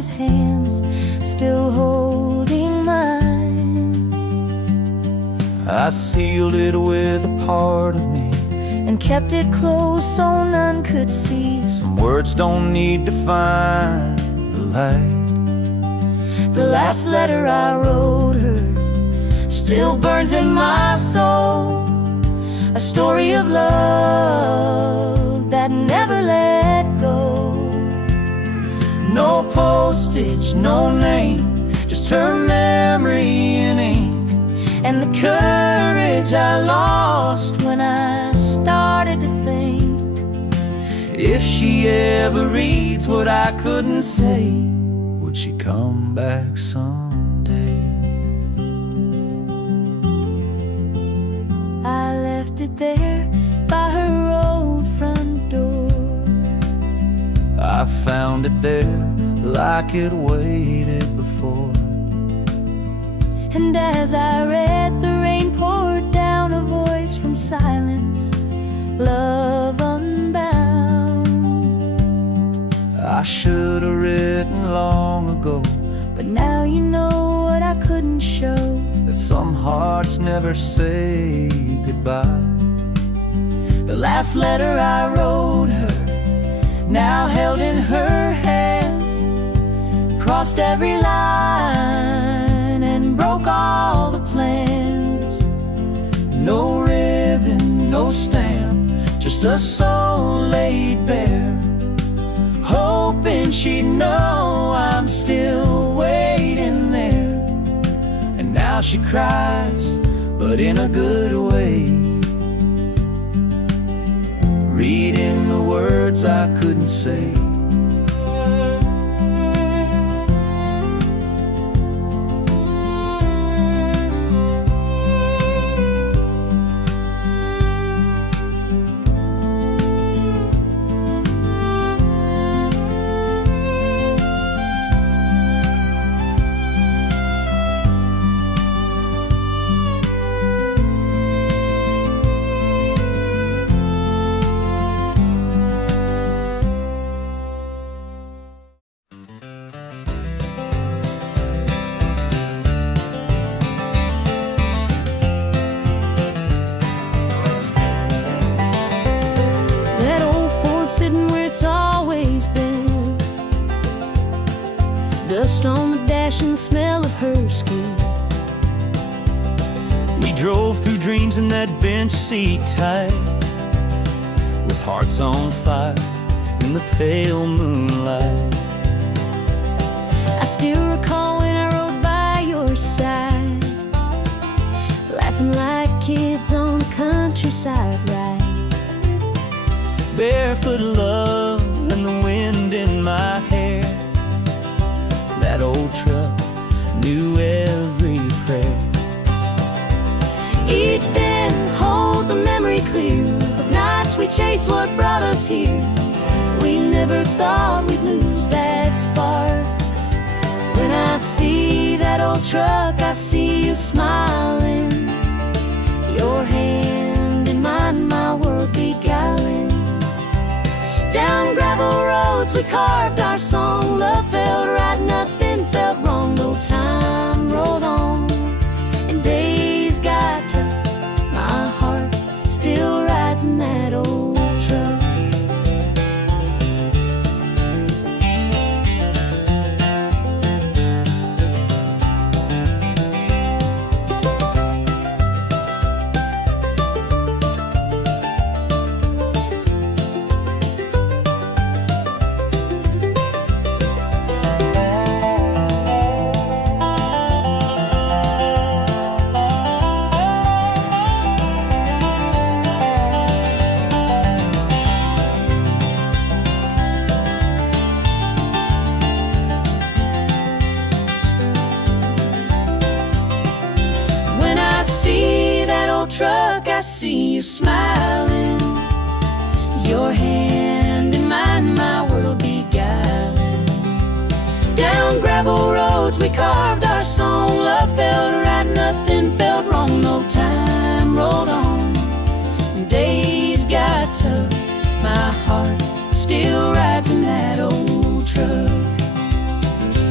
his hands still holding mine. I sealed it with a part of me And kept it close so none could see. Some words don't need to find the light. The last letter I wrote her still burns in my soul. A story of love that never let go. No postage, no name, just her memory in ink. And the courage I lost when I started to think. If she ever reads what I couldn't say, would she come back someday? I left it there by her old front door. I found it there like it waited before. And as I read, the rain poured down a voice from silence, love unbound. I should have written long ago, But now you know what I couldn't show. that some hearts never say goodbye. The last letter I wrote her, now held in her hands, crossed every line and broke all the plans. No ribbon, no stamp, just a soul laid bare, hoping she'd know I'm still waiting there. And now she cries, but in a good way, reading the words I couldn't say. That old Ford sitting where it's always been, dust on the dash and the smell of her skin. We drove through dreams in that bench seat tight, with hearts on fire in the pale moonlight. I still recall when I rode by your side, laughing like kids on the countryside ride. Barefoot love and the wind in my hair. That old truck knew every prayer. Each den holds a memory clear of nights we chased what brought us here. We never thought we'd lose that spark. When I see that old truck, I see you smiling, your hand in mine, my world beguiling. Down gravel roads we carved our song. Love felt right, nothing felt wrong. No time rolled on and days got tough. My heart still rides in that old truck. Truck, I see you smiling, your hand in mine, my world beguiling. Down gravel roads we carved our song. Love felt right, nothing felt wrong. No time rolled on, days got tough. My heart still rides in that old truck.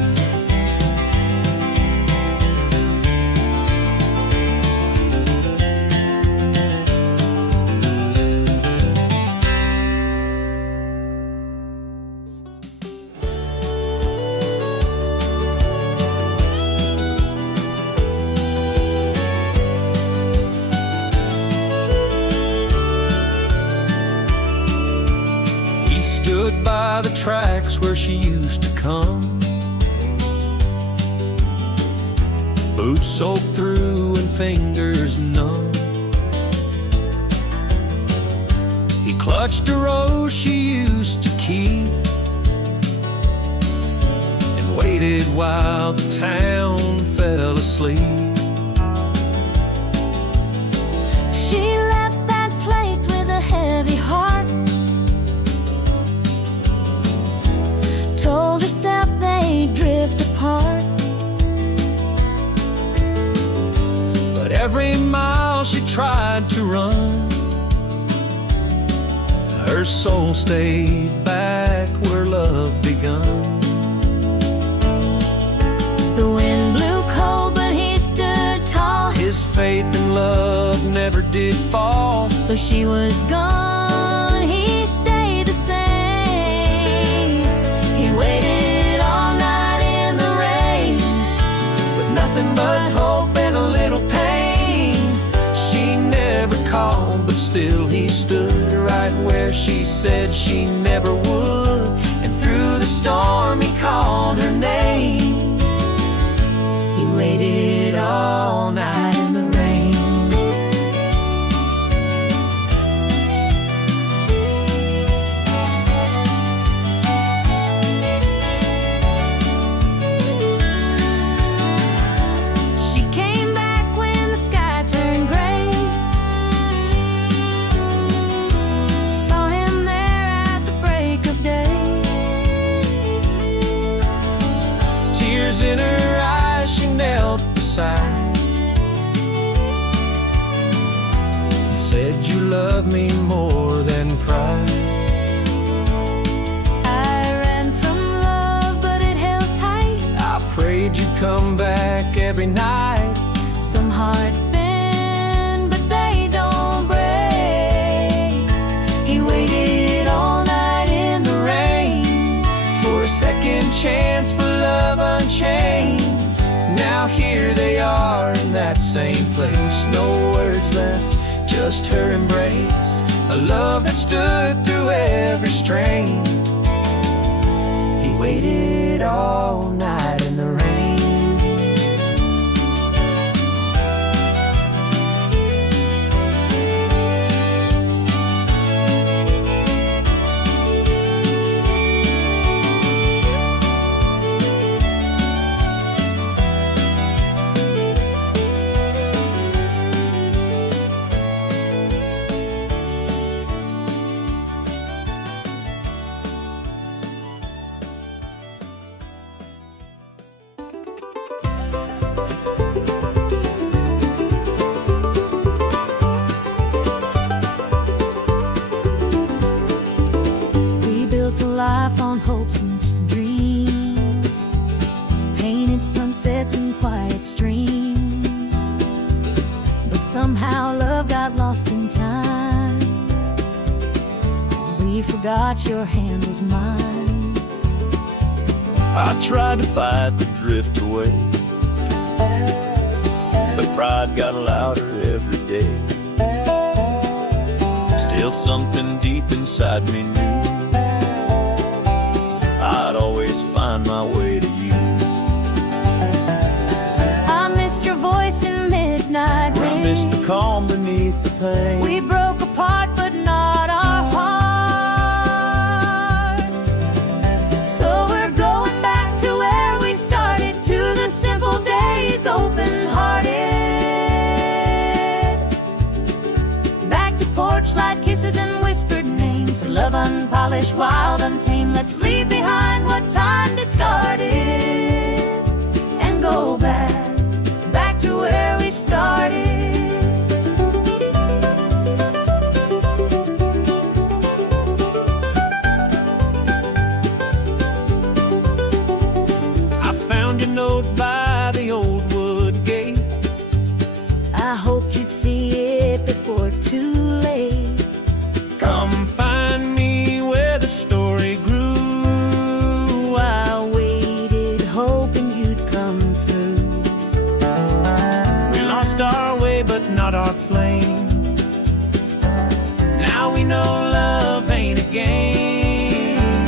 stood by the tracks where she used to come, boots soaked through and fingers numb. He clutched a rose she used to keep and waited while the town fell asleep. She left that place with a heavy heart, told herself they'd drift apart. But every mile she tried to run, her soul stayed back where love begun. The wind blew cold, but he stood tall. His faith in love never did fall. Though she was gone, he stayed the same. He waited all night in the rain, With nothing but hope and a little pain. She never called, but still he stood right where she said she never would. And through the storm he called her name. he waited all night in the rain. She came back when the sky turned gray, saw him there at the break of day. Tears in her eyes, she knelt beside and said, "You love me more than pride." I ran from love, but it held tight. I prayed you'd come back every night. Some hearts bend, but they don't break. He waited all night in the rain For a second chance for love unchained. Now here they are in that same place. No words left, just her embrace. A love that stood through every strain. He waited all night in the rain. We built a life on hopes and dreams, painted sunsets and quiet streams. But somehow love got lost in time. We forgot your hand was mine. I tried to fight the drift away, but pride got louder every day. Still something deep inside me knew I'd always find my way to you. I missed your voice in midnight I rain. missed the calm beneath the pain. We broke apart, but not our heart. So we're going back to where we started, to the simple days, open-hearted. Back to porch light kisses and whispered names. Love unpolished, wild, untamed. Let's leave behind what time discarded and go back to where we started. I found your note by the old wood gate. I hoped you'd see it before too late. Come find me where the story grew. I waited, hoping you'd come through. We lost our way, but not our flame. Now we know love ain't a game.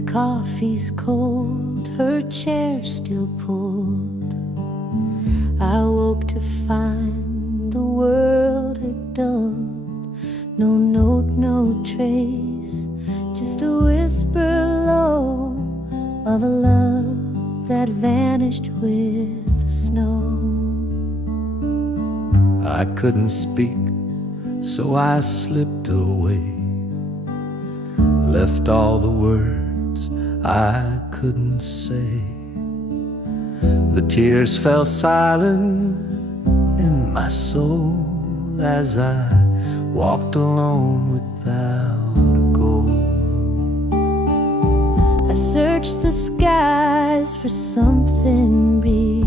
The coffee's cold, her chair still pulled. I woke to find the world had dulled. No note, no trace, just a whisper low of a love that vanished with the snow. I couldn't speak, so I slipped away, left all the words I couldn't say. The tears fell silent in my soul as I walked alone without a goal. I searched the skies for something real,